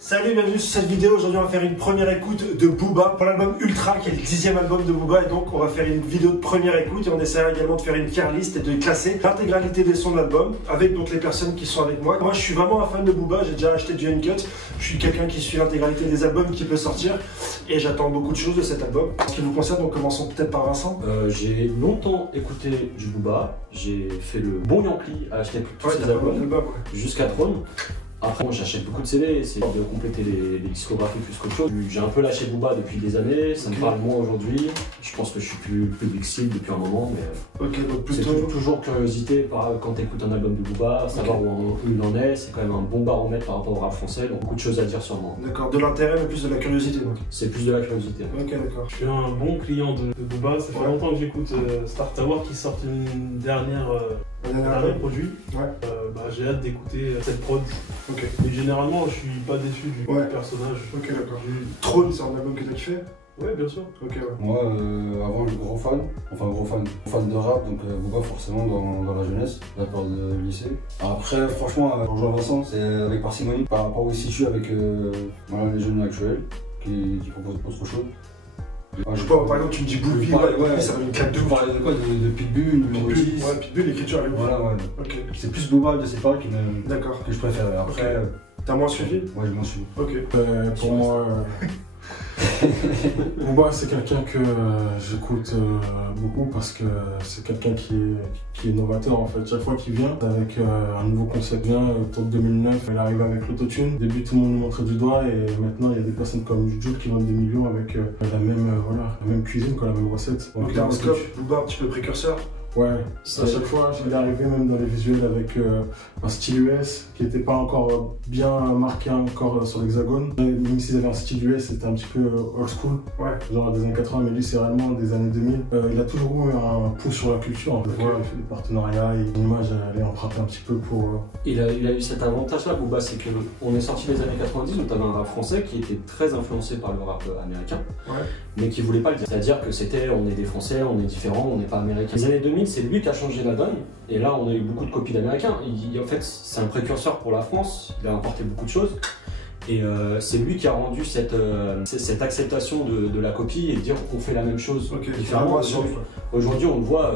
Salut, bienvenue sur cette vidéo. Aujourd'hui on va faire une première écoute de Booba pour l'album Ultra qui est le 10e album de Booba, et donc on va faire une vidéo de première écoute et on essaiera également de faire une tier list et de classer l'intégralité des sons de l'album avec donc les personnes qui sont avec moi. Moi je suis vraiment un fan de Booba, j'ai déjà acheté du Uncut, je suis quelqu'un qui suit l'intégralité des albums qui peut sortir et j'attends beaucoup de choses de cet album. En ce qui vous concerne, donc commençons peut-être par Vincent. J'ai longtemps écouté du Booba, j'ai fait le bon Yankee à acheter tous ses albums jusqu'à Trône. Après, moi j'achète beaucoup de CD, c'est de compléter les discographies plus qu'autre chose. J'ai un peu lâché Booba depuis des années, ça me parle moins aujourd'hui. Je pense que je suis plus public cible depuis un moment, mais donc plutôt... c'est toujours curiosité quand tu écoutes un album de Booba, savoir où il en est. C'est quand même un bon baromètre par rapport au rap français, donc beaucoup de choses à dire sur moi. D'accord, de l'intérêt mais plus de la curiosité donc. C'est plus de la curiosité. Ok, d'accord. Je suis un bon client de Booba, ça fait longtemps que j'écoute Star Tower qui sort une dernière produit. Ouais. J'ai hâte d'écouter cette prod. Ok. Et généralement, je suis pas déçu du personnage. Ok, d'accord. Trône, c'est un album que t'as kiffé? Ouais, bien sûr. Ok, ouais. Moi, avant, je suis gros fan de rap, donc Booba forcément dans la jeunesse, la période de lycée. Après, franchement, je rejoins Vincent, c'est avec parcimonie par rapport où il se situe avec les jeunes actuels qui proposent autre chose. Je sais pas, par exemple, tu me dis Booby, ça va une claque de ouf. Tu parlais de quoi? De Pitbull, numéro 10. Ouais, Pitbull, l'écriture est ouf. Voilà, ouais. Ok. C'est plus Booba de ses paroles que je préfère. Après, t'as moins suivi? Ouais, je m'en suis. Ok. Pour moi, Booba c'est quelqu'un que j'écoute beaucoup parce que c'est quelqu'un qui est novateur en fait. Chaque fois qu'il vient avec un nouveau concept, autour de 2009, il arrive avec l'autotune. Au début tout le monde nous montrait du doigt et maintenant il y a des personnes comme Jules qui vendent des millions avec la même cuisine, la même recette. Donc t'as un scope, Booba un petit peu précurseur. Ouais, à chaque fois, il est arrivé même dans les visuels avec un style US qui n'était pas encore bien marqué encore sur l'hexagone. Même s'ils avaient un style US, c'était un petit peu old school, genre des années 80, mais lui c'est réellement des années 2000. Il a toujours eu un pouce sur la culture, en fait. Il fait des partenariats et l'image elle est empruntée un petit peu pour... Il a eu cet avantage-là, Booba, c'est qu'on est sorti des années 90 où tu avais un rap français qui était très influencé par le rap américain, mais qui voulait pas le dire. C'est-à-dire que c'était on est des Français, on est différents, on n'est pas américains. Les années 2000, c'est lui qui a changé la donne, et là on a eu beaucoup de copies d'américains. En fait, c'est un précurseur pour la France, il a apporté beaucoup de choses. Et c'est lui qui a rendu cette acceptation de la copie et de dire qu'on fait la même chose différemment. Aujourd'hui, on le voit,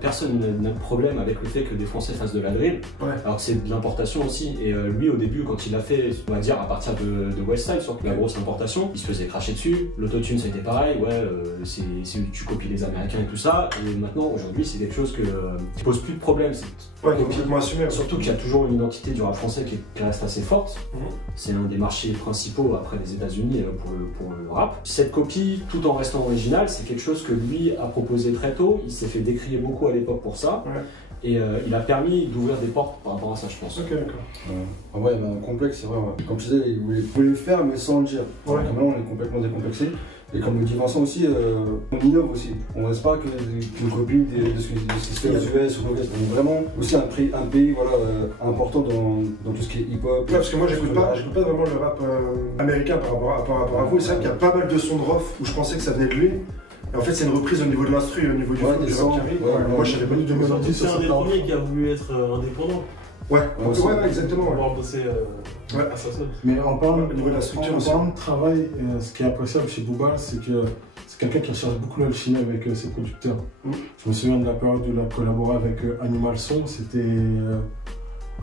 personne n'a de problème avec le fait que des Français fassent de la drill, alors que c'est de l'importation aussi. Et lui, au début, quand il l'a fait, on va dire à partir de Westside, surtout la grosse importation, il se faisait cracher dessus. L'autotune, c'était pareil, tu copies les Américains et tout ça. Et maintenant, aujourd'hui, c'est quelque chose qui pose plus de problème. Complètement assumé. Surtout qu'il y a toujours une identité du rap français qui reste assez forte. C'est un des marchés principaux après les États-Unis pour le rap. Cette copie, tout en restant original, c'est quelque chose que lui a proposé très tôt. Il s'est fait décrier beaucoup à l'époque pour ça. Et il a permis d'ouvrir des portes par rapport à ça, je pense. Ok, d'accord. En vrai, il y avait un complexe, c'est vrai. Comme tu disais, il voulait le faire, mais sans le dire. Maintenant, on est complètement décomplexé. Et comme le dit Vincent aussi, on innove aussi. On ne reste pas qu'une copie de ce qui se fait aux US ou aux US. On est vraiment aussi un pays important dans tout ce qui est hip-hop. Parce que moi, j'écoute pas vraiment le rap américain par rapport à vous. Et c'est vrai qu'il y a pas mal de sons de Rof où je pensais que ça venait de lui. Et en fait, c'est une reprise au niveau de l'instru, au niveau du rap qui arrive. Moi, je savais pas du tout. C'est un des premiers qui a voulu être indépendant. Exactement. Pour pouvoir bosser à sa sauce. Mais en parlant au niveau de la structure en parlant de travail, ce qui est appréciable chez Booba, c'est que c'est quelqu'un qui recherche beaucoup l'alchimie avec ses producteurs. Je me souviens de la période où il a collaboré avec Animal Son, c'était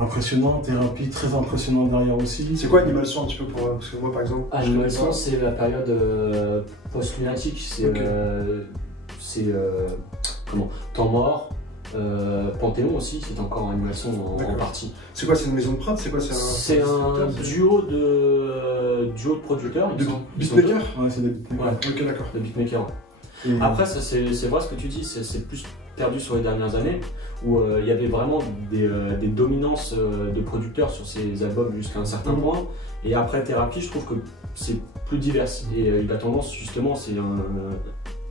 impressionnant, Thérapie très impressionnant derrière aussi. C'est quoi Animal Son un petit peu parce que moi par exemple Animal Son, c'est la période post-lunatique, c'est Temps Mort. Panthéon aussi, c'est encore un Animal Son en partie. C'est quoi, c'est une maison de prod? C'est un duo de producteurs. De beatmakers? Ouais, c'est des beatmakers. Ok, d'accord. De beatmakers. Après, c'est vrai ce que tu dis, c'est plus perdu sur les dernières années, où il y avait vraiment des dominances de producteurs sur ces albums jusqu'à un certain point. Et après Thérapie, je trouve que c'est plus divers. Et il a tendance, justement, c'est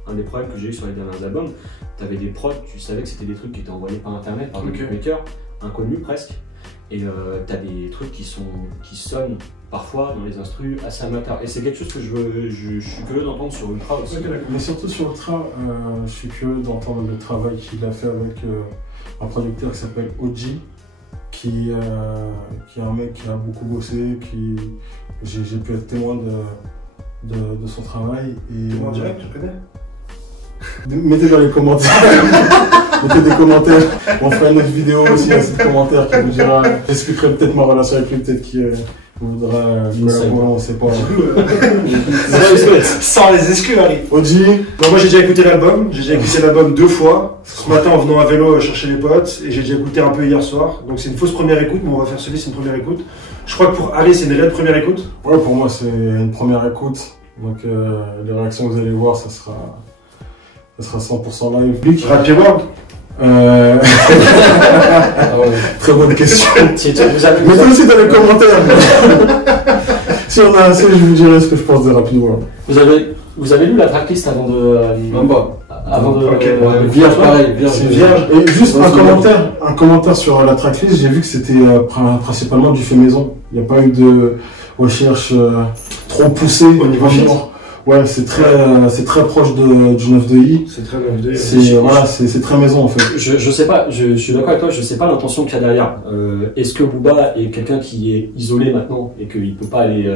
un des problèmes que j'ai eu sur les derniers albums, tu avais des prods, tu savais que c'était des trucs qui étaient envoyés par internet, par des beatmakers, inconnus presque, et tu as des trucs qui sonnent parfois dans les instrus assez amateurs. Et c'est quelque chose que je suis curieux d'entendre sur Ultra aussi. Mais surtout sur Ultra, je suis curieux d'entendre le travail qu'il a fait avec un producteur qui s'appelle OG, qui est un mec qui a beaucoup bossé, j'ai pu être témoin de son travail. En direct, tu connais? Mettez dans les commentaires. Mettez des commentaires. On fera une autre vidéo aussi, un site de commentaires qui vous dira. J'expliquerai peut-être ma relation avec lui, peut-être qu'il voudra collaborer, on sait pas. Sans les exclus, Harry. Audi. Moi j'ai déjà écouté l'album, 2 fois. Ce matin en venant à vélo chercher les potes, et j'ai déjà écouté un peu hier soir. Donc c'est une fausse première écoute, mais on va faire celui, c'est une première écoute. Je crois que pour Harry c'est une réelle première écoute. Ouais, pour moi c'est une première écoute. Donc les réactions que vous allez voir, ça sera 100% live. Rapid World. Très bonne question. Mettez aussi dans les commentaires. Si on a assez, je vous dirai ce que je pense de Rapid World. Vous avez lu la tracklist avant de. Avant de. Vierge, pareil. Vierge. Et juste un commentaire sur la tracklist, j'ai vu que c'était principalement du fait maison. Il n'y a pas eu de recherche trop poussée au niveau genre. Ouais, c'est très proche du 9-2i. C'est très 9-2i. Voilà, c'est très maison en fait. Je sais pas, je suis d'accord avec toi, je sais pas l'intention qu'il y a derrière. Est-ce que Booba est quelqu'un qui est isolé maintenant et qu'il peut pas aller.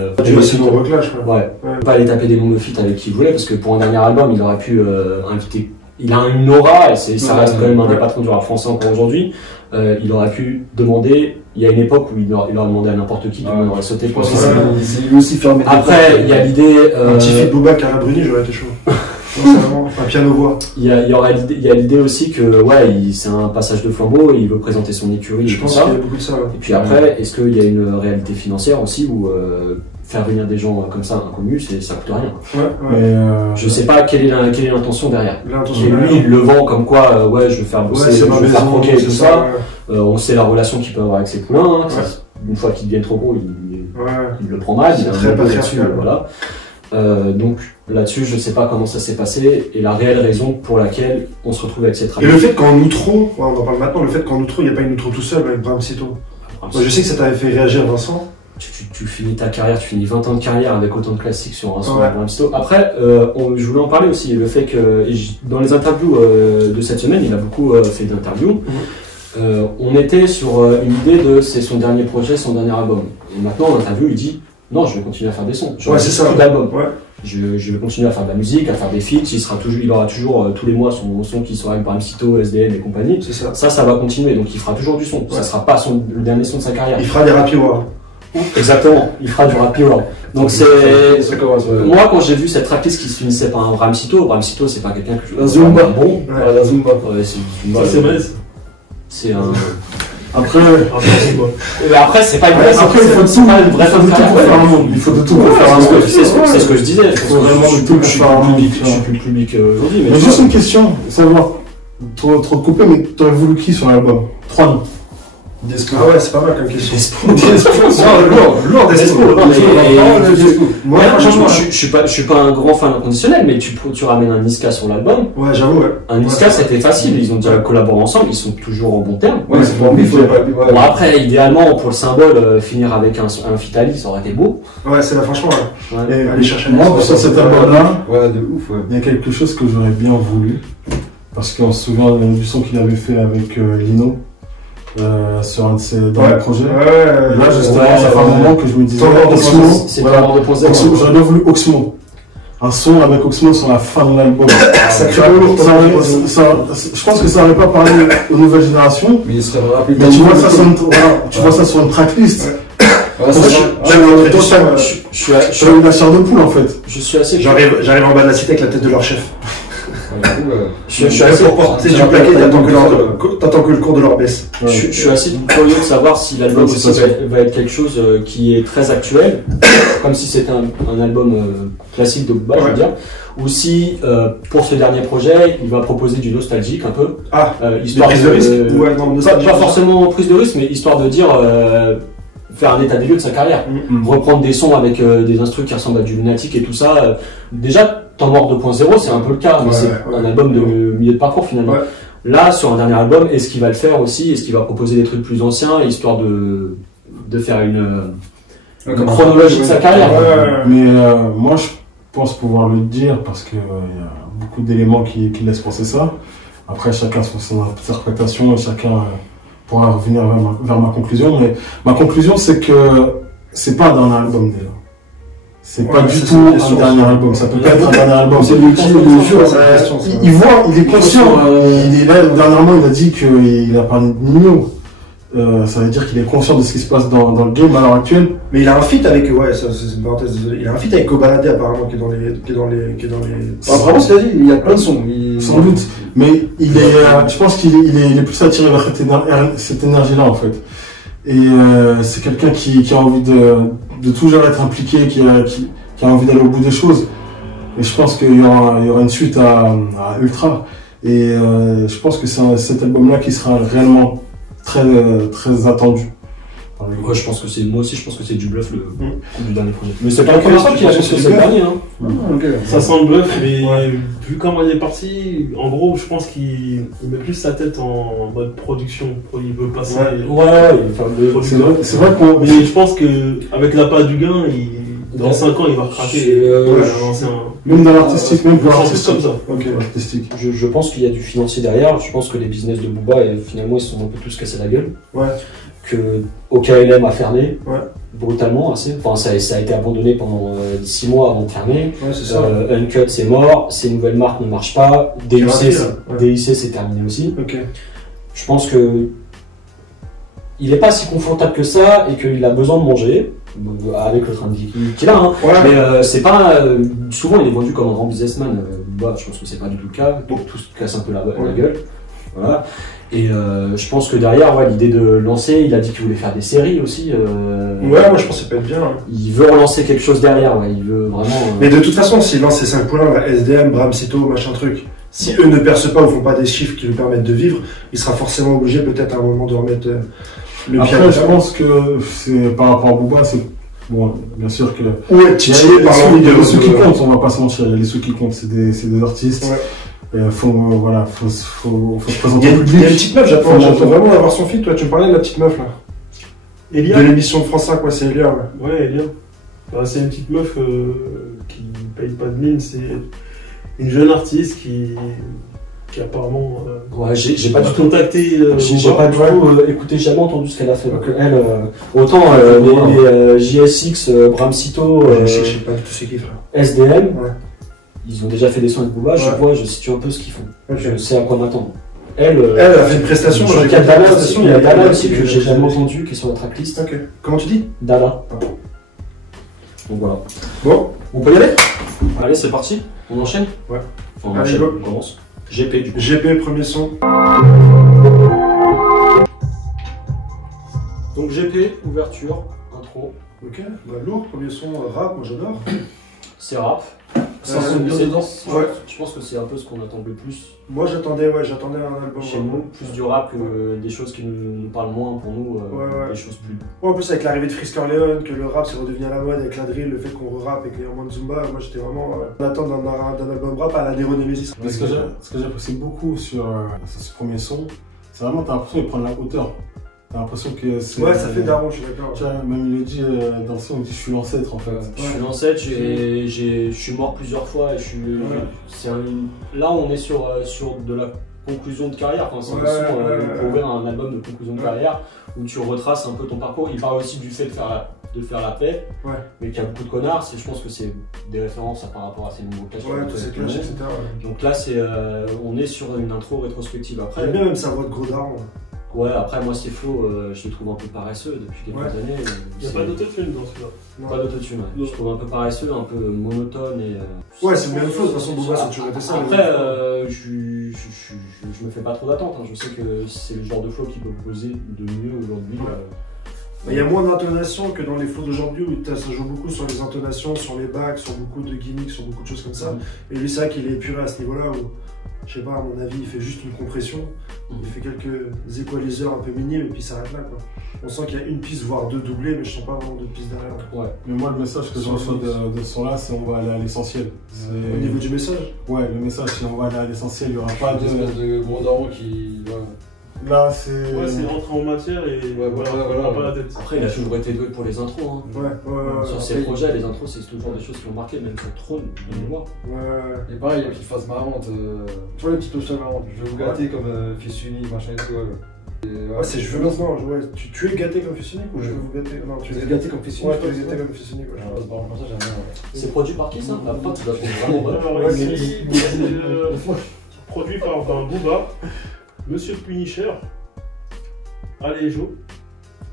C'est mon reclash, ouais. Il peut pas aller taper des noms de feat avec qui il voulait parce que pour un dernier album, il aurait pu inviter. Il a une aura et ça reste quand même un des patrons du rap français encore aujourd'hui. Il aurait pu demander. Il y a une époque où il aurait demandé à n'importe qui, tout le monde aurait sauté pour ça. C'est lui aussi fermé. Après, il y a l'idée. Un petit feat Booba Cara Bruni, j'aurais été chaud. Vraiment, un piano-voix. Il y a l'idée aussi que, ouais, c'est un passage de flambeau et il veut présenter son écurie. Je pense qu'il y a beaucoup de ça. Ouais. Et puis après, est-ce qu'il y a une réalité financière aussi où faire venir des gens comme ça inconnus, ça coûte rien. Ouais. Je sais pas quelle est l'intention derrière. Et lui, il le vend comme quoi, ouais, je vais faire bosser, je vais faire croquer et tout ça. On sait la relation qu'il peut avoir avec ses poulains. Hein, une fois qu'ils deviennent trop gros, il le prend mal. Il a très là-dessus, voilà. Donc là-dessus, je sais pas comment ça s'est passé et la réelle raison pour laquelle on se retrouve avec cette radio. Et le fait qu'en outro, on en parle maintenant, le fait qu'en outro, il n'y a pas une outro tout seul avec Bram Cito. Je sais que ça t'avait fait réagir, Vincent. Tu finis ta carrière, tu finis 20 ans de carrière avec autant de classiques sur un son de Bram Cito. Après, je voulais en parler aussi, le fait que dans les interviews de cette semaine, il a beaucoup fait d'interviews. On était sur une idée de c'est son dernier projet, son dernier album. Et maintenant, en interview, il dit non, je vais continuer à faire des sons. C'est ça. Plus d'albums. Je vais continuer à faire de la musique, à faire des feats. Il aura toujours tous les mois son son qui sera avec Bram Cito, SDM et compagnie. C'est ça. Ça va continuer. Donc il fera toujours du son. Ça sera pas le dernier son de sa carrière. Il fera des Rapid World. Exactement. Il fera du Rapid World. Donc moi quand j'ai vu cette tracklist qui se finissait par un Bram Cito c'est pas quelqu'un que je. La Zumba. Bon. La Zumba. C'est vrai. C'est un. Après, c'est pas une vraie. Après, il faut de tout pour faire un monde. Il faut de tout pour faire un monde. C'est ce que je disais. Je pense vraiment de tout. Je suis plus le public aujourd'hui. Mais juste une question, savoir. Trop de couper, mais t'aurais voulu qui sur l'album? 3 noms. Despo. Ah ouais, c'est pas mal comme question. Despo. Lourd, Despo. Moi, franchement, je suis pas un grand fan inconditionnel, mais tu ramènes un Niska sur l'album. Ouais, j'avoue, ouais. Un Niska, c'était facile. Ils ont déjà collaboré ensemble, ils sont toujours en bon terme. Ouais, c'est bon, bon, après, idéalement, pour le symbole, finir avec un Fitali, ça aurait été beau. Ouais, c'est là, franchement, ouais. Et aller chercher moi, sur cet album-là, ouais, de ouf, ouais. Il y a quelque chose que j'aurais bien voulu. Parce qu'on se souvient du son qu'il avait fait avec Lino. Sur un de ses derniers projets. Là, justement, ça fait un moment que je me disais Oxmo. J'aurais bien voulu Oxmo. Un son avec Oxmo sur la fin de l'album. Je pense que ça n'aurait pas parlé aux nouvelles générations. Mais il serait rappelé. Mais tu vois ça sur une tracklist. Je suis la chair de poule en fait. Je suis assez. J'arrive en bas de la cité avec la tête de leur chef. Je suis assez pour porter du plaquet, t'attends que le cours de leur baisse. Je suis assez curieux de savoir si l'album aussi va être quelque chose qui est très actuel, comme si c'était un album classique de Booba, je veux dire, ou si pour ce dernier projet, il va proposer du nostalgique un peu. Histoire de risque. Pas forcément prise de risque, mais histoire de dire faire un état des lieux de sa carrière, reprendre des sons avec des instrus qui ressemblent à du Lunatic et tout ça. Déjà, Temps mort 2.0, c'est un peu le cas, mais c'est un album de milieu de parcours finalement. Là, sur un dernier album, est-ce qu'il va le faire aussi? Est-ce qu'il va proposer des trucs plus anciens, histoire de faire une chronologie de sa carrière? Mais moi, je pense pouvoir le dire parce qu'il y a beaucoup d'éléments qui laissent penser ça. Après, chacun son interprétation et chacun pourra revenir vers ma conclusion. Mais ma conclusion, c'est que c'est pas un dernier album déjà. C'est pas du tout un dernier album. Ça peut pas être un dernier album. C'est l'ultime de jour. Il est conscient. Dernièrement, il a dit qu'il a parlé de Nino. Ça veut dire qu'il est conscient de ce qui se passe dans le game à l'heure actuelle. Mais il a un feat avec, ouais, ça c'est une parenthèse, désolé. Il a un feat avec Kobalade apparemment qui est dans les. Apparemment, ce qu'il a dit, il y a plein de sons. Sans doute. Mais je pense qu'il est plus attiré vers cette énergie-là en fait. Et c'est quelqu'un qui a envie de toujours être impliqué, qui a envie d'aller au bout des choses. Et je pense qu'il y aura une suite à Ultra. Et je pense que c'est cet album-là qui sera réellement très attendu. Ouais, moi aussi je pense que c'est du bluff le coup du dernier projet. Mais c'est pas la première fois qu'il a annoncé le dernier. Ça sent le bluff, mais vu comment il est parti, en gros, je pense qu'il met plus sa tête en mode production. Il veut passer. C'est vrai qu'on. Mais je pense qu'avec la part du gain, dans 5 ans, il va craquer. Même dans l'artistique, même pour l'artistique comme ça. Artistique. Je pense qu'il y a du financier derrière. Je pense que les business de Booba, finalement, ils se sont un peu tous cassés la gueule. Ouais. Que OKLM a fermé brutalement assez. Enfin, ça a été abandonné pendant 6 mois avant de fermer. Ouais, c'est ça. Uncut, c'est mort. Ces nouvelles marques ne marchent pas. DIC, c'est terminé aussi. Okay. Je pense que il n'est pas si confortable que ça et qu'il a besoin de manger. Avec le train de vie qu'il a, mais c'est pas. Souvent, il est vendu comme un grand businessman. Je pense que c'est pas du tout le cas. Donc, tout se casse un peu la gueule. Voilà. Et je pense que derrière, l'idée de lancer, il a dit qu'il voulait faire des séries aussi. Moi je pense que ça peut être bien. Il veut relancer quelque chose derrière, il veut vraiment. Mais de toute façon, s'il lance ces 5 points, SDM, Bramsito, machin truc, si eux ne percent pas ou font pas des chiffres qui lui permettent de vivre, il sera forcément obligé peut-être à un moment de remettre le pied. Après, je pense que c'est par rapport à Booba, c'est. Bon, bien sûr que. Ouais, titillé par l'envie de. Les sous qui comptent, on va pas se mentir, les sous qui comptent, c'est des artistes. Faut se présenter au public. Il y a une petite meuf, j'attends vraiment d'avoir son feat. Toi, tu me parlais de la petite meuf là. Elia. De l'émission de France 5, c'est Elia. Ouais, Elia. C'est une petite meuf qui paye pas de mine. C'est une jeune artiste qui apparemment. J'ai pas du tout contacté. J'ai pas du tout écouté, jamais entendu ce qu'elle a fait. Donc elle, autant les JSX, Bramsito, je sais pas du tout ce qu'ils font. SDM. Ils ont déjà fait des sons avec Booba, je situe un peu ce qu'ils font. Je sais à quoi m'attendre. Elle a fait une prestation. Il y a Dala aussi, il y a Dala aussi que j'ai jamais entendu, qui est sur la tracklist. Ok. Comment tu dis? Dala. Donc voilà. Bon, on peut y aller? Allez, c'est parti. On enchaîne? Ouais. On enchaîne, on commence. GP du coup. GP, premier son. Donc GP, ouverture, intro. Ok, lourd, premier son rap, moi j'adore. C'est rap. Je pense que c'est un peu ce qu'on attend le plus. Moi j'attendais un album. Chez nous, plus du rap que des choses qui nous parlent moins pour nous, des choses plus. En plus avec l'arrivée de Frisk Orleans, que le rap s'est redevenu à la mode avec la drill, le fait qu'on re-rappe avec les Herman Zumba, moi j'étais vraiment en attente d'un album rap à la Dero Nemesis. Ce que j'apprécie beaucoup sur ce premier son, c'est vraiment t'as l'impression de prendre la hauteur. T'as l'impression que c'est. Ouais, ça fait daron, je suis d'accord. Tu vois, même il le dit dans le son, il dit je suis l'ancêtre en fait. Je suis l'ancêtre, je suis mort plusieurs fois et je suis. Là, on est sur de la conclusion de carrière. Enfin, c'est un son pour ouvrir un album de conclusion de carrière où tu retraces un peu ton parcours. Il parle aussi du fait de faire la paix, mais qu'il y a beaucoup de connards. Je pense que c'est des références par rapport à ces nouveaux clashs. Ouais, tous ces clashs, etc. Donc là, on est sur une intro rétrospective. Après, j'aime bien même sa voix de gros daron. Ouais, après moi c'est faux, je le trouve un peu paresseux depuis quelques années. Il n'y a pas d'autotune dans celui-là. Pas d'autotune, je le trouve un peu paresseux, un peu monotone et... c'est une même chose, de toute façon Booba c'est toujours été ça. Après, je me fais pas trop d'attente, je sais que c'est le genre de flow qui peut poser de mieux aujourd'hui. Il y a moins d'intonation que dans les flows d'aujourd'hui où ça joue beaucoup sur les intonations, sur les bacs, sur beaucoup de gimmicks, sur beaucoup de choses comme ça. Et lui c'est vrai qu'il est épuré à ce niveau-là où... Je sais pas, à mon avis, il fait juste une compression, il fait quelques équaliseurs un peu minimes et puis il s'arrête là quoi. On sent qu'il y a une piste, voire deux doublées, mais je sens pas vraiment de piste derrière. Ouais, mais moi le message que je reçois de ce son là, c'est on va aller à l'essentiel. Au niveau du message? Ouais, le message c'est on va aller à l'essentiel, il n'y aura pas de gros daron qui... Là c'est... Ouais, c'est rentrer en matière et voilà, pas la tête. Après il a toujours été doué pour les intros. Sur ses projets, les intros c'est toujours des choses qui ont marqué, même sur Trône, de mémoire. Et pareil, il y a une petite phase marrante, tu vois les petites options marrantes, je vais vous gâter comme fils uni, machin et tout. Ouais, c'est je veux maintenant. Ouais. Tu es gâté comme fils unique ou je veux vous gâter? Non, tu es gâté comme fils unique. Ouais, tu es gâté comme fils unique. C'est produit par qui ça? La prod, tu dois trouver vraiment bonne. Produit par Booba, Monsieur Punisher, Alejo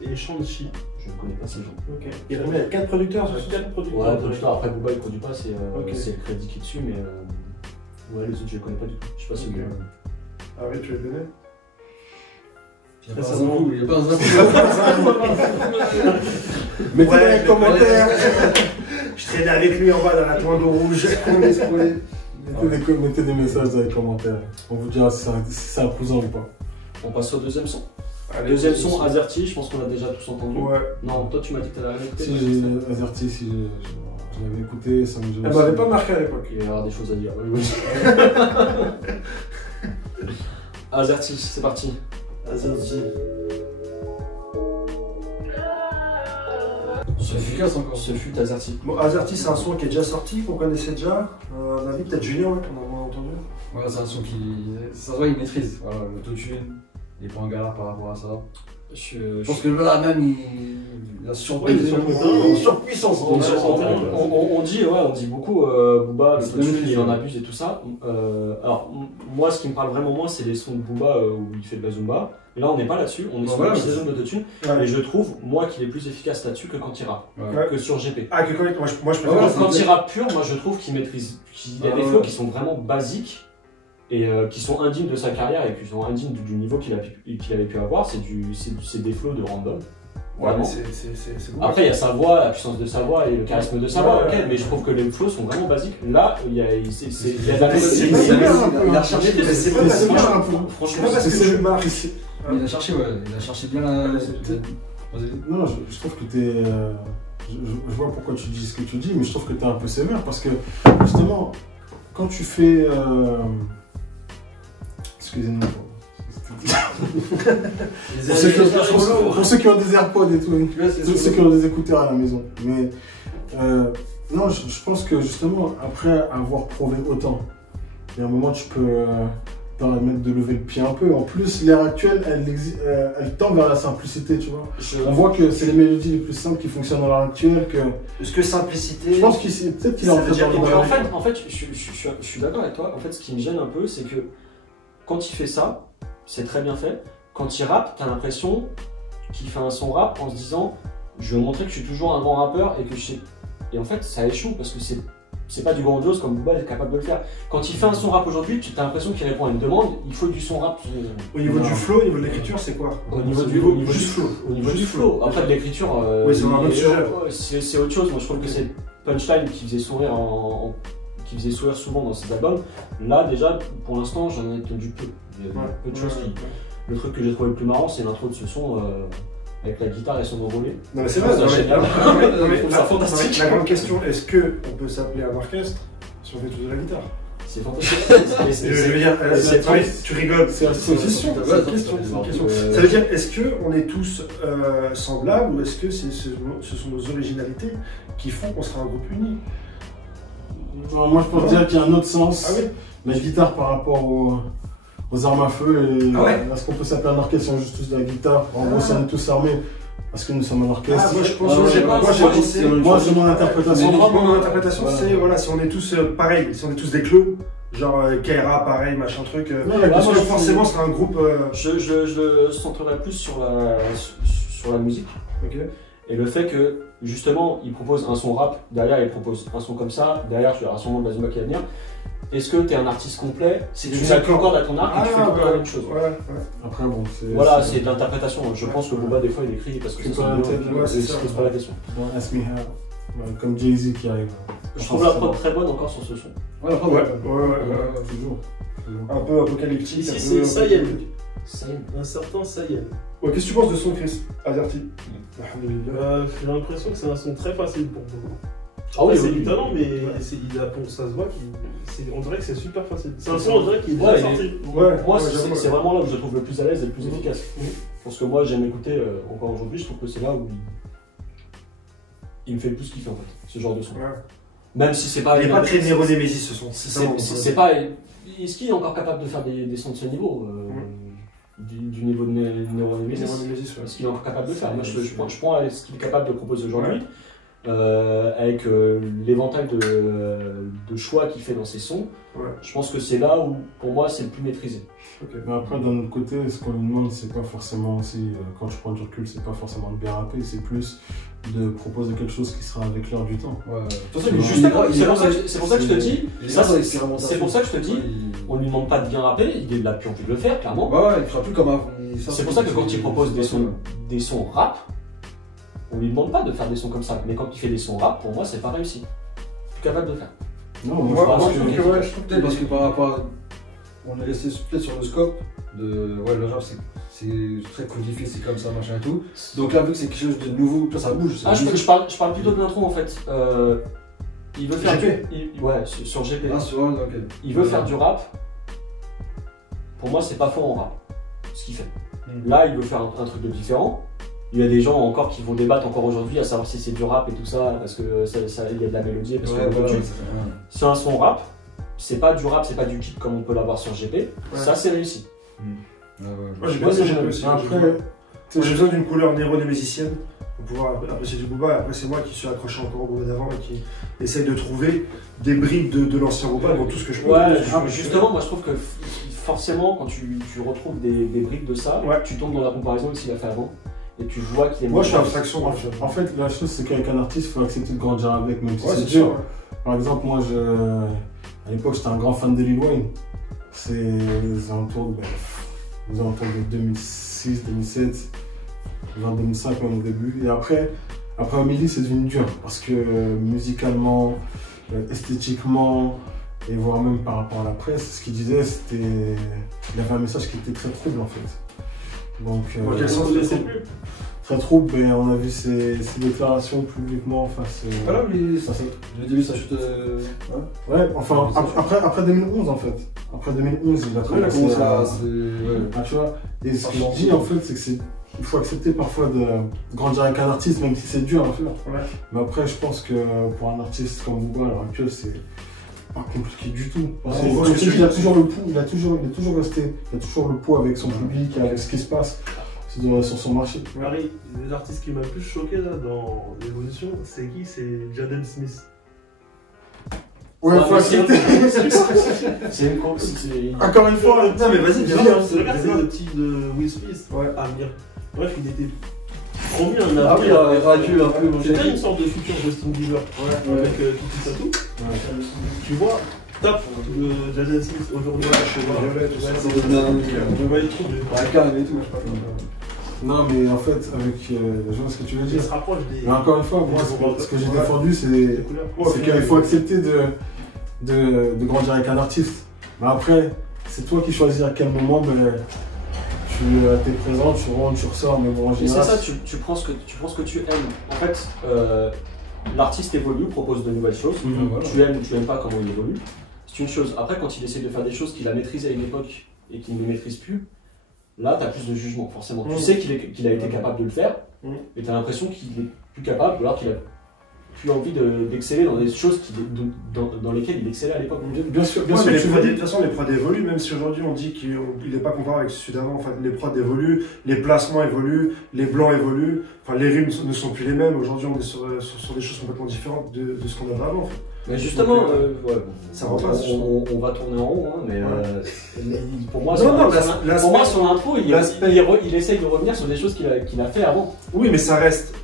et Shanchi. Je ne connais pas ces gens. Ok. Il y a 4 producteurs? 4 producteurs. Ouais, producteur, après Booba il produit pas, c'est le crédit qui est dessus, mais ouais, les autres je les connais pas du tout. Je sais pas si vous. Ah oui, tu les connais? Il n'y a pas un coup, il n'y a pas un mettez dans les commentaires. Je traînais avec lui en bas dans la toile rouge. Mettez des messages dans les commentaires. On vous dira si c'est imposant ou pas. On passe au deuxième son. Allez, Deuxième son, Azerty, je pense qu'on l'a déjà tous entendu. Ouais. Non, toi tu m'as dit que t'avais écouté. Si j'ai Azerty, si je l'avais écouté, ça me gêne. Elle m'avait pas marqué à l'époque. Il va y avoir des choses à dire. Oui. Azerty, c'est parti. Azerty. C'est efficace encore. Ce fut Azerty. Bon, Azerty, c'est un son qui est déjà sorti, qu'on connaissait déjà. On a vu peut-être Julien, ouais, qu'on a moins entendu. Ouais, c'est un son qui. Ça se voit, il maîtrise. Voilà, l'autotune, il est pas en galère par rapport à ça. Je pense que là, même, il a surpuissance. On dit beaucoup, Booba, le produit, il en abuse et tout ça. Alors, moi, ce qui me parle vraiment moins, c'est les sons de Booba où il fait de la Zumba. Là, on n'est pas là-dessus, on est sur la saison d'autotune. Et je trouve, moi, qu'il est plus efficace là-dessus que quand il rappe, que sur GP. Ah, que moi, je préfère. Quand il rappe pur, moi, je trouve qu'il maîtrise. Il y a des flows qui sont vraiment basiques. Et qui sont indignes de sa carrière et qui sont indignes du niveau qu'il avait pu avoir, c'est des flows de random. Vraiment. C'est bon. Après, il y a sa voix, la puissance de sa voix et le charisme de sa voix, ok, mais je trouve que les flows sont vraiment basiques. Là, il y a de la mélodie. Il a recherché. C'est pas parce que franchement, parce que je marque. Il a cherché, ouais, il a cherché bien la. Non, je trouve que t'es. Je vois pourquoi tu dis ce que tu dis, mais je trouve que t'es un peu sévère parce que justement, quand tu fais. Excusez-moi. Pour ceux qui ont des AirPods et tout, ceux qui ont des écouteurs à la maison. Mais non, je pense que justement, après avoir prouvé autant, il y a un moment tu peux permettre de lever le pied un peu. En plus, l'ère actuelle, elle tend vers la simplicité, tu vois. On voit que c'est les mélodies les plus simples qui fonctionnent à l'heure actuelle. Est-ce que simplicité? Je pense qu'il peut-être qu'il est en train de en fait, je suis d'accord avec toi. En fait, ce qui me gêne un peu, c'est que quand il fait ça, c'est très bien fait. Quand il rappe, t'as l'impression qu'il fait un son rap en se disant je veux montrer que je suis toujours un grand rappeur et que je sais. Et en fait, ça échoue parce que c'est pas du grandiose comme Booba est capable de le faire. Quand il fait un son rap aujourd'hui, tu as l'impression qu'il répond à une demande, il faut du son rap. Au niveau du flow, au niveau de l'écriture, c'est quoi? Au niveau du flow. Au niveau du flow. Après, de l'écriture, oui, c'est un autre sujet. C'est autre chose. Moi, je trouve que c'est punchline qui faisait sourire qui faisait sourire souvent dans ses albums. Là, déjà, pour l'instant, j'en ai entendu peu. Il y a peu de choses qui. Le truc que j'ai trouvé le plus marrant, c'est l'intro de ce son avec la guitare et son envolée. Non, mais c'est vrai, c'est fantastique. La grande question, est-ce qu'on peut s'appeler un orchestre si on fait tout de la guitare? C'est fantastique. Je veux dire, tu rigoles. C'est une question. Ça veut dire, est-ce qu'on est tous semblables ou est-ce que ce sont nos originalités qui font qu'on sera un groupe uni? Moi, je pense dire qu'il y a un autre sens. Ah oui. La guitare par rapport aux armes à feu et est-ce qu'on peut s'appeler un orchestre si on joue tous de la guitare? En gros, si on est tous armés, parce que nous sommes un orchestre. Moi, je pense moi, j'ai mon interprétation. Mon interprétation, c'est voilà, si on est tous pareils, si on est tous des clous, genre Kaira, pareil, machin truc. Parce que forcément, ce sera un groupe. Je le centrerai plus sur la musique. Ok. Et le fait que, justement, il propose un son rap, derrière il propose un son comme ça, derrière tu as sûrement de la Zumba qui va venir. Est-ce que tu es un artiste complet? Si tu n'as qu'une corde à ton arc et tu fais tout la même chose. Après, bon, voilà, c'est de l'interprétation. Je pense que Booba, des fois, il écrit parce que c'est pas la question. Ask me how. Comme Jay-Z qui arrive. Je trouve la prod très bonne encore sur ce son. Ouais, toujours. Un peu apocalyptique. Ici, c'est Sayen. Un certain Sayen. Ouais, qu'est-ce que tu penses de son, Chris Azerty? J'ai l'impression que c'est un son très facile pour Booba. Ah oui, c'est du talent, mais ça se voit on dirait que c'est super facile. C'est un son, on dirait qu'il est déjà sorti. Moi, c'est vraiment là où je le trouve le plus à l'aise et le plus efficace. Parce que moi, j'aime écouter encore aujourd'hui, je trouve que c'est là où il me fait le plus kiffer en fait, ce genre de son. Même si c'est pas. Il n'est pas très Nero Nemesis ce son. C'est pas. Est-ce qu'il est encore capable de faire des sons de ce niveau? du niveau de Neuronemesis. Ce qu'il est encore capable de faire. Moi, je prends ce qu'il est capable de proposer aujourd'hui, avec l'éventail de choix qu'il fait dans ses sons. Je pense que c'est là où, pour moi, c'est le plus maîtrisé. Okay. Mais après, d'un autre côté, ce qu'on lui demande, c'est pas forcément aussi, quand je prends du recul, c'est pas forcément de bien rapper, c'est plus de proposer quelque chose qui sera avec l'air du temps. C'est pour ça que je te dis, c'est pour ça que je te dis, on lui demande pas de bien rapper, il a plus envie de le faire, clairement. Il fera plus comme avant. C'est pour ça que quand il propose des sons rap, on lui demande pas de faire des sons comme ça, mais quand il fait des sons rap, pour moi, c'est pas réussi. Plus capable de le faire. Non, moi, je trouve peut-être parce que par rapport à... On est resté peut-être sur le scope de... Ouais, le rap, c'est très codifié, c'est comme ça, machin et tout. Donc là, vu que c'est quelque chose de nouveau, ça bouge. Je parle plutôt de l'intro, en fait. Il veut faire sur GP. Il veut faire du rap. Pour moi, c'est pas fort en rap, ce qu'il fait. Là, il veut faire un truc de différent. Il y a des gens encore qui vont débattre encore aujourd'hui à savoir si c'est du rap et tout ça, parce que il y a de la mélodie, parce que c'est un son rap, c'est pas du rap, c'est pas du kick comme on peut l'avoir sur GP, ça c'est réussi. Moi j'ai besoin d'une couleur neuronémésicienne pour pouvoir apprécier du Booba, et après c'est moi qui suis accroché encore au Booba d'avant et qui essaye de trouver des bribes de l'ancien Booba dans tout ce que je peux. Justement, moi je trouve que forcément quand tu retrouves des bribes de ça, tu tombes dans la comparaison avec ce qu'il a fait avant. Et tu vois qu'il est... Moi je suis abstraction. En fait, la chose c'est qu'avec un artiste, il faut accepter de grandir avec, même si c'est dur. Par exemple, moi, à l'époque, j'étais un grand fan de Lil Wayne. C'est aux alentours de 2006, 2007, vers 2005 même au début. Et après Amélie, c'est devenu dur. Parce que musicalement, esthétiquement, et voire même par rapport à la presse, ce qu'il disait, il avait un message qui était très trouble en fait. Donc, très trouble, et on a vu ses déclarations publiquement face. Voilà, le début ça chute. Enfin, après 2011 en fait. Après 2011, il a commencé à. Tu vois, et ce que je dis en fait, c'est qu'il faut accepter parfois de grandir avec un artiste, même si c'est dur à faire. Mais après, je pense que pour un artiste comme Booba à l'heure actuelle, c'est pas compliqué du tout. Il a toujours le pouls, il a toujours le pouls avec son public, avec ce qui se passe sur son marché. Marie, les artistes qui m'ont le plus choqué là dans l'évolution, c'est qui? C'est Jaden Smith. Ouais, faut accepter. C'est encore une fois. Non mais vas-y, viens. C'est le type de Will Smith, Amir. Bref, il était trop bien. C'était une sorte de futur Justin Bieber avec tout tatou. Tu vois, tape le Jaden Smith aujourd'hui. Je vois les trous de calme et tout, je sais pas. Non, mais en fait, avec. Je vois ce que tu veux dire. Il se rapproche des. Mais encore une fois, moi, ce que j'ai défendu, c'est qu'il faut accepter de grandir avec un artiste. Mais après, c'est toi qui choisis à quel moment tu es présent, tu rentres, tu ressors. Mais bon, en général. C'est ça, tu prends ce que tu aimes. En fait, l'artiste évolue, propose de nouvelles choses. Tu aimes ou tu n'aimes pas comment il évolue. C'est une chose. Après, quand il essaie de faire des choses qu'il a maîtrisées à une époque et qu'il ne maîtrise plus, là, tu as plus de jugement, forcément. Tu sais qu'il a été capable de le faire, et tu as l'impression qu'il est plus capable, ou alors qu'il a plus envie d'exceller dans des choses dans lesquelles il excellait à l'époque. Bien sûr, de toute façon, les prods évoluent, même si aujourd'hui on dit qu'il n'est pas comparé avec celui d'avant. Enfin, les prods évoluent, les placements évoluent, les blancs évoluent, enfin, les rimes ne sont plus les mêmes. Aujourd'hui, on est sur des choses complètement différentes de ce qu'on avait avant. En fait. Mais justement, ça repasse. On va tourner en rond, hein, mais pour moi, son intro, il essaye de revenir sur des choses qu'il a fait avant. Oui, mais ça reste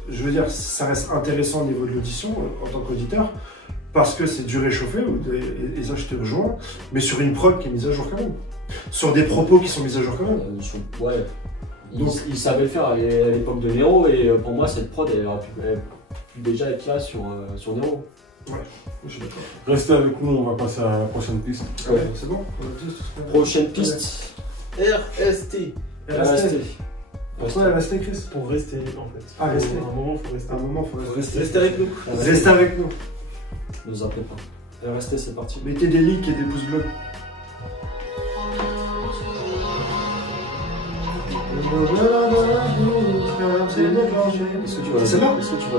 intéressant au niveau de l'audition en tant qu'auditeur, parce que c'est du réchauffé, et ça je te rejoins, mais sur une prod qui est mise à jour quand même. Sur des propos qui sont mis à jour quand même. Il savait le faire à l'époque de Nero, et pour moi, cette prod, elle aurait pu déjà être là sur Nero. Ouais, je suis d'accord. Restez avec nous, on va passer à la prochaine piste. Ouais, c'est bon. Prochaine piste. RST. Pourquoi rester, Chris? Pour rester en fait. Ah, rester. À un moment, faut rester. À un moment, faut rester. Restez avec nous. Restez avec nous. Ne vous appelez pas. RST, c'est parti. Mettez des likes et des pouces bleus. Est-ce que tu vois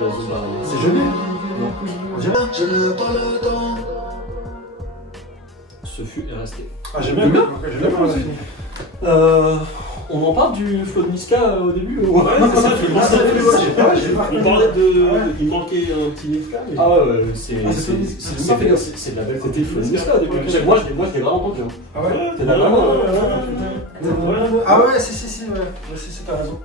la zone barrière? C'est joli. Non. Je n'ai pas le temps. Ce fut RST. Ah, j'aime bien. On en parle du flow de Niska au début Ouais, c'est ça, on parlait de. Il manquait un petit Niska. Ah ouais, c'est de la belle côté flow de Niska au début. Moi, je l'ai vraiment entendu. Ah ouais? T'es vraiment. Ah ouais, si, t'as raison.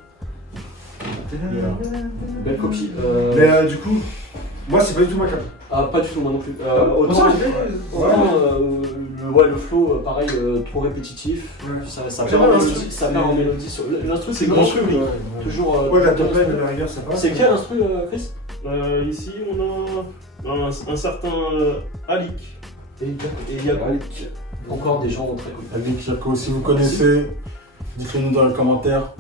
Belle copie. Mais du coup, moi c'est pas du tout ma cam. Ah, pas du tout, moi non plus. Le flow, pareil, trop répétitif. Ça part en mélodie. L'instru, c'est l'instru, oui. Toujours. Ouais, la top line de la rigueur, ça passe. C'est quel instru, Chris? Ici, on a un certain Alik. Et Alik. Encore des gens très connus. Alik, Jaco, si vous connaissez, dites-le nous dans les commentaires.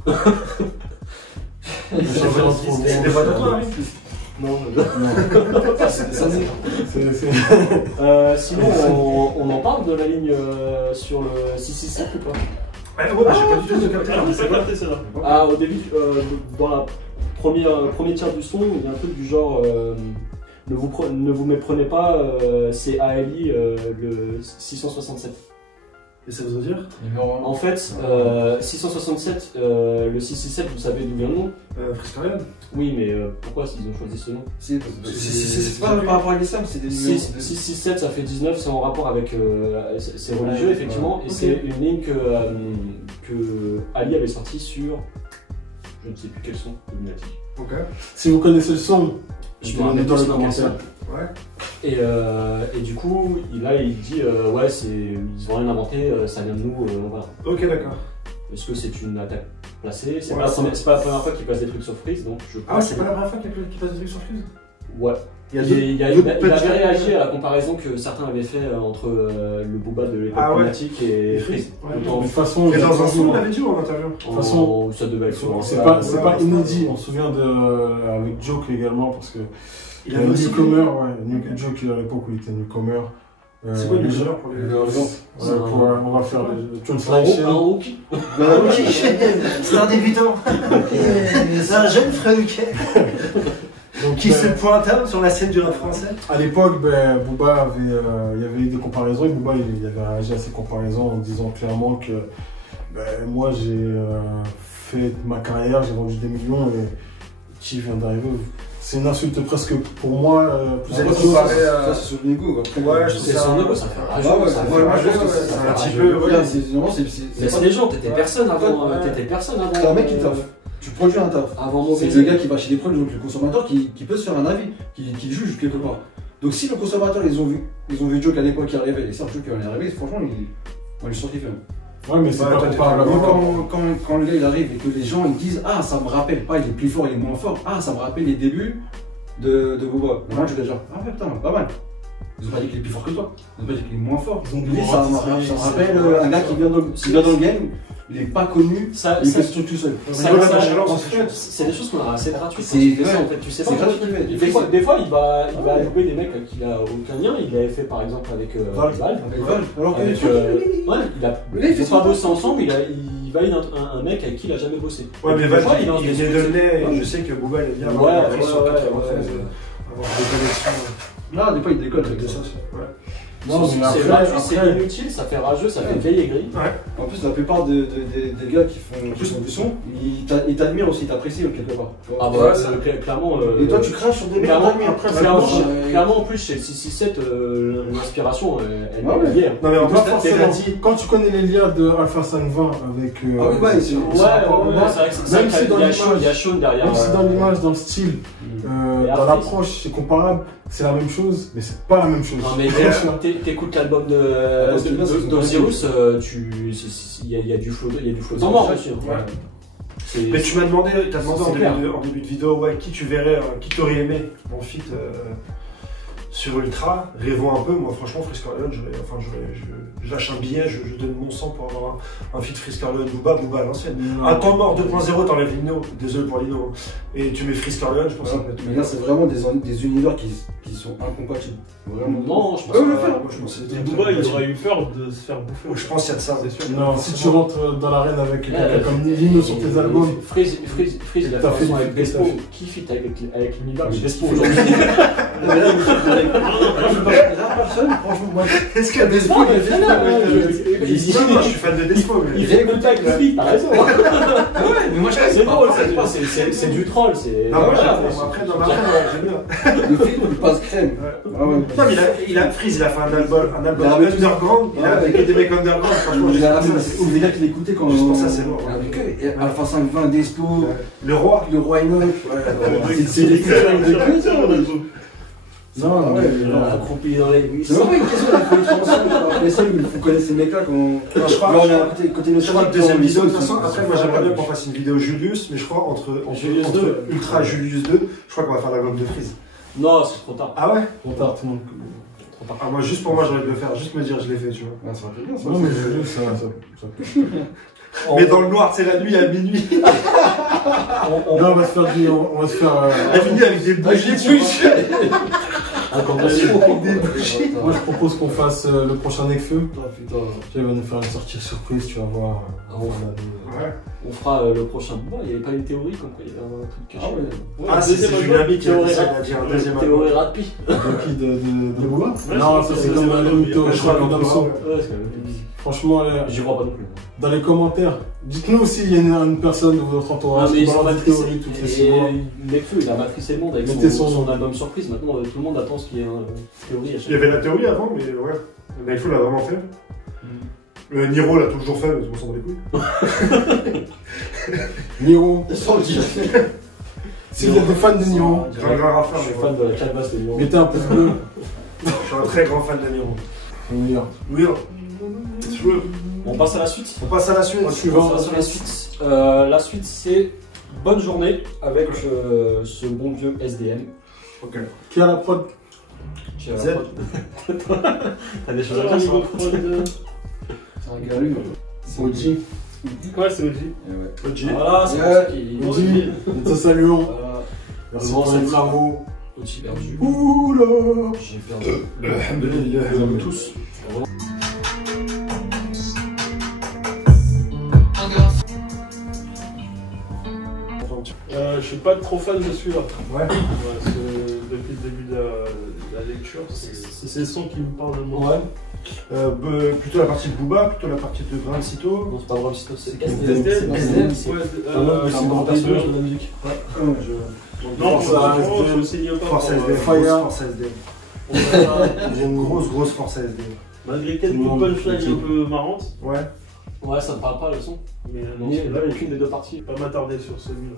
C'est des voix de toi, oui. Non, sinon, on en parle de la ligne sur le 667 ou pas? Ouais, j'ai pas du tout capté. c'est capté ça là. Ah, au début, dans la premier tiers du son, il y a un truc du genre ne vous méprenez pas, c'est ALI le 667. Et ça veut dire? En fait, 667, le 667, vous savez d'où vient le nom? Freestyle. Oui, mais pourquoi ils ont choisi ce nom? C'est pas par rapport à l'islam, c'est des numéros. 667, ça fait 19, c'est en rapport avec. C'est religieux, effectivement, et c'est une ligne que Ali avait sortie sur. Je ne sais plus quel son de Lunatic. Ok. Si vous connaissez le son, je vais en mettre dans les commentaires. Ouais. Et du coup, là, il dit ouais, ils ont rien inventé, ça vient de nous, voilà. Ok, d'accord. Est-ce que c'est une attaque placée? C'est Ouais, pas la première fois qu'il passe des trucs sur Freeze, donc je Ah, c'est pas la première fois qu'il passe des trucs sur Freeze? Ouais. Il avait réagi à la comparaison que certains avaient fait entre le Booba de l'époque Lunatic et Freeze. De toute façon, mais dans un son, on l'avait dit ou en interview? De toute façon, ça devait être souvent. C'est pas inédit, on se souvient avec Joke également, parce que il y a un newcomer, Joke à l'époque où il était newcomer. C'est quoi newcomer pour les gens? On va faire le translation. Un hook. C'est un débutant. C'est un jeune Frédéric. Qui se pointe sur la scène du rap français. À l'époque, Booba il y avait eu des comparaisons et Booba il avait réagi à ces comparaisons en disant clairement que moi j'ai fait ma carrière, j'ai vendu des millions et qui vient d'arriver. C'est une insulte presque pour moi. Vous êtes comparé à. Ça, c'est sur l'ego. Ouais, je trouve c'est son ego, ça fait rageux. C'est un petit peu. Laisse les gens, t'étais personne avant. T'es un mec qui taffe. Tu produis un taf. C'est le gars qui va chez les produits, donc le consommateur qui peut se faire un avis, qui juge quelque part. Donc si le consommateur, ils ont vu Joke à l'époque qui arrivait, et ça, Joke qui allait arriver, franchement, on lui surkiffe. Ouais, mais c'est pas quand le gars il arrive et que les gens ils disent ah ça me rappelle pas, il est plus fort, il est moins fort, ah ça me rappelle les débuts de Booba. Moi je vais dire ah ouais putain pas mal. Ils ont pas dit qu'il est plus fort que toi, ils ont pas dit qu'il est moins fort. Ça me rappelle un gars qui vient dans le game. Il n'est pas connu, il fait ce truc tout seul. C'est des choses qu'on a assez gratuites. C'est en fait, tu sais pas. Des fois, il va louer des mecs avec qui il a aucun lien. Il l'avait fait par exemple avec Valve. Il fait pas bosser ensemble, il valide un mec avec qui il a jamais bossé. Ouais, mais Valve, il est de nez, je sais que Booba il est bien. Avoir des connexions. Non, des fois il déconne avec ça. Non, c'est gratuit, c'est inutile, ça fait rageux, ça fait vieille aigri. Ouais. En plus, la plupart des gars qui font du son, ils t'admirent aussi, ils t'apprécient quelque part. Ah bah clairement. Et toi, tu craches sur des mecs qui t'admirent. Clairement, en plus, chez le 667, l'inspiration, elle est liée. Non, mais en plus, forcément, quand tu connais les liens de Alpha 520 avec. Ah oui, ouais, c'est vrai que même si dans l'image, il y a Sean derrière. Même si dans l'image, dans le style, dans l'approche, c'est comparable. C'est la même chose, mais c'est pas la même chose. Non, mais t'écoutes l'album d'Osiris, il y a du flow dans mort, bien sûr. Mais tu m'as demandé, en début de vidéo, qui tu verrais, qui t'aurais aimé en feat sur Ultra. Rêvons un peu, moi franchement, Freeze Corleone, je lâche un billet, je donne mon sang pour avoir un feat Freeze Corleone, Booba à l'ancienne. Un temps mort 2.0, t'enlèves Lino, désolé pour Lino, et tu mets Freeze Corleone, je pense que ça peut être. Mais là, c'est vraiment des univers qui sont incompatibles. Vraiment. Non, je pense que Booba, il aurait eu peur de se faire bouffer. Je pense qu'il y a de ça, c'est sûr. Non, si tu rentres dans l'arène avec quelqu'un comme Lino sur tes albums. Freeze, il a fait son avec Vespo. Qui fit avec l'univers de Vespo aujourd'hui? franchement, moi. Est-ce qu'il y a des Non, mais fais-le, je suis fan de Despo, mais. il réécoute avec le beat, t'as raison. Ouais, mais moi je C'est drôle, c'est du troll. Non, moi après, j'aime bien. Le film, il passe crème. Ah ouais. Non, mais il a Freeze, il a fait un album underground, il a avec des mecs underground, franchement, Il a les gars qui l'écoutaient quand. Juste pour ça, c'est lourd. Et Alpha 520, Despo, Le roi. Enoch. C'est des cultures de culture. Non, ouais, accroupi dans les buissons. c'est vraiment une question de les chansons. Les seuls où il faut connaître ces mecs-là quand. Je crois, on a côté je crois que deuxième vidéo, de toute façon, après, moi j'aimerais bien qu'on fasse une vidéo Julius, mais je crois entre Ultra Julius 2, je crois qu'on va faire l'album de Freeze. Non, c'est trop tard. Ah ouais? Trop tard, tout le monde. Ah, moi, juste pour moi, j'aurais de le faire, juste me dire, je l'ai fait, tu vois. Ça va bien, ça. Non, mais ça peut. Mais dans le noir, c'est la nuit à minuit. Non, on va se faire du. On va se faire. À minuit avec des bougies, tu vois. Moi, je propose qu'on fasse le prochain Necfeu. Oh putain. Tu vas nous faire une sortie surprise, tu vas voir. On fera le prochain. Bon, il n'y avait pas une théorie comme quoi il y avait un truc caché. Ah, c'est Julien Bi qui a dit un deuxième album. Théorie rapide. De qui De Booba? Non, ça c'est comme une théorie. Je crois comme que ça. Ouais, c'est quand même. Franchement, J'y crois pas non plus. dans les commentaires, dites-nous s'il y a une personne de votre entourage mais qui ils sont balance des matricés. théories toutes les 6 mois. Necfeu, il a matricé le monde avec Mettez son album surprise. Maintenant, tout le monde attend ce qu'il y ait une théorie à chaque Il y avait la théorie avant, mais ouais. Naifo l'a vraiment fait. Niro l'a toujours fait, mais on s'en bat les couilles. Niro. Sans le dire. Si vous êtes des fans de Niro, Je suis un grand Je suis fan, fan de la canvas de Lyon. mettez un pouce bleu. je suis un très grand fan de Niro. Oui. Oui, true. On passe à la suite. On passe à la suite. On passe à la suite. La suite, c'est Bonne journée avec ce bon vieux SDM. Ok. Qui a la prod? Qui a la Z. prod. T'as des choses à dire sur la prod? C'est un galu. Oji. Ouais, c'est OG. OG. Voilà, c'est pour ça qu'il Oji. Nous te saluons. Voilà. Merci pour les travaux. Oji perdu. Oula. J'ai perdu. Nous sommes tous. Je suis pas trop fan de celui-là. Ouais. Depuis le début de la lecture, c'est ces sons qui me parlent de moi. Ouais. Plutôt la partie de Booba, plutôt la partie de Grand Cito. Non, c'est pas Bram Cito, c'est SDM. SDM. Ouais, C'est un grand personnage de la musique. non, Force je signe pas. Force SDM. Fire. Force SDM. SDM. J'ai une grosse force SDM. Malgré quelques punchlines un peu marrantes, Ouais. Ouais, ça me parle pas le son. mais non, Ni là, aucune des deux parties. je vais pas m'attarder sur celui-là.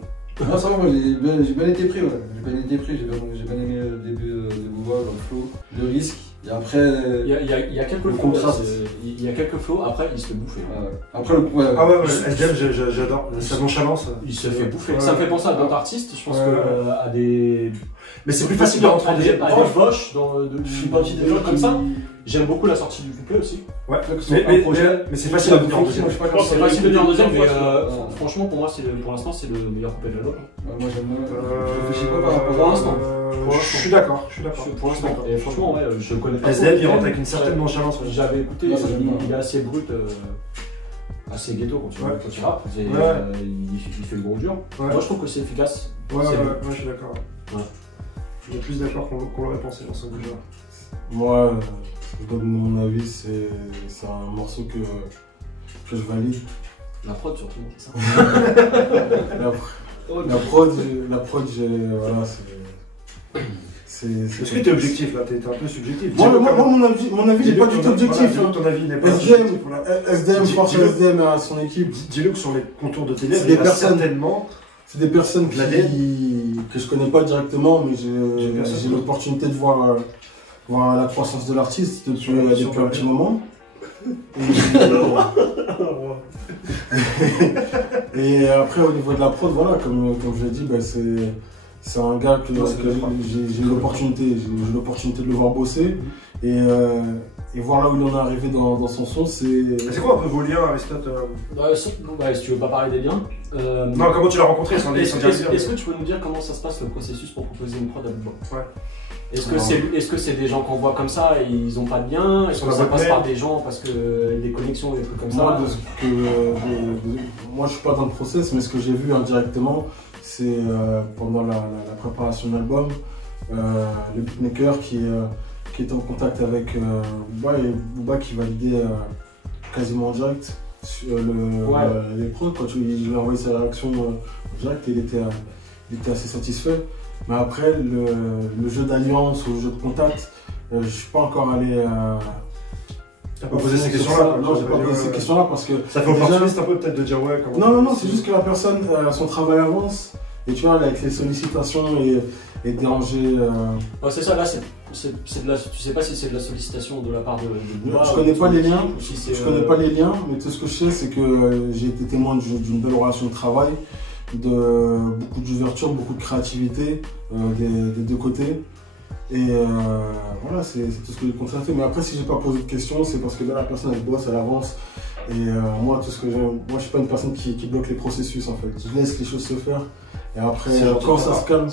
Non, ça va, moi j'ai bien été pris, ouais. J'ai bien été pris, j'ai bien aimé le début de Booba, le flow, le risque. Et après. Il y a quelques le flows. contraste. Il y a quelques flows, après il se fait bouffer. Après le coup. Ah ouais, SDM, j'adore. Sa nonchalance. Il se fait bouffer. Ouais. Ça me fait penser à d'autres artistes, je pense Ouais. que à des. Mais c'est plus facile de rentrer en deuxième. À des Bosch, je suis parti des gens comme ça. J'aime beaucoup la sortie du couplet aussi. Ouais. Mais Mais c'est facile à venir en deuxième. C'est facile de dire en deuxième, mais Ouais. franchement pour moi, pour l'instant, c'est le meilleur couplet de l'album. Moi j'aime bien. Je réfléchis pas par rapport pour l'instant. Je suis d'accord. Pour l'instant. Et franchement, ouais, je connais pas. SDM, il rentre avec une certaine nonchalance. J'avais écouté, Ouais, ça, j'aime bien. il est assez brut, assez ghetto quand tu rappes. Ouais. Il fait le bon dur. Ouais. Moi je trouve que c'est efficace. Ouais, C'est- je suis d'accord. Ouais. Je suis plus d'accord qu'on l'aurait pensé dans ce déjà. Moi, je donne mon avis, c'est un morceau que je valide. La prod surtout, c'est ça. La prod, voilà, c'est. Est-ce que t'es objectif là? T'es un peu subjectif. Moi, mon avis, il n'est pas du tout objectif. Dis-le que ton avis n'est pas SDM, subjectif. Voilà. SDM, force Dis-le. SDM à son équipe. Dis-le que sur les contours de télé, C'est il y des a personnes- certainement. C'est des personnes La que je connais pas directement, mais J'ai bien ça. j'ai l'opportunité de voir la croissance de l'artiste depuis un petit moment. Et après, au niveau de la prod, voilà, comme je l'ai dit, ben, c'est un gars que j'ai eu l'opportunité de le voir bosser. Et voir là où il en est arrivé dans son son, c'est. C'est quoi un peu vos liens, Aristote? Si tu veux pas parler des liens. Non, comment tu l'as rencontré sans Est-ce dire que tu peux nous dire comment ça se passe le processus pour proposer une prod à Booba? Ouais. Est-ce que c'est des gens qu'on voit comme ça et ils ont pas de lien? Est-ce que ça passe par des gens parce que des connexions et des trucs comme ça? Moi, je suis pas dans le process, mais ce que j'ai vu indirectement, c'est pendant la préparation de l'album, le beatmaker qui qui était en contact avec Booba et Booba qui validait quasiment en direct les prods. Il lui a envoyé sa réaction en direct et il était assez satisfait. Mais après, le jeu d'alliance ou le jeu de contact, je ne suis pas encore allé. T'as pas posé ces questions-là? Non, j'ai pas posé ces questions-là parce que. Ça fait opportuniste un peu peut-être de dire ouais. Non, c'est juste que la personne, son travail avance. Et tu vois, avec les sollicitations et déranger. Ouais, c'est ça, là, c'est de la. Tu sais pas si c'est de la sollicitation de la part de je connais pas les liens. Je connais pas les liens, mais tout ce que je sais, c'est que j'ai été témoin d'une belle relation de travail, de beaucoup d'ouverture, beaucoup de créativité des deux côtés. Et voilà, c'est tout ce que j'ai constaté. Mais après, si j'ai pas posé de questions, c'est parce que là, la personne elle bosse, elle avance. Et moi, tout ce que j'aime, moi, je suis pas une personne qui bloque les processus en fait. Je laisse les choses se faire. Et après, quand ça se calme,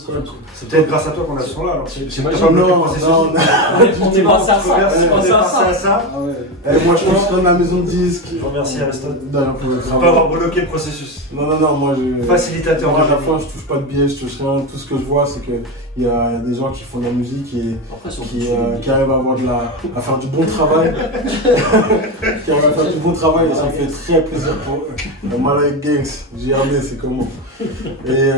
c'est peut-être grâce à toi qu'on a ce son là. Non, on est passé à ça. Moi, je donne la maison de disques. Je remercie Aristote. Faut pas avoir bloqué le processus. Non, moi je. Facilitateur. Moi, à la fin, je touche pas de billets, je touche rien. Tout ce que je vois, c'est qu'il y a des gens qui font de la musique et qui arrivent à faire du bon travail. Qui arrivent à faire du bon travail et ça me fait très plaisir pour eux. Malay Gangs, JRD, c'est comment. Et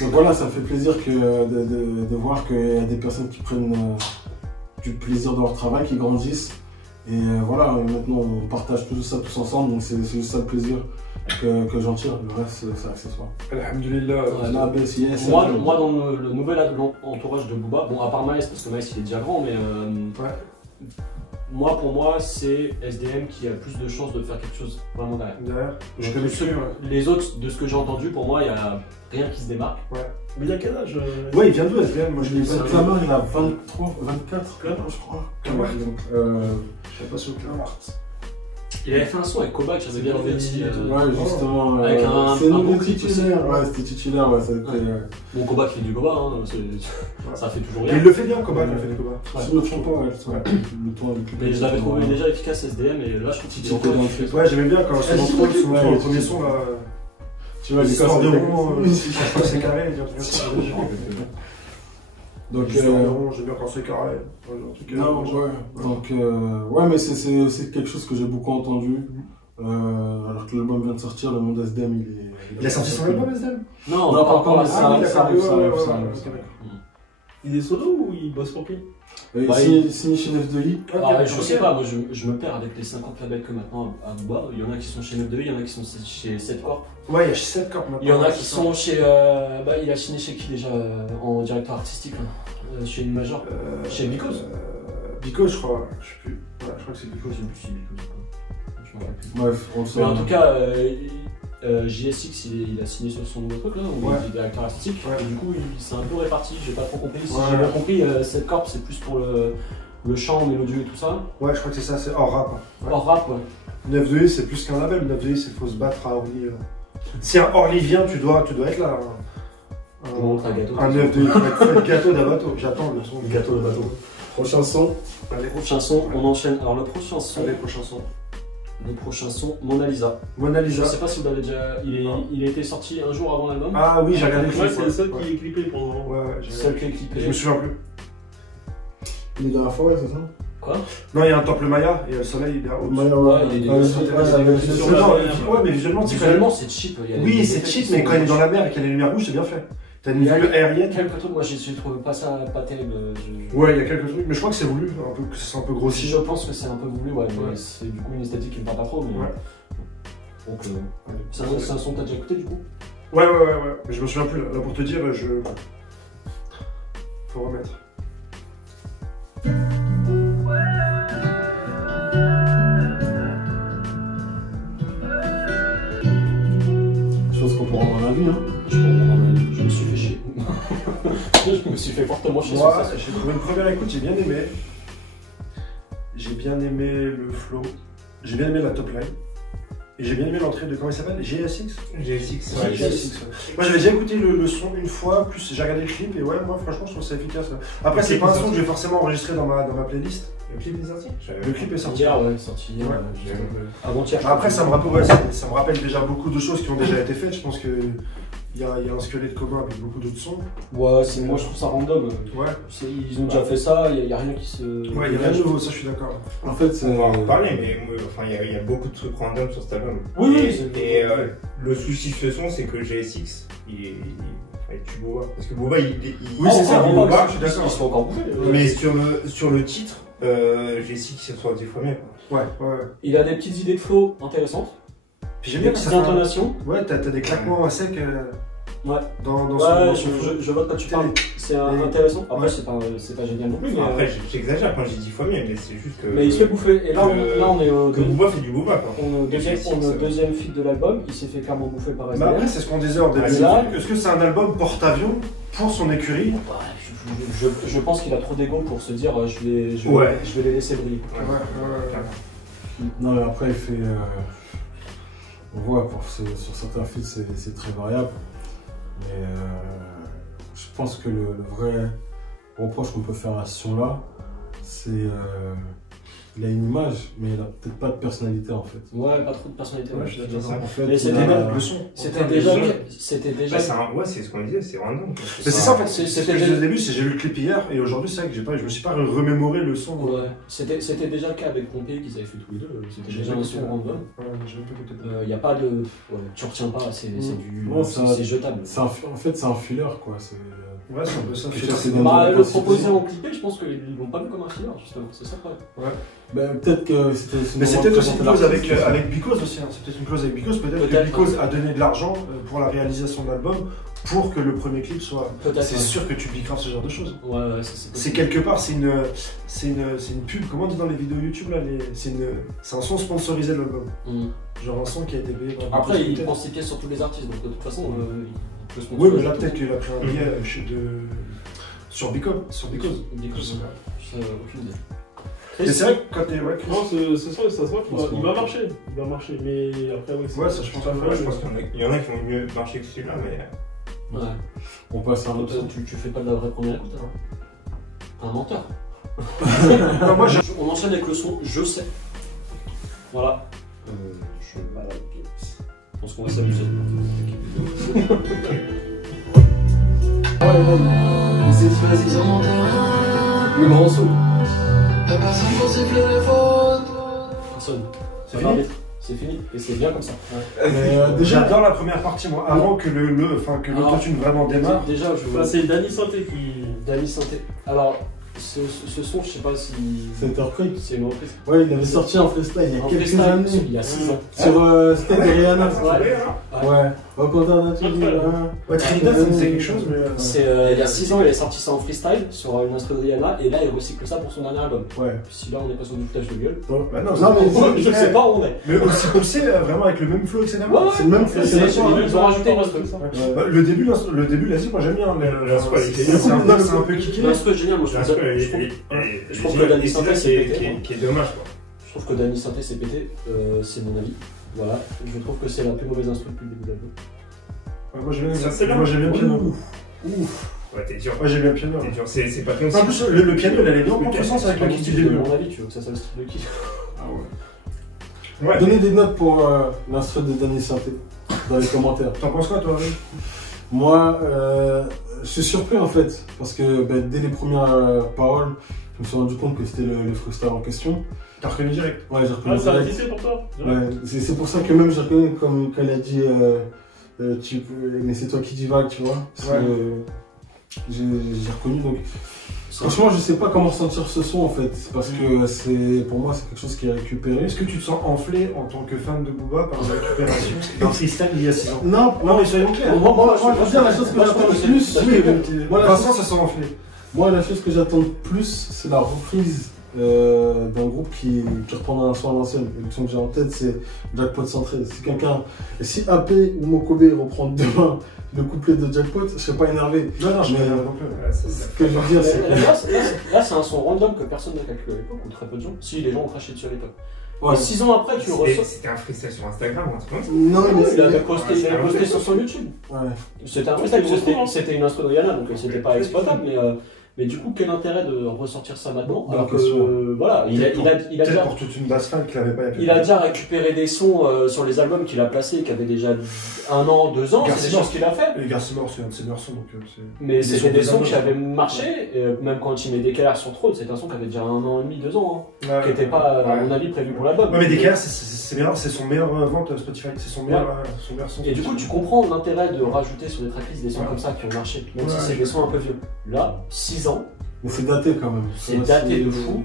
donc voilà, ça me fait plaisir de voir qu'il y a des personnes qui prennent du plaisir dans leur travail, qui grandissent. Et voilà, et maintenant on partage tout ça tous ensemble, donc c'est juste ça le plaisir que j'en tire. Le reste, c'est accessoire. Alhamdulillah. Moi, dans le nouvel entourage de Booba, bon, à part Maes, parce que Maes il est déjà grand, mais pour moi, c'est SDM qui a plus de chances de faire quelque chose vraiment derrière. Je connais plus. Les autres, de ce que j'ai entendu, pour moi, il n'y a rien qui se démarque. Ouais. Mais il a quel âge Ouais, il vient d'où SDM? Moi je l'ai pas. Clamart, il a 23, 24, je crois. Clamart. Je sais pas sur Clamart. Il avait fait un son avec Koba qui avait bien investi. Ouais, justement. Avec c'est un bon clip titulaire. Ouais, c'était titulaire, ouais. Bon, Koba qui fait du Koba, hein, ça fait toujours rien. Il le fait bien, Koba, il le fait du Koba. Je me trompe pas, mais je l'avais trouvé déjà efficace SDM et là je trouve qu'il est encore efficace. Ouais, j'aimais bien quand c'est dans le premier son là. Tu vois, l'histoire de rond, c'est carré, donc j'aime bien quand c'est carré. Donc ouais, mais c'est quelque chose que j'ai beaucoup entendu. Alors que l'album vient de sortir, le monde SDM il a sorti son album SDM? Non, pas encore, ça arrive. Il est solo ou il bosse pour qui? Il signe chez 9-2i. Je sais pas, moi je me perds avec les 50 labels que maintenant à Booba. Il y en a qui sont chez 9-2i, il y en a qui sont chez 7 Corp. Ouais, il y a chez 7 Corp maintenant. Il y en a qui sont chez. Il a signé chez qui déjà en directeur artistique là, chez une major. Chez Because. Because, je crois. Je sais plus. Ouais, je crois que c'est Because. Bref, on le sait. Mais en tout cas, JSX il a signé sur son nouveau truc là, où il est directeur artistique. Et du coup, c'est un peu réparti. J'ai pas trop compris. Si j'ai bien compris, 7 Corp c'est plus pour le chant mélodieux et tout ça. Ouais, je crois que c'est ça, c'est hors rap. Hors rap, ouais. 9-2i, c'est plus qu'un label. 9-2i, c'est faut se battre à Orly. Si un Orly vient, tu dois être là. Un 9-2i, le gâteau d'Abato. J'attends le son. Le gâteau de bateau. Prochain son. Prochain son, on enchaîne. Alors le prochain son. Les prochains sons. Le prochain son, Mona Lisa. Mona Lisa. Je sais pas si vous l'avez déjà. Il a été sorti un jour avant l'album. Ah oui, j'ai regardé le clip. Ouais, c'est le seul qui est clippé pour le moment. Ouais, seul qui est clippé. Je me souviens plus. Il est dans la forêt, c'est ça? Quoi? Non, il y a un temple Maya et le soleil il est haut. Ouais, il est ouais, mais visuellement, c'est cheap. Oui, c'est cheap, mais quand il est dans la mer et qu'il y a les lumières rouges, c'est bien fait. T'as une vue aérienne. Quelques trucs, moi j'ai trouvé pas ça pas terrible. Ouais, il y a quelques trucs, mais je crois que c'est voulu, que c'est un peu grossi. Je pense que c'est un peu voulu, ouais, mais c'est du coup une esthétique qui me parle pas trop. Mais... Ouais. Donc, c'est un son que t'as déjà écouté du coup? Ouais. Mais je me souviens plus, là pour te dire, faut remettre. Chose qu'on pourra avoir un avis, hein. Je me suis fait chier. Je me suis fait fortement chier sur ça. J'ai trouvé une première écoute, j'ai bien aimé. J'ai bien aimé le flow. J'ai bien aimé la top line. Et j'ai bien aimé l'entrée de, comment il s'appelle? GSX. GSX. Moi j'avais déjà écouté le son une fois, plus j'ai regardé le clip et ouais, moi franchement je trouve ça efficace. Là. Après c'est pas un son que je vais forcément enregistrer dans ma playlist. Le clip est sorti? Le clip est sorti. Hier, ouais, sorti hier. Avant-hier. Après ça me rappelle déjà beaucoup de choses qui ont déjà été faites. Je pense que Il y a un squelette commun avec beaucoup d'autres sons. Ouais, moi je trouve ça random. Ouais. Ils ont déjà fait ça, il n'y a rien qui se. Ouais, il y a rien de nouveau, ça je suis d'accord. En fait, on va en parler, mais enfin, il y a beaucoup de trucs random sur cet album. Oui, et le souci de ce son, c'est que GSX, il tue Booba. Parce que Booba, oui, c'est ça, Booba, je suis d'accord. Ils sont encore bouffés. Mais sur le titre, GSX, il soit 10 fois mieux. Ouais. Il a des petites idées de flow intéressantes. Puis j'aime bien que ça. Intonation. Ouais, t'as des claquements à sec. Ouais. Dans Je vois de quoi tu parles. C'est intéressant. Après, c'est pas génial non plus. Mais après, j'exagère quand je dis 10 fois mieux, mais c'est juste que. Mais il se fait bouffer. Et là, on est au. Que Booba fait du Booba, quoi. On est au deuxième feat de l'album. Il s'est fait clairement bouffer par SDM. Mais après, c'est ce qu'on disait en début. Est-ce que c'est un album porte-avions pour son écurie? Je pense qu'il a trop d'ego pour se dire je vais les laisser briller. Non, mais après, il fait. On voit, sur certains feats, c'est très variable. Mais je pense que le vrai reproche qu'on peut faire à ce son-là, c'est il a une image, mais il a peut-être pas de personnalité en fait. Ouais, pas trop de personnalité. Ouais, je suis d'accord. En fait, mais c'était déjà. C'est ce qu'on disait, c'est random. Mais c'est ça en fait, c'était déjà le début, j'ai vu le clip hier et aujourd'hui c'est vrai que je me suis pas remémoré le son. Ouais, c'était déjà le cas avec Pompé qu'ils avaient fait tous les deux, c'était déjà un son random. Il n'y a pas de. Tu retiens pas, c'est jetable. En fait, c'est un filler quoi. Ouais, c'est un peu ça. Le proposer en clipé, je pense qu'ils l'ont pas vu comme un filler, justement, c'est ça le problème. Ben, peut-être que c'était. Mais c'est peut-être aussi une clause avec Because aussi. C'est peut-être une clause avec Because. Peut-être que Because a donné de l'argent pour la réalisation de l'album pour que le premier clip soit. C'est sûr que tu bicraves ce genre de choses. Ouais, c'est quelque part, c'est une pub. Comment on dit dans les vidéos YouTube là, c'est un son sponsorisé de l'album. Genre un son qui a été payé. Après, il prend ses pièces sur tous les artistes, donc de toute façon, il peut se oui, mais là peut-être qu'il a pris un billet sur Because. Because. Aucune idée. Mais c'est vrai que quand t'es. Non, ça se voit qu'il va marcher. Il va marcher, mais après, oui. Ouais, ça je pense pas. Je pense qu'il y en a qui vont mieux marcher que celui-là, mais. Ouais. On passe à un autre. Tu fais pas de la vraie première écoute, hein. T'es un menteur. Non, moi, on enchaîne avec le son Je sais. Voilà. Je pense qu'on va s'amuser. Le grand saut. Personne. C'est fini. C'est fini. Et c'est bien comme ça. J'adore la première partie, moi, avant que l'autotune vraiment démarre. Déjà, c'est Danny Santé qui. Danny Santé. Alors, ce son, je sais pas si. C'est repris. C'est une reprise. Ouais, il avait sorti en freestyle il y a quelques années. Il y a 6 ans. Sur State de Rihanna. Ouais. Recontent nature. Ouais, Trinidad, ça me disait quelque chose, mais. Il y a 6 ans, il a sorti ça en freestyle sur une instru de Rihanna, et là, il recycle ça pour son dernier album. Ouais. Si là, on est pas sur du foutage de gueule. Bah non, mais je sais pas où on est. Mais aussi poussé, vraiment avec le même flow que c'est d'abord. Ouais, c'est le même flow. Ils ont rajouté une instru. Le début, là-y, moi j'aime bien. C'est un peu kické. L'instru est génial, moi je trouve que Danny Santé s'est pété. Qui est dommage, quoi. Je trouve que Danny Santé s'est pété, c'est mon avis. Voilà, je trouve que c'est la plus mauvaise instru depuis le début de l'album. Moi j'aime bien le piano. Ouf. Ouais, t'es dur. Ouais, j'aime bien le piano. T'es dur, c'est pas comme ça. En plus, le piano, il allait bien en contresens avec le kick du début. Mon avis, tu veux que ça soit le style de qui? Ah ouais. Donnez des notes pour l'instru de Danny Santé dans les commentaires. T'en penses quoi, toi, Harry? Moi, je suis surpris en fait, parce que dès les premières paroles, je me suis rendu compte que c'était le freestyle en question. T'as reconnu direct? Ouais, j'ai reconnu direct. Ah, ça a pour toi? Ouais, c'est pour ça que même j'ai reconnu comme quand il a dit mais c'est toi qui divague, tu vois. Ouais. J'ai reconnu donc. Franchement, je sais pas comment sentir ce son en fait, parce que pour moi c'est quelque chose qui est récupéré. Est-ce que tu te sens enflé en tant que fan de Booba par la récupération d'un freestyle il y a 6 ans? Non, mais soyons clairs. Moi, je veux dire la chose que j'attends le plus. Oui, Vincent, ça sent enflé. Moi, la chose que j'attends le plus, c'est la reprise d'un groupe qui reprendra un son à l'ancienne. Le son que j'ai en tête, c'est Jackpot Centré. Si AP ou Mokobe reprend demain le couplet de Jackpot, je serais pas énervé. Non, je mais ce que je veux dire, c'est. Là, c'est un son random que personne n'a calculé à l'époque, ou très peu de gens. Si, les gens ont craché dessus à l'époque. Ouais. 6 ans après, tu le reçois. C'était un freestyle sur Instagram ou un truc comme ça? Non, mais il avait posté sur son YouTube. Ouais. C'était un freestyle, c'était une instru de Rihanna, donc c'était pas exploitable, mais Mais du coup, quel intérêt de ressortir ça maintenant? Bonne Alors question. que, voilà, il a déjà... pour toute une base fan qu'il avait pas. Il a déjà récupéré des sons sur les albums qu'il a placés, qui avaient déjà 1 an, 2 ans, c'est des choses qu'il a fait. Les Garcia Mort, c'est un de ses meilleurs sons, donc mais c'était des sons qui avaient marché, et même quand il met des KR sur Throne, c'est un son qui avait déjà 1 an et demi, 2 ans, hein, qui n'était pas, à mon avis, prévu pour l'album. Ouais, mais des KR, c'est son meilleur vente Spotify, c'est son meilleur son. Et du coup, tu comprends l'intérêt de rajouter sur des tracklists des sons comme ça qui ont marché, même si c'est des sons un peu vieux. Là, 6 ans. Mais c'est daté quand même. C'est daté de fou.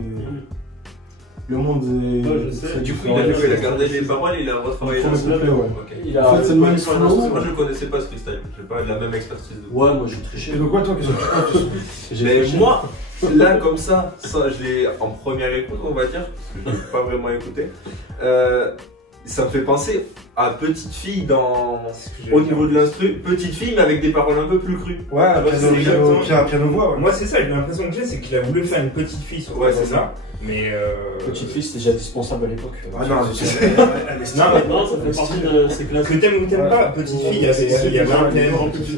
Le monde est. Ouais, je sais. Du coup, il a gardé les paroles, il a retravaillé le son. Il a... En fait, c'est le même flow. Moi, je ne connaissais pas ce freestyle. J'ai pas la même expertise. Ouais, moi, j'ai triché. Et donc, quoi, toi, qu'est-ce que tu Mais moi, là, comme ça, je l'ai en première écoute, on va dire, parce que je l'ai pas vraiment écouté. Ça me fait penser à Petite Fille au niveau de l'instru. Petite Fille, mais avec des paroles un peu plus crues. Ouais, piano-voix. Moi, c'est ça, l'impression que j'ai, c'est qu'il a voulu faire une petite fille sur c'est ça. Mais Petite Fille, c'était déjà dispensable à l'époque. Ah non, non, ça fait partie de ces classes. que t'aimes ou t'aimes pas, Petite Fille, il y avait un thème.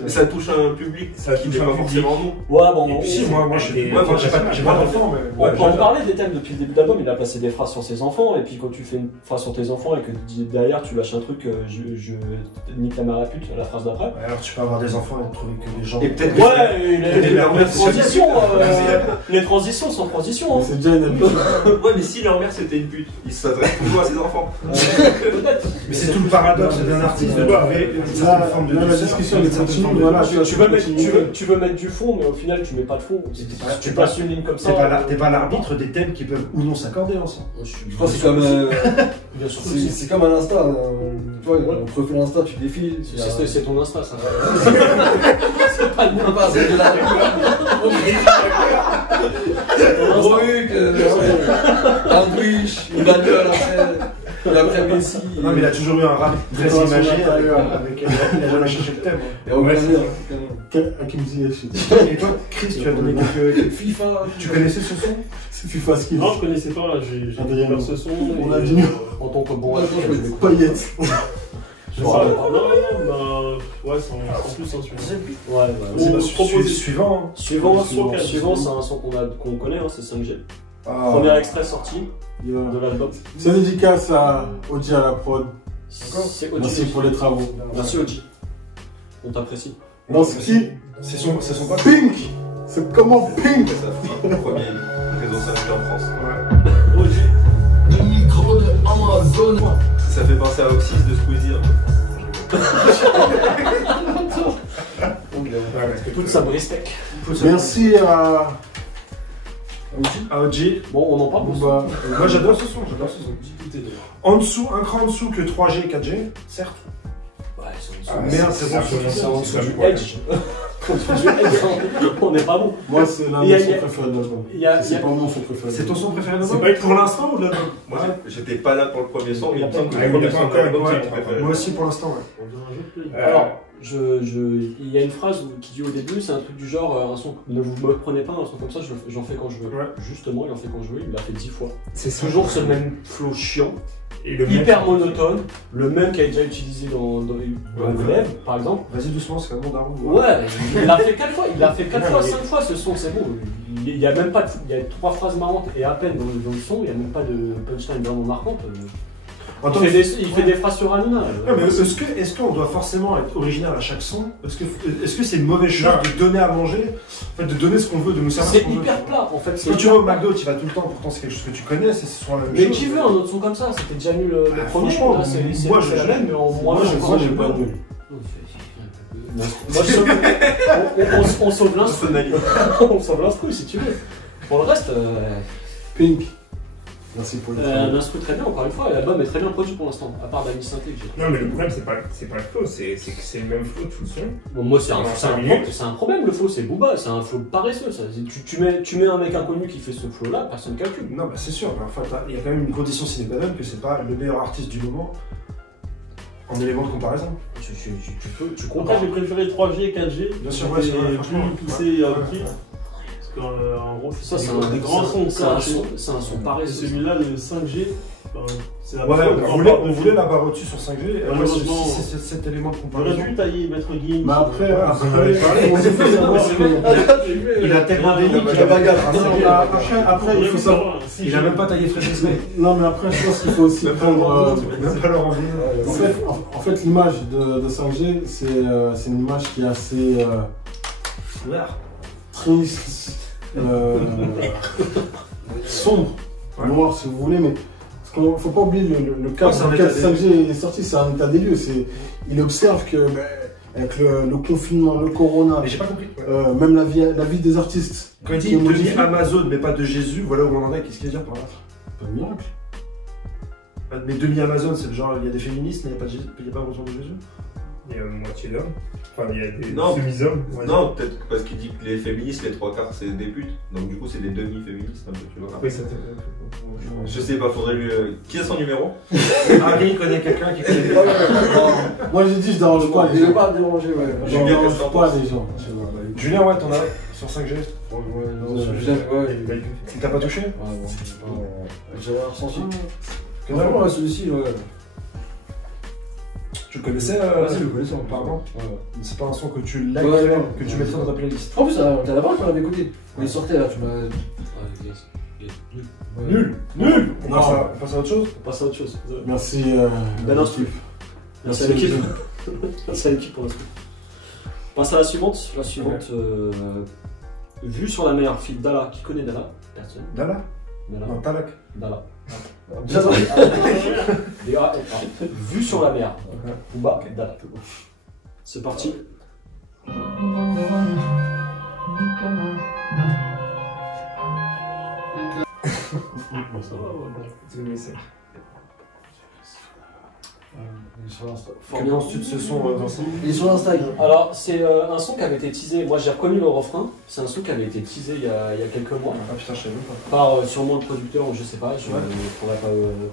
Ça touche un public qui n'est pas forcément nous. Ouais, bon, Et puis, moi, j'ai pas d'enfant, mais. On peut en parler des thèmes depuis le début de l'album. Il a placé des phrases sur ses enfants, et puis quand tu fais une phrase sur tes enfants et que derrière tu lâches un truc, je nique ta mère la pute, la phrase d'après. Alors tu peux avoir des enfants et trouver que les gens. Et peut-être les transitions sans transition. C'est déjà une habitude. Ouais, mais si leur mère c'était une pute, il s'adresse toujours à ses enfants. Peut-être. Mais c'est tout le paradoxe d'un artiste de trouver une certaine forme de la discussion est continue. Voilà, tu veux mettre du fond, mais au final tu mets pas de fond. Tu passes une ligne comme ça. T'es pas l'arbitre des thèmes qui peuvent ou non s'accorder ensemble. Je pense que c'est comme. C'est comme un Insta. Tu vois, on te refait l'Insta, tu défiles. C'est ton Insta, ça. C'est pas le bon passé de la Brouk, Andwish, il va mieux à l'entrée. Et après Messi. Non, mais il a toujours eu un rap très imagé avec. Il a jamais cherché le thème. Et on va dire. Hakim Ziyech. Et toi, Chris, tu as donné FIFA. Tu connaissais ce son? C'est FIFA Skills. Non, je connaissais pas, j'ai découvert ce son. On a dit en tant que bon paillettes. Non, ouais, c'est en plus un suivant. C'est suivant. Suivant, c'est un son qu'on connaît, c'est 5G. Premier extrait sorti de l'album. C'est une dédicace à Oji à la prod. Merci pour les travaux. Merci Oji. On t'apprécie. Dans ce qui, c'est son pas Pink. C'est comment Pink. Le premier réseau 5G en France. Le micro de Amazon. Ça fait penser à Oxys de Squeezie. Toute sa bristek. Merci à Oji. Bon, on en parle ou pas? Moi j'adore ce son, En dessous, un cran en dessous que 3G et 4G, certes. Ouais, merde, c'est en dessous du Edge. On n'est pas bon. Moi, c'est l'un de mes sons préférés de l'album. C'est pas mon son préféré. C'est ton son préféré de l'album? C'est pas pour l'instant ou de l'album? Moi, j'étais pas là pour le premier son, mais moi aussi pour l'instant, ouais. Alors, il y a une phrase qui dit au début, c'est un truc du genre, un son, ne vous me prenez pas, un son comme ça, j'en fais quand je veux. Justement, il en fait quand je veux, il l'a fait 10 fois. C'est toujours ce même flow chiant. Hyper monotone, le même qui a déjà utilisé dans Glaive, par exemple. Vas-y doucement, c'est pas bon daron. Ouais, il l'a fait 4 fois, 5 fois ce son, c'est bon. Il y a même pas il y a 3 phrases marrantes et à peine dans le son, il n'y a même pas de punchline vraiment marquante. Il fait des phrases sur Hanouna. Non, mais est-ce qu'on doit forcément être original à chaque son? Est-ce que c'est une mauvaise chose de donner à manger, en fait, de donner ce qu'on veut, de nous servir ce qu'on veut? C'est hyper plat en fait. Quand tu vas au McDo, tu vas tout le temps, pourtant c'est quelque chose que tu connais, c'est souvent la même chose. Mais qui veut un autre son comme ça? C'était déjà nul le premier. Franchement, moi je la même, mais en moins j'ai pas nul. On sauve l'instru. On sauve l'instru si tu veux. Pour le reste. Pink. Merci pour l'instru très bien, encore une fois, l'album est très bien produit pour l'instant, à part Dami Synthé que j'ai. Non, mais le problème, c'est pas le flow, c'est que c'est le même flow tout le son. Bon, moi, c'est un problème le flow, c'est Booba, c'est un flow paresseux. Ça. Tu mets un mec inconnu qui fait ce flow-là, personne ne calcule. Non, bah c'est sûr, mais enfin, il y a quand même une condition sine qua non que c'est pas le meilleur artiste du moment en élément de comparaison. Tu comprends, j'ai préféré 3G et 4G. Bien sûr, ouais, plus poussé à prix. En gros, ça c'est un des grands sons. C'est un son paresseux. Celui-là, le 5G, On voulait la barre au-dessus sur 5G. Malheureusement, c'est cet élément de comparaison. J'aurais dû tailler, mettre Guillaume. Mais après, il a tellement d'énigmes qu'il a pas après, il faut savoir. Il a même pas taillé Fred. Non, mais après, je pense qu'il faut aussi prendre. Même pas leur envie. En fait, l'image de 5G, c'est une image qui est assez triste, sombre, noir si vous voulez, mais il ne faut pas oublier le cas dans lequel 5G est sorti, c'est un état des lieux. Il observe que avec le confinement, le corona, mais j'ai pas compris. Même la vie des artistes. Quand il dit demi Amazon mais pas de Jésus, voilà où on en est, qu'est-ce qu'il veut dire par là? Pas de miracle. Mais demi Amazon, c'est le genre, il y a des féministes, mais il n'y a pas le retour de Jésus. Il y a moitié d'hommes. Enfin, il y a des demi-hommes. Non, peut-être parce qu'il dit que les féministes, les 3/4, c'est des putes. Donc, du coup, c'est des demi-féministes, un peu, tu vois. Après, ça je sais pas, faudrait lui. Qui a son numéro? Harry connaît quelqu'un qui connaît. Moi, j'ai dit, je dérange pas. Je vais pas déranger, ouais. Je dérange pas les gens. Julien, ouais, t'en as sur 5G? Ouais, il t'a pas touché? J'avais ressenti. Non, celui-ci, ouais. Tu le connaissais? Vas-y, je le connaissais, apparemment. C'est pas un son que tu likes, que tu mettrais dans ta playlist. En plus, t'as la barre qu'on avait écouté. Quand il sortait là, tu m'as. Nul! On passe à autre chose? On passe à autre chose. Merci. Ben instru. Merci à l'équipe. Merci à l'équipe pour l'instru. On passe à la suivante. La suivante, vue sur la mer, feat Dala. Qui connaît Dala? Personne. Dala? Non, Talak. Dala. D-A-L-A. Vue sur la mer. Booba, Dala. C'est parti. Comment tu ce son dans ça? Il est sur Instagram. Alors, c'est un son qui avait été teasé. Moi, j'ai reconnu le refrain. C'est un son qui avait été teasé il y a quelques mois. Ah putain, je sais même pas. Par sûrement le producteur, ou je sais pas, je ne pourrais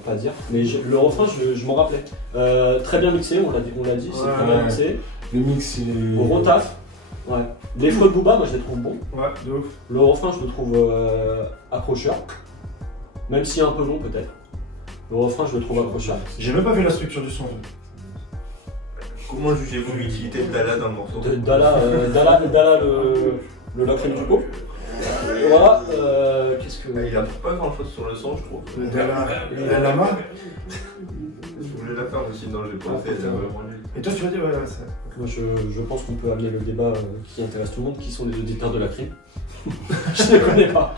pas dire. Mais le refrain, je m'en rappelais. Très bien mixé, on l'a dit, c'est très bien mixé. Le mix, est. Gros taf. Ouais. Les flots de Booba, moi je les trouve bons. Ouais, de ouf. Le refrain, je le trouve accrocheur. Même si un peu long peut-être. Le refrain, je le trouve accrocheur. J'ai même pas vu la structure du son. Comment jugez-vous l'utilité de Dala dans le morceau? Dala, le lacryme du pot. Voilà, qu'est-ce que. Il a pas grand chose sur le son, je trouve. La lama. Je voulais la faire aussi, non, j'ai pas fait, elle a vraiment nul. Et toi, tu vas dire, ouais, ça. Moi, je pense qu'on peut amener le débat qui intéresse tout le monde, qui sont les auditeurs de la crime. Je ne les connais pas.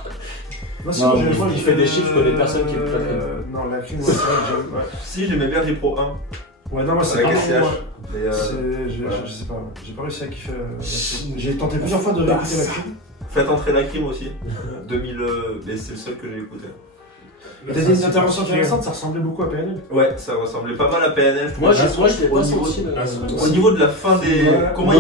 Moi, il fait des chiffres, je connais personne qui écoute la crime. Non, la crime, ouais, c'est vrai que j'aime. Si, j'aimais bien Pro 1. Ouais, non, moi, c'est pas SCH. moi. Je sais pas, j'ai pas réussi à kiffer. J'ai tenté plusieurs fois de réécouter la crime. Faites entrer la crime aussi. 2000, mais c'est le seul que j'ai écouté. T'as dit une intervention intéressante, ça ressemblait beaucoup à PNL. Ouais, ça ressemblait pas mal à PNL. Moi, je l'ai pas senti. Au niveau de la fin des. Comment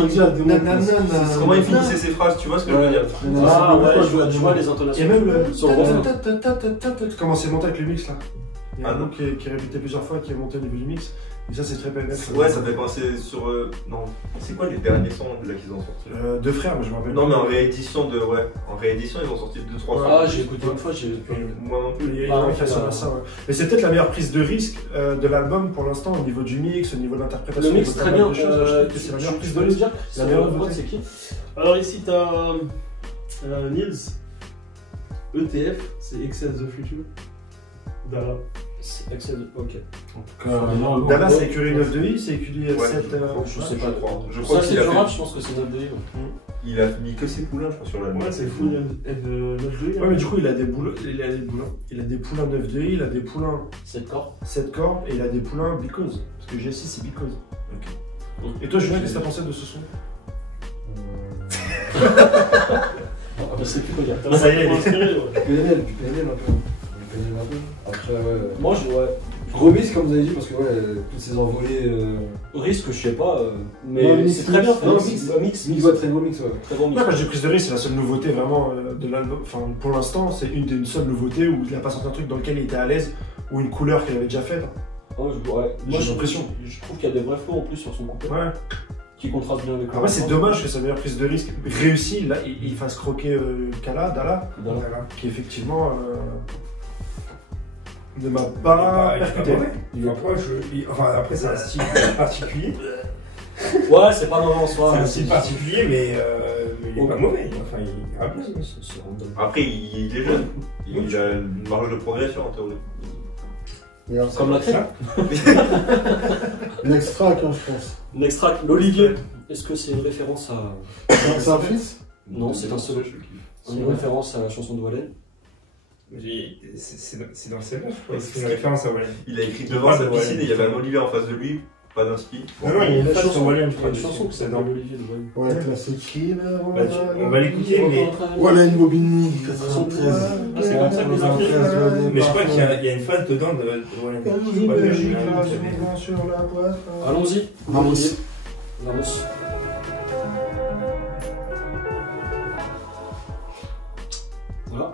il finissait ses phrases, tu vois ce que je veux dire? Ah ouais, je vois les intonations. Et même le. Sur le refrain. Comment c'est monté avec le mix là? Il y a un Ah, mot qui est répété plusieurs fois, qui est monté au niveau du mix. Et ça, c'est très PNL. Ouais, ça fait penser sur. Non, c'est quoi les derniers sons là qu'ils ont sortis? Deux frères, mais je me rappelle. Non, mais en réédition, ils ont sorti 2-3 fois. Ah, j'ai écouté une fois, Moi non plus. Il y a une façon à ça, ouais. Mais c'est peut-être la meilleure prise de risque de l'album pour l'instant, au niveau du mix, au niveau de l'interprétation. Le mix, très bien. Je trouve que c'est la meilleure prise de risque. La meilleure voix, c'est qui? Alors ici, t'as Nils. ETF, c'est Excel the Future. Dala. Excel, ok. Dala, c'est écurie 9 de I, c'est écurie 7. Je sais pas trop. Je crois Ça, c'est du rap, je pense que c'est 9 de I. Il a mis que ses poulains, je crois, sur l'album. Ouais, c'est full 9 de I. Ouais, mais du coup, il a des poulains 9 de I, il a des poulains 7 corps. 7 corps, et il a des poulains Because. Parce que G6, c'est Because. Et toi, Julien, qu'est-ce que t'as pensé de ce son? Je sais plus quoi dire. Ça y est, PNL un peu. Après, ouais. Moi, Gros mix, comme vous avez dit, parce que toutes ces envolées. risque, je sais pas, mais c'est très bien fait. Mix, ouais, très gros mix, ouais. Très bon mix. Quand je dis prise de risque, c'est la seule nouveauté vraiment de l'album. Enfin, pour l'instant, c'est une des seules nouveautés où il a pas sorti un truc dans lequel il était à l'aise ou une couleur qu'il avait déjà faite. Oh, Moi, j'ai l'impression. Je trouve qu'il y a des vrais flots en plus sur son couplet. Ouais. Qui contraste bien avec le. Après, c'est dommage que sa meilleure prise de risque réussie, là, il fasse croquer Dala, qui effectivement. ne m'a pas percuté. Après, c'est un style particulier. Ouais, c'est pas mauvais en soi. C'est un style particulier, mais il est pas mauvais. Enfin, il est bien. Après, il est jeune. Il a une marge de progression en théorie. Comme la crème. L'extract, hein, je pense. L'extract, l'Olivier. Est-ce que c'est une référence à. C'est un fils? Non, c'est un solo. Une référence à la chanson de Wallen. C'est dans le CV, je crois. C'est une référence à Wallen. Il a écrit devant sa piscine et il y avait un Olivier en face de lui, pas d'inspi. Non, il y a une chanson sur Wallen, je crois. Une chanson que c'est dans l'Olivier de Wallen. Ouais, classique. On va l'écouter, mais. Wallen Bobigny, 93. C'est comme ça que les infos. Mais je crois qu'il y a une phase dedans de Wallen. Allons-y. Ramos. Ramos. Voilà.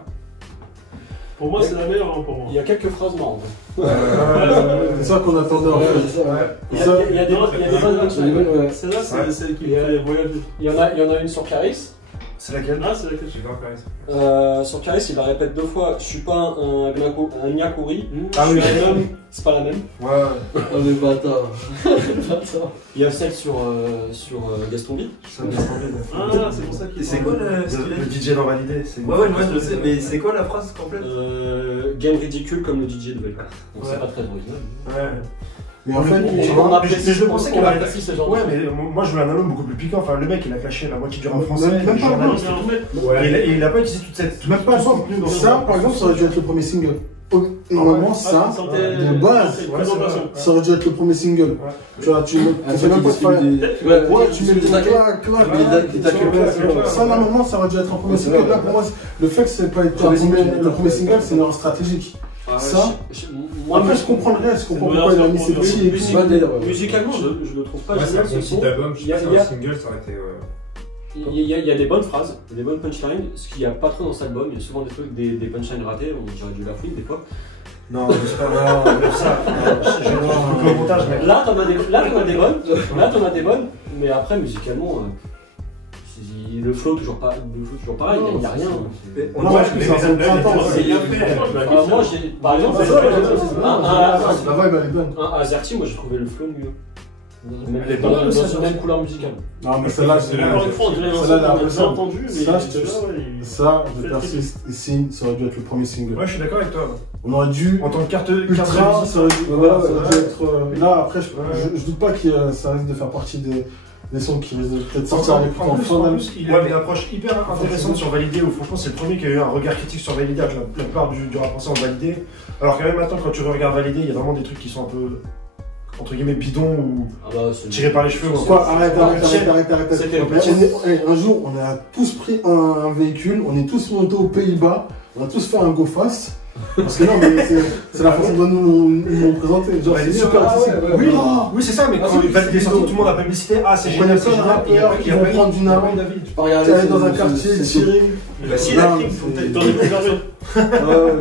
Pour moi, c'est la meilleure, hein, pour moi. Il y a quelques phrases marrantes. C'est ça qu'on attendait en fait. Il y a des bonnes punchlines. Celle-là, c'est celle qui fait voyager. Il y en a une sur Caris. C'est laquelle? Ah, c'est laquelle? Je vais voir Caris. Sur Caris, il la répète 2 fois. Je suis pas un Nyakuri. Ah oui, Je suis un homme. C'est pas la même. Ouais. Oh le bâtard. Il y a celle sur Gaston Bide. Ah, c'est pour ça qu'il est. C'est quoi le DJ dans Validé. Ouais, moi je le sais, mais c'est quoi la phrase complète? Game ridicule comme le DJ de Validé. Donc c'est pas très original. Ouais. Mais en fait, on apprécie, mais je pensais on qu'il avait- apprécie ce genre Ouais, de mais moi je voulais un album beaucoup plus piquant. Enfin, le mec il a clashé la moitié du rap Même- français, même le pas, journaliste. Ouais. Et il a pas utilisé toute cette. même pas ça, par exemple, ça aurait dû être le premier single. Normalement, ça, de base, ça aurait dû être le premier single. Tu vois, tu fais même pas de faire. Ouais, tu mets le clac, clac, ça, normalement, ça aurait dû être un premier single. Là, pour moi, le fait que c'est pas été le premier single, c'est une erreur stratégique. Ça, après, je comprends le reste, je comprends pourquoi il a mis ses petits et tout. Musicalement, je le trouve pas Ouais, c'est un génial bon ce son. petit album. Je sais pas si un single ça aurait été. Il y a des bonnes phrases, il y a des bonnes punchlines, ce qu'il n'y a pas trop dans cet album. Il y a souvent des trucs, des punchlines ratées, on dirait du Lafouine des fois. Non, c'est pas vrai, enlève ça. J'ai coupé au montage, mec. Là, t'en as des bonnes, mais après, musicalement, le flow toujours pareil, il n'y a rien. On voit que c'est un printemps, c'est bien fait. Moi, par exemple, la vibe elle est bonne. un Azerty, moi j'ai trouvé le flow mieux. Même dans une même couleur musicale. Non, mais celle-là, Encore une fois, on dirait celle-là, un peu entendu, mais ça, ça, je persiste ici, ça aurait dû être le premier single. Ouais, je suis d'accord avec toi. On aurait dû. En tant que carte Ultra, de ça aurait dû être. Là, après, je doute pas que ça risque de faire partie des sons qui risquent de peut-être sortir avec en plus, il a une approche hyper intéressante sur Validé, où franchement c'est le premier qui a eu un regard critique sur Validé, avec la plupart du rap français en Validé. Alors quand même maintenant quand tu regardes Validé, il y a vraiment des trucs qui sont un peu entre guillemets bidons ou tirés par les cheveux. Quoi, arrête. Un jour, on a tous pris un véhicule, on est tous montés aux Pays-Bas, on a tous fait un go fast. Parce que non, mais c'est la façon dont nous l'ont présenté. Genre, c'est super artistique. Oui, c'est ça, mais quand il est sorti, tout le monde a publicité. Ah, c'est génial, c'est génial. Qui vont prendre du naro, aller dans un quartier, tirer. Bah si, la crime, t'en es préservé.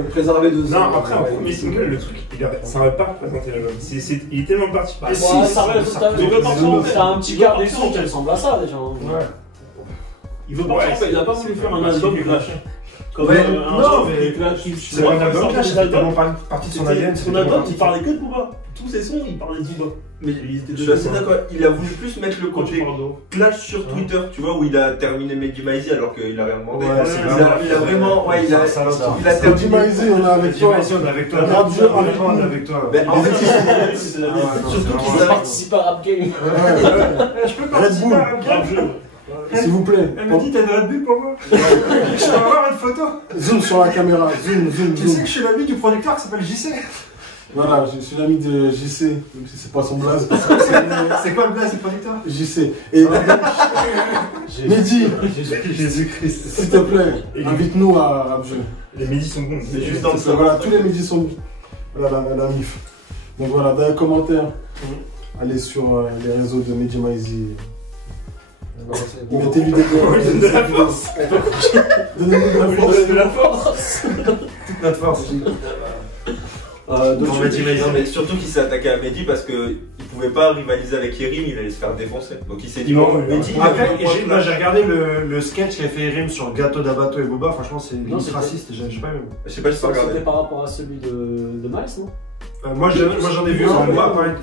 Préservé de ça. Non, après, en premier single, le truc, ça aurait pas représenté l'album. Il est tellement parti. T'as un petit quart des sons qui ressemble à ça déjà. Il veut pas il a pas voulu faire un album clash. Non, mais c'est un album clash, c'était tellement partie de son ADN. Son album, il parlait que de Booba. Tous ses sons, il parlait de Booba. Mais je suis assez d'accord, il a voulu plus mettre le côté clash sur Twitter, tu vois, où il a terminé Mehdi Maizi alors qu'il a rien demandé. Il a vraiment, il a terminé. Maizi, on est avec toi. On est avec toi. On est avec toi. En fait, surtout qu'il a participé à Rap Game. Je peux participer à Rap Game. S'il vous plaît. Elle m'a dit t'as une Red Bull pour moi. Je peux avoir une photo. Zoom sur la caméra, zoom. Tu sais que je suis l'ami du producteur qui s'appelle JC. Voilà, je suis l'ami de JC, même si c'est pas son blaze. C'est quoi le blaze du producteur? JC. Et Mehdi, Jésus-Christ. s'il te plaît, invite-nous à Abjeu. Les midis sont bons. c'est juste dans le Voilà, tous les midis sont. Voilà, la MIF. Donc voilà, dans les commentaires, allez sur les réseaux de Mehdi Maizi. Mettez-lui des Donne de la force. Donnez-nous de la force. Toute notre force. Non, mais surtout qu'il s'est attaqué à Mehdi parce qu'il pouvait pas rivaliser avec Yerim, il allait se faire défoncer. Donc il s'est dit, Non, bon, Mehdi, après, moi j'ai regardé le sketch qu'a fait Yerim sur Gâteau d'Abato et Booba, franchement c'est raciste, j'ai pas aimé. je sais pas si tu as regardé. C'était par rapport à celui de Miles, non? Moi j'en ai vu,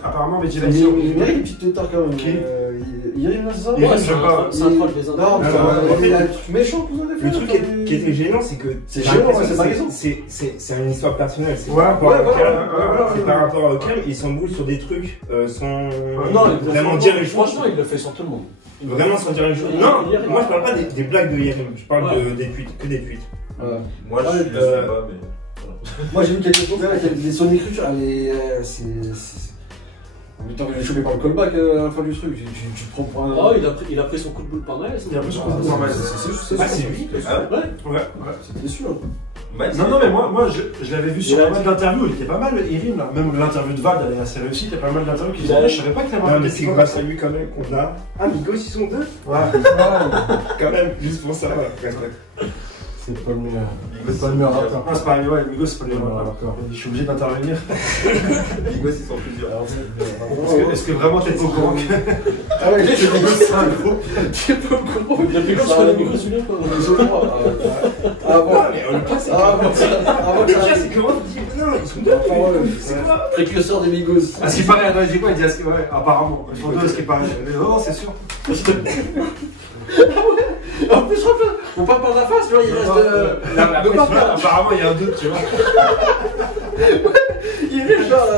apparemment Mehdi l'a dit. Il y a une petite tête quand même. Qui Yerim, là, c'est ça? Yerim, je sais pas. C'est un troll des Indes. Non, il a un truc méchant pour ça, des fois. Le truc qui était gênant, c'est que. C'est gênant, c'est pas raison. C'est une histoire personnelle. C'est Ouais, par rapport au Cam, il s'embrouille sur des trucs sans Non, dire les choses. franchement, il le fait sur tout le monde. Vraiment sans dire les choses. Non, moi je parle pas des blagues de Yerim, je parle des tweets, que des tweets. Moi je suis pas, mais. Moi j'ai vu quelques trucs là, son écriture, c'est. Putain, il est chopé par le callback à la fin du truc. Tu te prends pour un. Oh, il a pris son coup de boule par Miles. Il a pris son coup de boule par Miles. C'est lui. Ouais. C'était sûr. Non, mais moi je l'avais vu sur pas mal d'interviews, il était pas mal, Yerim là. Même l'interview de Vald, elle est assez réussie, il y a pas mal d'interviews qui disaient, je savais pas qu'il y avait un. C'est grâce à lui quand même qu'on a. Ah, Migos, ils sont deux. Ouais. Quand même, juste pour ça, C'est pas le meilleur. C'est pas le meilleur rappeur. Ah, c'est pas ouais, Migos, c'est pas le meilleur rappeur. Je suis obligé d'intervenir. Migos, ils sont plusieurs. Est-ce que vraiment t'es pas au courant que. Ah ouais, Migos, c'est un groupe. t'es pas au courant. Depuis quand tu connais Migos, celui-là, quoi? Ah bon. Le pire, c'est c'est comment tu dis, non, ils sont deux. C'est quoi? Précurseur des Migos. À ce qui paraît, il dit quoi? Il dit ouais, apparemment. Ils sont deux, à ce qui paraît. Mais non, c'est sûr. En plus, on parle par la face, tu vois, il reste. Apparemment, il y a un doute, tu vois. Il est genre.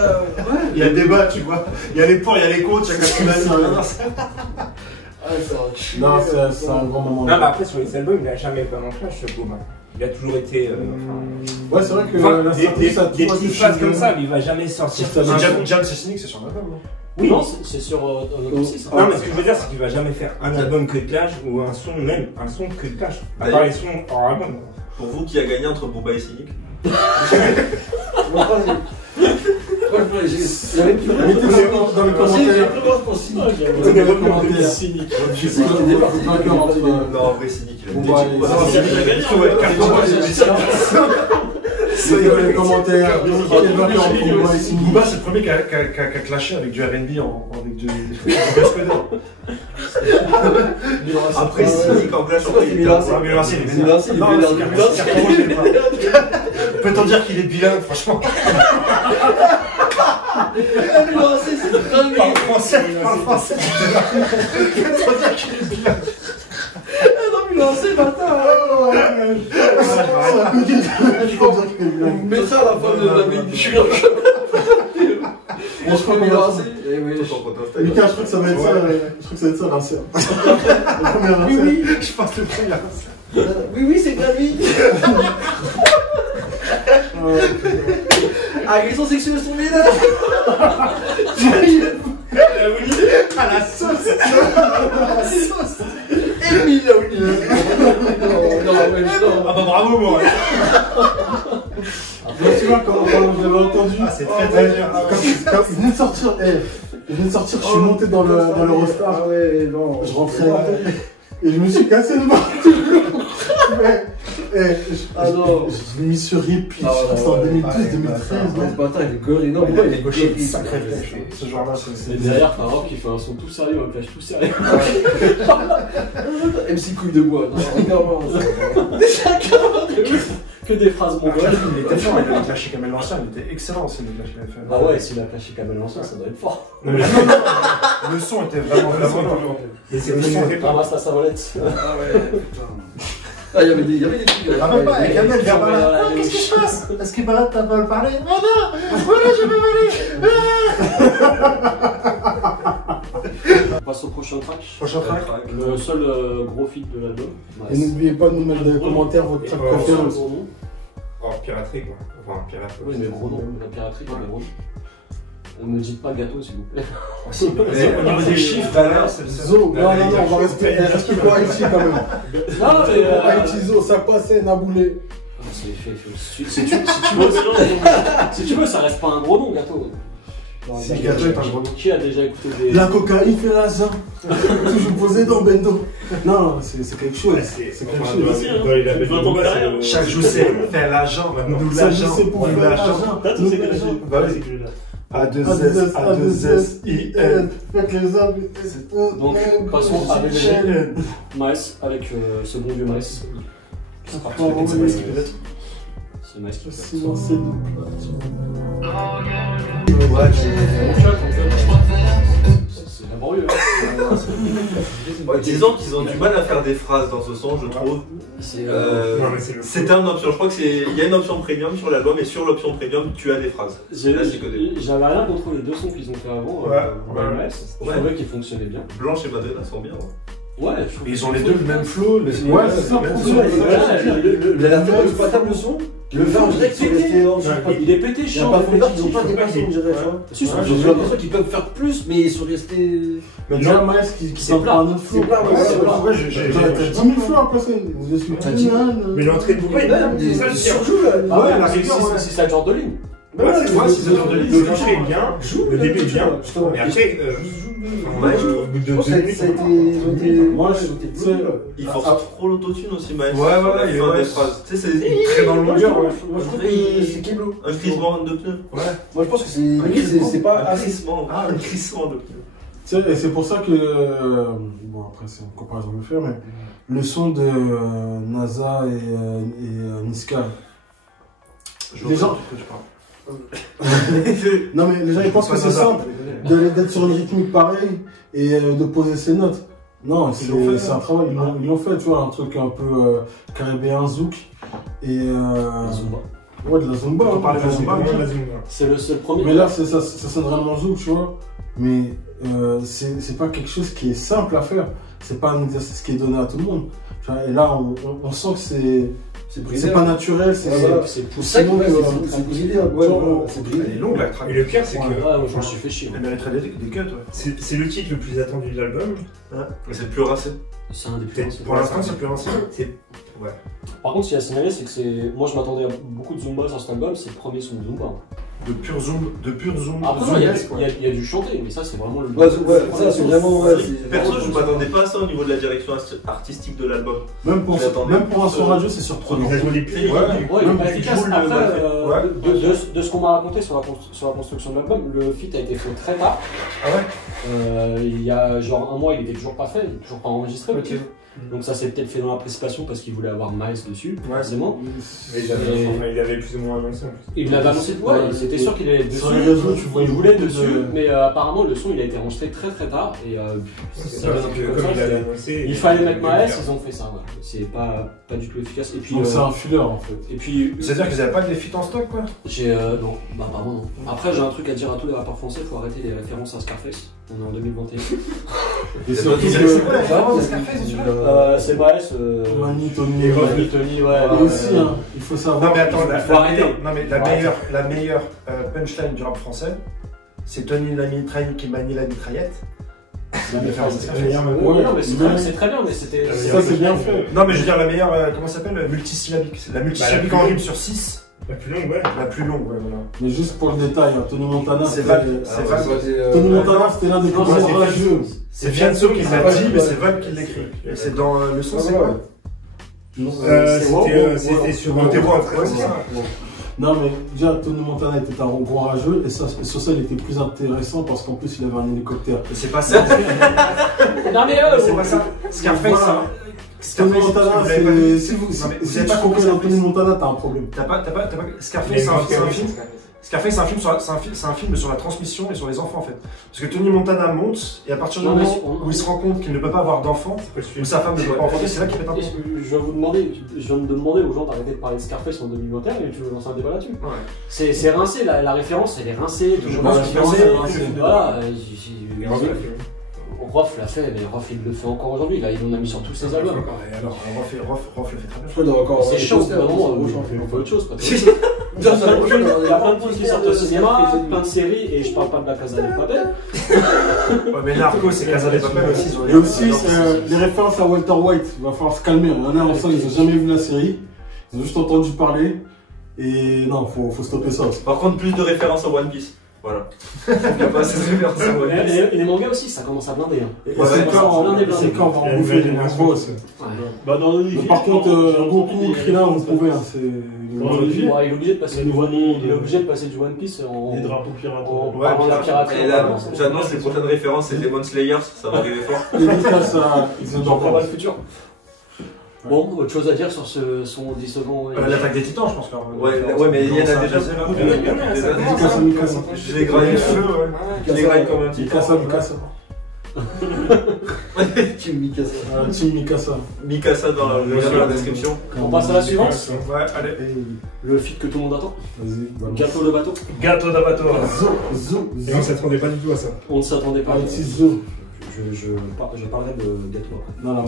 Il y a le débat, tu vois. Il y a les pour, il y a les contre, il y a Non, c'est un grand moment. Non, mais après, sur les albums, il a jamais vraiment clash, ce Booba. Il a toujours été. Ouais, c'est vrai que des petites phrases comme ça, mais il va jamais sortir. Jam, c'est cynique, c'est sur l'album, non? Oui, non, c'est sur Auto 6. Non, mais ce que je veux dire, c'est qu'il va jamais faire un album que de clash ou un son, même un son que de clash. À part les sons hors album. Pour vous, qui a gagné entre Booba et Cynic? Mettez dans les commentaires cyniques. Je sais qu'il y a des vainqueurs entre. Non, en vrai, Cynic, il a Booba et Soyez dans les commentaires. Quel vainqueur entre Booba et Cynic? Booba, c'est le premier qui a clashé avec du RB avec du Après, Cynic en clash, peut-on dire qu'il est bilingue, franchement? C'est dingue. Parle français. Peut-on dire qu'il est bilingue? C'est bâtard. On mettra à la fin de la vidéo. Je suis là. On se remet lancé. Mika, je crois que ça va être ça. Je crois que ça va être ça, Rinceur. Oui. Je pense que le premier. Oui, c'est bien lui. Agression sexuelle sur les lèvres. À la sauce. Emile Laouni. Non. Ah bah bravo, moi. Tu vois, quand je l'avais entendu, c'est très dur. Quand il venait de sortir, je suis monté dans l'Eurostar. Ah ouais, non. Je rentrais et je me suis cassé le bras. Je l'ai mis sur repeat, c'était en 2012, 2013. Ce bâtard, il est gorille. Non, il est gaucher. Sacré ce genre-là, Et derrière, Farok qui fait un son tout sérieux, un clash tout sérieux. MC couille de bois. Que des phrases mongoles. Il était fort, il avait clashé Kamel Ancien, il était excellent aussi, le clash qu'il avait fait. Ah ouais, s'il a clashé Kamel Ancien, ça doit être fort. Non, mais le son était vraiment bon. Et c'est le son. Ramasse la savolette. Ah ouais, putain. Ah, il y avait des trucs. Ah, même pas, avec Kamel, qu'est-ce que je passe? Est-ce que Barat t'as pas parlé? Ah non! Voilà, je vais m'aller! On passe au prochain track. Prochain track. Le seul gros feat de l'album. Et n'oubliez pas de nous mettre dans les commentaires votre track préféré. Oh, piraterie quoi. Enfin, piraterie. Oui, mais gros nom, la piraterie, mais gros nom. Ne me dites pas gâteau, s'il vous plaît. Au niveau des chiffres, d'ailleurs, c'est le Zo, non, on va rester pour Haïti quand même. Non, mais. Haïti, Zo, ça passait, Naboulé. Si tu veux, ça reste pas un gros nom, gâteau. Si le gâteau est un gros nom. Qui a déjà écouté des. La cocaïne fait la zone. Toujours posé dans Bendo. Non, c'est quelque chose. C'est quelque chose. Chaque jour c'est faire l'argent, nous l'argent, c'est pour faire l'argent. Bah oui, A2S, A2S, IN. Faites les hommes. Donc, passons à VVG. Maes, avec ce bon vieux Maes. C'est parti. C'est Maes qui peut être. C'est Maes qui peut être. Sinon, c'est nous. C'est laborieux. Disons qu'ils ont du mal à faire des phrases dans ce son, je trouve. C'était une option, je crois qu'il y a une option premium sur l'album et sur l'option premium tu as des phrases. J'avais rien contre les deux sons qu'ils ont fait avant. Je trouvais qu'ils fonctionnaient bien. Blanche et Madonna sont bien. Ouais, ils ont les deux le même flow. Ouais, c'est ça. Il a l'air tellement exploitable le son. Le vin, on dirait que c'est resté. Il est pété, ils n'ont pas dépassé, on dirait. J'ai l'impression qu'ils peuvent faire plus, mais ils sont restés. Mais déjà, Maes qui s'en prend un autre flow. Pourquoi j'ai 10 000 flows après, je suis. Mais l'entrée de Booba, il surjoue là. Ouais, c'est ça le genre de ligne. C'est ce genre de ligne. Le début est bien, le début est bien, mais après, au bout de 2 minutes, Moi, il force trop l'autotune aussi, Maes. Ouais, il fait des phrases. Tu sais, c'est très dans le longueur. Moi, je trouve que c'est Keblo. un crissement de pneus. Moi, je pense que c'est pas Un assez. crissement de pneus. Et c'est pour ça que. Bon, après, c'est une comparaison de faire, mais le son de NASA et Niska. Les gens. Non, mais les gens ils pensent que c'est simple d'être sur une rythmique pareille et de poser ses notes. Non, c'est un travail, ils l'ont fait, tu vois, un truc un peu caribéen, zouk et. Zumba. Ouais, de la Zumba. On parlait de la Zumba, c'est le premier. Mais là, ça sonne vraiment zouk, tu vois. Mais c'est pas quelque chose qui est simple à faire. C'est pas un exercice qui est donné à tout le monde. Et là, on sent que c'est pas naturel, c'est poussé. C'est brisé. Elle est longue la track. Et le pire, c'est que. Ouais, je me suis fait chier. Elle mériterait des cuts, ouais. C'est le titre le plus attendu de l'album. C'est le plus racé. C'est un des plus rincés. Pour l'instant, c'est le plus rincé. Ouais. Par contre, ce qu'il y a à signaler, c'est que c'est. Moi, je m'attendais à beaucoup de Zumba sur cet album, c'est le premier son de Zumba. De pur zoom. Après, il y a du chanter, mais ça, c'est vraiment le. Ouais, ça, c'est vraiment. Perso, je m'attendais pas à ça au niveau de la direction artistique de l'album. Même pour un son radio, c'est surprenant. Ils ont des plis. Ouais, il est pas efficace. Après, de ce qu'on m'a raconté sur la construction de l'album, le feat a été fait très tard. Ah ouais. Il y a genre un mois, il était toujours pas fait, toujours pas enregistré. Donc ça s'est peut-être fait dans la précipitation parce qu'il voulait avoir Miles dessus, forcément. Mais il avait plus ou moins annoncé en plus. Il l'avait annoncé, ouais, c'était sûr qu'il allait dessus. Sur les réseaux, tu vois, il voulait dessus, mais apparemment le son il a été enregistré très très tard et ça donne un peu comme ça. Il fallait mettre Miles, ils ont fait ça. Ouais. C'est pas du tout efficace. Et puis donc c'est un filler en fait. Et puis c'est-à-dire qu'ils avaient pas de feats en stock quoi. J'ai non, bah apparemment non. Après j'ai un truc à dire à tous les rappeurs français, faut arrêter les références à Scarface. On est en 2021. Et surtout c'est quoi la référence de Scarface tu vois? C'est Miles, Mani, Tony, ouais. Et aussi, hein, il faut savoir. Non mais attends, non mais la meilleure punchline du rap français, c'est Tony la mitraille qui manie la mitraillette. Ouais, non mais c'est très bien, mais c'était. Ça c'est bien fait. Non mais je veux dire la meilleure, comment ça s'appelle, multisyllabique. La multisyllabique en rime sur 6. La plus longue, ouais. La plus longue, ouais, voilà. Mais juste pour le détail, hein, Tony Montana. C'est vague. Tony Montana, c'était l'un des plus courageux. C'est Fianso qui l'a dit, mais c'est Val qui l'écrit. Et c'est dans le son, c'est quoi? C'était sur un terroir. Ouais, c'est ça. Non mais déjà Tony Montana était un gros rageux et sur ça il était plus intéressant parce qu'en plus il avait un hélicoptère. Mais c'est pas ça. Non mais c'est pas ça. Scarface, Tony Montana, si vous pas compris dans Tony Montana, t'as un problème. Scarface, c'est un film sur la transmission et sur les enfants en fait. Parce que Tony Montana monte et à partir du moment où il se rend compte qu'il ne peut pas avoir d'enfants, ou sa femme ne peut pas enfanter, c'est là qu'il pète un peu. Je viens de demander aux gens d'arrêter de parler de Scarface en 2021 et tu veux lancer un débat là-dessus. C'est rincé, la référence elle est rincée. Je pense qu'il est rincé. Voilà. Rof l'a fait, mais Rof il le fait encore aujourd'hui, là il en a mis sur tous ses albums. Alors Rof le fait très bien. C'est chaud, vraiment, on fait autre chose. Il y a plein de trucs qui sortent au cinéma, plein de séries, et je parle pas de la Casa de Papel. Ouais, mais Narco, c'est Casa de Papel aussi. Et aussi, les références à Walter White, il va falloir se calmer. Il y en a en salle, ils n'ont jamais vu la série, ils ont juste entendu parler. Et non, faut stopper ça aussi. Par contre, plus de références à One Piece. Voilà. Il n'y a pas assez de références à One Piece. Et les mangas aussi, ça commence à blinder. C'est quand on va en bouffer des mangas aussi. Bah dans le livre. Par contre, Goku, Krillin, vous pouvez, c'est. Il est obligé de passer du One Piece en. Des drapeaux pirates. En parlant de la piraterie. Et là, j'annonce les prochaines références, c'est Demon Slayer, ça va arriver fort. Et Mikasa, ils ont encore pas le futur. Bon, autre chose à dire sur son dissonant. L'attaque des titans, je pense. Ouais, mais il y en a déjà beaucoup. Mikasa. Je l'ai graillé je les graille comme un petit. Mikasa. Team Mikasa. Team Mikasa. Mikasa dans la description. On passe à la suivante. Ouais, allez. Le feat que tout le monde attend. Vas-y. Gâteau de bateau. Gâteau de bateau. Et on s'attendait pas du tout à ça. On ne s'attendait pas. Je parlerai de gâteau après. Non,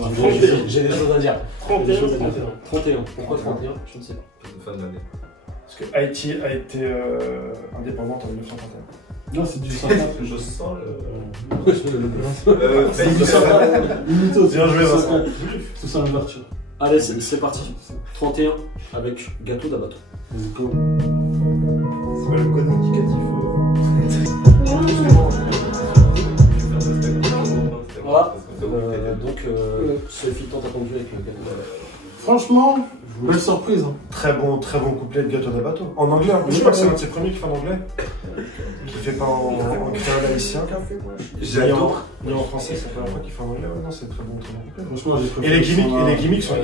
j'ai des choses à dire. 31. Pourquoi 31? Je ne sais pas. Fin de l'année. Parce que Haïti a été indépendante en 1931. Non, c'est du sympa. Je sens C'est du sympa. Limito, Bien joué, Vincent. Tout ça en ouverture. Allez, c'est parti. 31 avec gâteau d'abato. Let's go. C'est pas le code indicatif. Voilà. Donc, ce feat tant attendu avec le gâteau d'abato. Franchement, belle surprise. Très bon couplet de Gâteau d'Abato. En anglais, je crois que c'est l'un de ses premiers qui fait en anglais. Qui fait pas en créole haïtien. J'adore. Ni en français, c'est pas la fois qu'il fait en anglais. Ouais, non, c'est très bon couplet. Franchement, j'ai Et les gimmicks sont.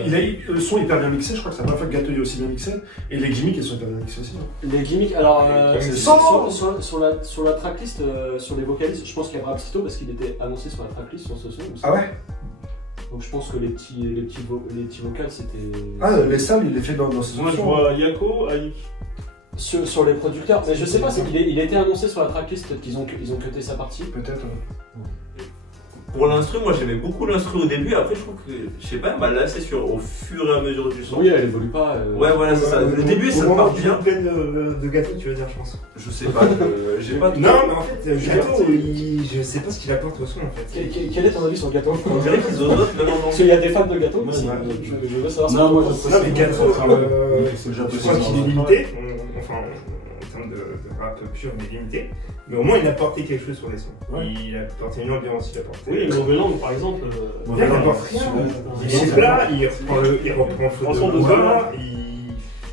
Le son est hyper bien mixé, je crois que c'est la première fois que Gâteau est aussi bien mixé. Et les gimmicks, ils sont hyper bien mixés aussi. Les gimmicks, alors sur la tracklist, sur les vocalistes, je pense qu'il y a Rapsito parce qu'il était annoncé sur la tracklist sur ce son. Ah ouais? Donc je pense que les petits vocals c'était. Ah, les salles, il les fait dans ses Moi je vois Yako, Aïk. Sur les producteurs, mais je sais pas, c'est qu'il a été annoncé sur la tracklist, peut-être qu'ils ont cuté sa partie. Peut-être. Pour l'instru, moi j'aimais beaucoup l'instru au début, après je trouve que, je sais pas, elle m'a lassé au fur et à mesure du son. Oui, elle évolue pas. Ouais, voilà, c'est ça. Le début, ça part bien. Pleine de gâteaux, tu veux dire, je pense. Je sais pas, j'ai pas de. Non, mais en fait, le gâteau, je sais pas ce qu'il apporte au son en fait. Quel est ton avis sur le gâteau? On dirait qu'ils osent même en Parce qu'il y a des fans de gâteaux, je veux savoir. Non, moi Non, mais gâteau, je crois qu'il est limité. Enfin, en termes de rap pur, mais limité. Mais au moins, il a apporté quelque chose sur les sons. Il a apporté une ambiance, il a apporté. Oui, Mauvais Langue par exemple. Il apporte rien. Il est plat, il reprend Faute de Bois,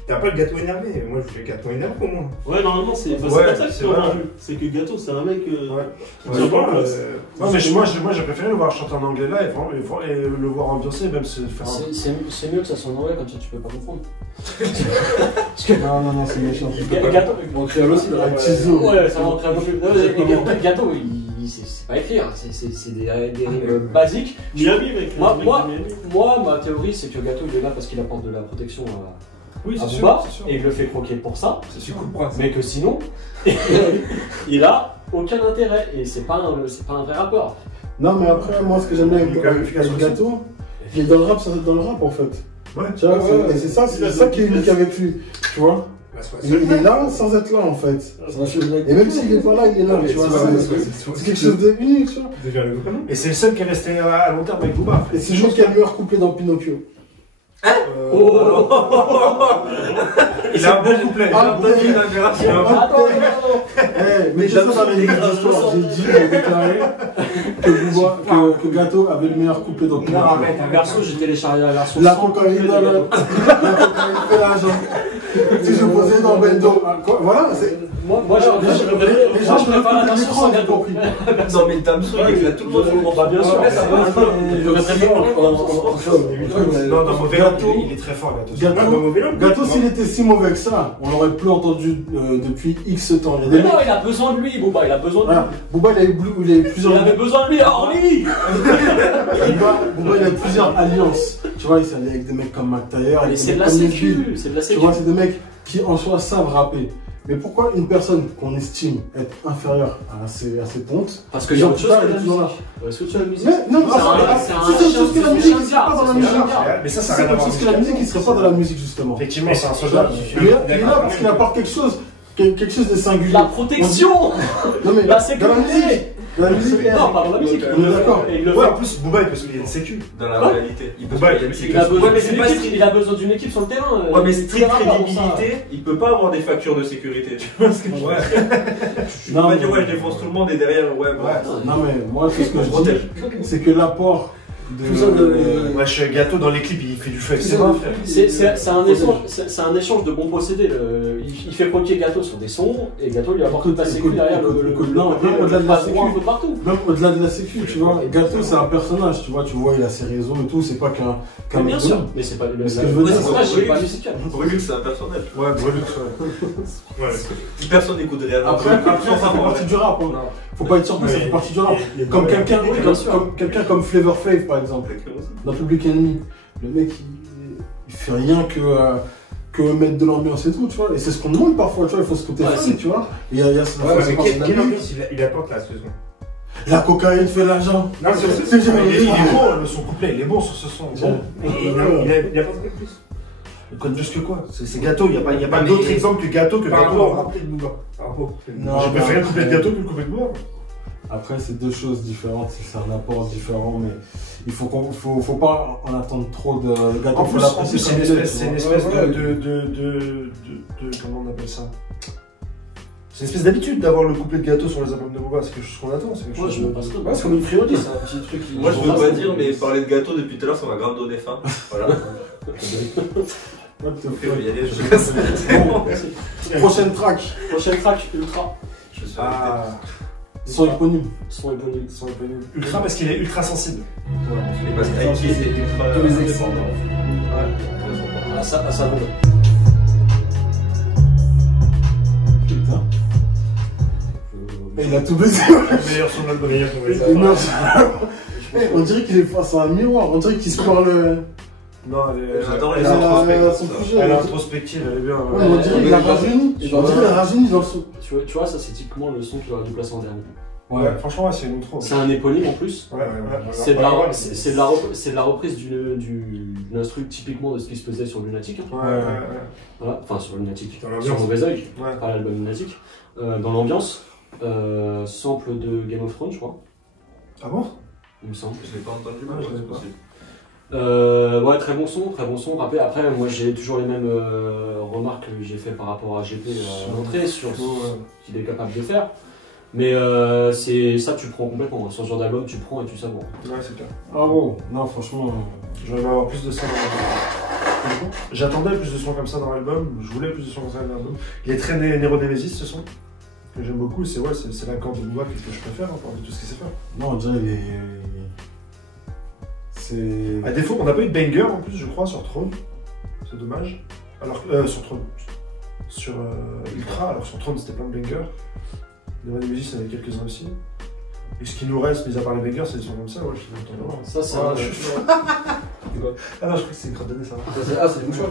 t'as pas le gâteau énervé. Moi, je fais le gâteau énervé au moins. Ouais, normalement, c'est pas ça qu'ils ont vendu. C'est que Gâteau, c'est un mec. Non, mais moi, j'ai préféré le voir chanter en anglais là et le voir ambiancer, même se faire. C'est mieux que ça soit en anglais, comme ça tu peux pas comprendre. Non, c'est méchant. Gâteau. En créole aussi, dans la ciseau. Ouais, ça va en créole aussi. Gâteau, c'est pas écrit, c'est des rimes basiques. Miami, mec. Moi, ma théorie, c'est que Gâteau, il est là parce qu'il apporte de la protection à Booba, et il le fait croquer pour ça. Mais que sinon, il a aucun intérêt, et c'est pas un vrai rappeur. Non, mais après, moi, ce que j'aime bien avec Gâteau, il est dans le rap en fait. Ouais. Tu vois, et c'est ça qui est unique avec lui, tu vois. Il est là sans être là en fait. Et même s'il est pas là, il est là, tu vois. C'est quelque chose de unique, tu vois. Et c'est le seul qui est resté à long terme avec Booba. Et c'est lui qui a le meilleur couplet dans Pinocchio. Il a un bon couplet. Mais j'ai déclaré que Gâteau avait le meilleur couplet dans Pinocchio. Perso, j'ai téléchargé la version. La cocaïne dans la fait l'argent. Si je posais dans Bendo. Voilà, c'est. Moi, les gens, je préfère la version sans Gâteau. Non, mais Damso, il éclate tout le monde. Bah, bien sûr, ça va. Non, dans Mauvais Langue, il est très fort, Gâteau, s'il était si mauvais que ça, on l'aurait plus entendu depuis X temps. Mais non, il a besoin de lui, Booba, il a besoin de lui. Booba, il a eu plusieurs. Il avait besoin de lui, Orly. Booba, il a eu plusieurs alliances. Tu vois, il s'est allié avec des mecs comme Mac Taylor. Mais c'est de la sécu, c'est de la sécu. Tu vois, c'est des mecs qui en soi savent rapper. Mais pourquoi une personne qu'on estime être inférieure à ses pontes? Parce qu'il y a autre chose que la musique. Est-ce que tu as la musique? Non, c'est autre chose que la musique, il serait pas dans la musique. Mais ça, c'est autre chose que la musique, il serait pas dans la musique justement. Effectivement, c'est un soldat. Il est là parce qu'il apporte quelque chose de singulier. La protection. Non mais la sécurité. La musique, Non, pardon, la musique. on est d'accord. Ouais, en plus, Booba, il peut se payer une sécu. Dans la réalité. Il peut Booba, pas y aller. Il a besoin Ouais, mais c'est pas d'une équipe, il a besoin d'une équipe sur le terrain. Ouais, mais strict rapport, crédibilité, il peut pas avoir des factures de sécurité, tu vois ce que je veux dire. Je peux pas dire, ouais, je défonce tout le monde et derrière, ouais, bon. Non, mais moi, c'est ce que je protège. dis, c'est que l'apport de. Ouais, chez Gâteau dans les clips, il fait du feu avec ses mains, frère. C'est un échange de bons procédés. Il fait produire Gâteau sur des sons et Gâteau lui apporte toute la sécu derrière le Non, au-delà de la sécu, un peu partout. même au-delà de la sécu, tu vois. Gâteau, c'est un personnage, tu vois, il a ses réseaux et tout, c'est pas qu'un Bien sûr, mais c'est pas le ce que je veux dire, personnage, c'est pas musical. Brulux, c'est un personnage. Ouais, Brulux, ouais. Personne n'écoute rien. Après, ça fait partie du rap. Hein. Faut pas être surpris, ça fait partie du rap. Comme quelqu'un comme Flavor Flav, par exemple, dans Public Enemy. Le mec, il fait rien que mettre de l'ambiance et tout, tu vois. Et c'est ce qu'on demande parfois, tu vois, il faut ce côté fun, tu vois. Il y a quelle ambiance il apporte là, ce son? La cocaïne fait l'argent. Non, il est bon, son couplet, il est bon sur ce son. Bon. Il apporte quelque plus. Il connaît plus que quoi? C'est Gâteau, il n'y a pas d'autre exemple que Gâteau que par Gâteau. rapport au couplet de Booba. Non, j'ai préféré le couplet de Gâteau que le couplet de Booba. Après, c'est deux choses différentes, c'est un apport différent, mais il faut pas en attendre trop de Gâteau. En plus, c'est une espèce de comment on appelle ça? C'est une espèce d'habitude d'avoir le couplet de Gâteau sur les albums de Booba, c'est quelque chose qu'on attend. C'est comme une friandise, c'est un petit truc qui. Moi, je veux pas dire, mais parler de Gâteau depuis tout à l'heure, ça m'a grave donné faim. Voilà. Prochaine track, Ultra. Je suis son éponyme. Ultra parce qu'il est ultra sensible. Et parce qu'Aiki c'est ultra. Tous les excès. À ça vaut. Putain. Il a tout baisé. Meilleur son de l'album. On dirait qu'il est face à un miroir, on dirait qu'il se parle. Non, j'adore les elle est introspective, elle est bien. On dirait qu'il a rajeuni. On dirait qu'il a rajeuni dans le son. Tu vois, ça c'est typiquement le son qu'il aurait dû placer en dernier. Ouais, franchement, c'est une intro. C'est un éponyme en plus. C'est de la reprise d'une instru typiquement de ce qui se faisait sur Lunatic. Voilà, enfin sur Lunatic, sur Mauvais Oeil, pas l'album Lunatic. Dans l'ambiance, sample de Game of Thrones, je crois. Ah bon? Il me semble. Je l'ai pas entendu, je sais pas. Ouais, très bon son. Après, moi j'ai toujours les mêmes remarques que j'ai fait par rapport à GP à l'entrée sur ce qu'il est capable de faire. Mais c'est ça, tu le prends complètement. Sur ce genre d'album, tu prends et tu savoures. Ouais, c'est clair. Ah bon, non, franchement. J'aimerais avoir plus de ça dans l'album. J'attendais plus de sons comme ça dans l'album. Je voulais plus de sons comme ça dans l'album. Il est très Nero Nemesis, ce son. Que j'aime beaucoup. C'est l'accord de Booba que je préfère, hein, parmi tout ce qu'il sait faire. Non, on dirait c'est. À défaut, on n'a pas eu de banger en plus, je crois, sur Throne. C'est dommage. Alors sur Throne. Sur Ultra, alors sur Throne, c'était plein de bangers. Nero Nemesis, il y en avait quelques-uns aussi. Et ce qui nous reste, mis à part les bangers, c'est des sons comme ça. Ouais, je suis content de voir. Ça, c'est Ah non, je crois que c'est une crotte de nez, ça. Ah, c'est des mouchoirs.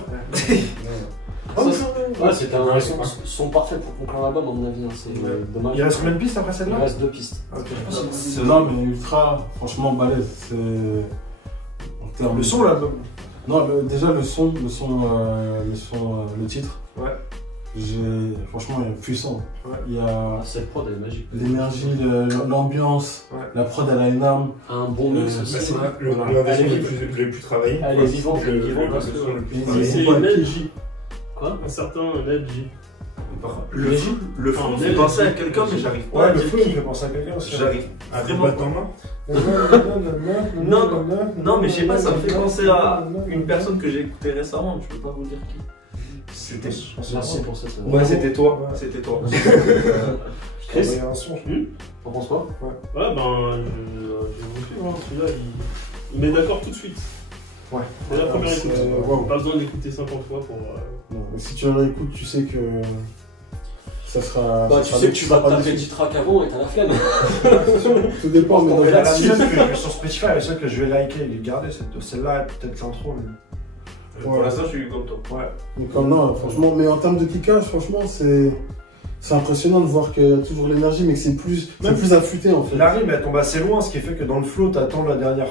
C'est un son parfait pour conclure l'album, à mon avis. C'est dommage. Il reste combien de pistes après celle-là? Il reste 2 pistes. Non, mais Ultra, franchement, balèze. C'est. Le son, l'album. Non, déjà le son, le titre. Ouais. Franchement, il est puissant. Ouais. Il y a. Cette prod, elle est magique. L'énergie, l'ambiance, la prod, elle a une arme. Un bon mix aussi. C'est le plus travaillé. Elle est vivante, C'est Nedji. Quoi? Un certain Nedji. Le fond me fait penser à quelqu'un, mais j'arrive pas à Ouais, le dire feu, qui. il fait penser à quelqu'un aussi. J'arrive Vraiment pas en main. Non, mais je sais pas, ça me fait penser à une personne que j'ai écoutée récemment, je peux pas vous dire qui. C'était. Merci pour cette. Ouais, c'était toi. C'était toi. Chris, t'en penses quoi? Ouais, ben, je vais vous suivre, celui-là, il met d'accord tout de suite. Ouais. C'est la première écoute. Pas besoin d'écouter 50 fois pour. Si tu réécoutes, tu sais que. Ça sera. Bah, tu sais que tu vas taper 10 tracks avant et t'as la flemme. Tout dépend, mais dans la sur Spotify, la seule que je vais liker, il est gardé, celle-là, peut-être l'intro. Pour l'instant, je suis comme toi. Ouais. Mais comme là, franchement, mais en termes de kickage, franchement, c'est impressionnant de voir qu'il y a toujours l'énergie, mais que c'est plus affûté en fait. La rime, elle tombe assez loin, ce qui fait que dans le flow, t'attends la dernière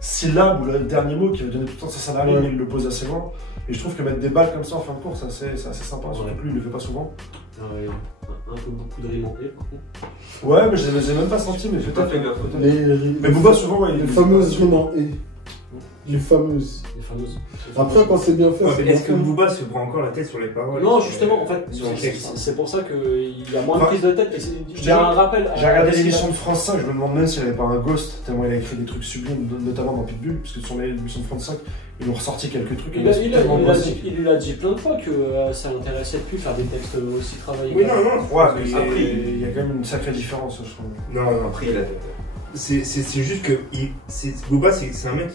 syllabe ou le dernier mot qui va donner tout le temps sa scénario, mais il le pose assez loin. Et je trouve que mettre des balles comme ça en fin de course, c'est assez sympa, surtout que lui, il le fait pas souvent. un peu beaucoup de rimes en E. Ouais, mais je les ai même pas sentis, mais peut-être. Mais Booba, souvent, ouais, les fameuses rimes en E. Les fameuses. Après, quand c'est bien fait, c'est bien Est-ce que fait. Booba se prend encore la tête sur les paroles? Non, justement, en fait, c'est pour ça qu'il y a moins de prise de tête. J'ai un rappel. J'ai regardé l'émission de France 5, je me demande même s'il n'y avait pas un ghost, tellement il a écrit des trucs sublimes, notamment dans Pitbull, parce que sur l'émission de France 5, ils ont ressorti quelques trucs. Il lui a dit plein de fois que ça l'intéressait de plus faire des textes aussi travaillés. Oui, non. Ouais, mais il y a quand même une sacrée différence, je trouve. Non, après, c'est juste que Booba, c'est un mec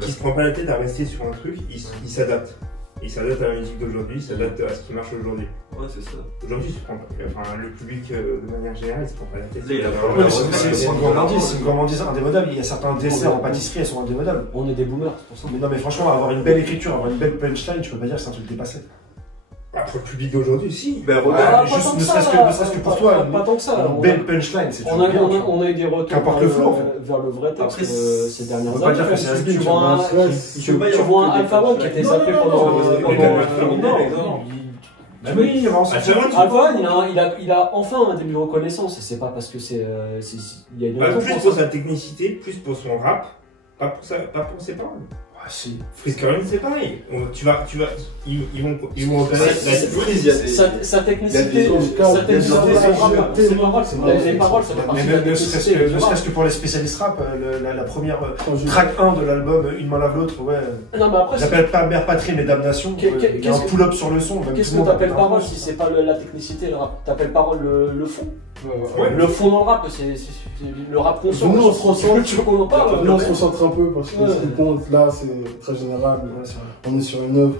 qui se prend pas la tête à rester sur un truc, il s'adapte. Il s'adapte à la musique d'aujourd'hui, il s'adapte à ce qui marche aujourd'hui. Ouais, c'est ça. Aujourd'hui, le public de manière générale, il se prend pas la tête. C'est une gourmandise indémodable. Il y a certains desserts en pâtisserie, elles sont indémodables. On est des boomers, c'est pour ça. Mais non, mais franchement, avoir une belle écriture, avoir une belle punchline, tu peux pas dire que c'est un truc dépassé. Pour le public d'aujourd'hui, si. Ben, regarde, juste ne serait-ce que pour toi, pas tant que ça. une belle punchline, c'est toujours bien. On a eu des retours Qu'importe le flow, en fait. vers le vrai texte Après, ces dernières on peut pas dire que c'est un Tu vois un Alpha One qui était zappé pendant oui, Alpha il a enfin un début de reconnaissance et c'est pas parce que il y a une raison plus pour sa technicité, plus pour son rap, pas pour ses paroles. Ah si. Freeze Corrin, c'est pareil. Ils vont reconnaître sa technicité, c'est pas mal, les paroles, ça fait partie de la technicité. Ne serait-ce que pour les spécialistes rap, la première track 1 de l'album, Une main lave l'autre, ouais. Non, mais après, j'appelle pas Mère Patrie, mais Damnation. Il y a un pull-up sur le son. Qu'est-ce que t'appelles parole si c'est pas la technicité, le rap? T'appelles parole le fond? Le fond dans le rap, c'est le rap conscient. Nous, on se recentre. Tu veux qu'on en parle? Nous, on se recentre un peu parce que ce qui compte là, c'est très général. On est sur une œuvre.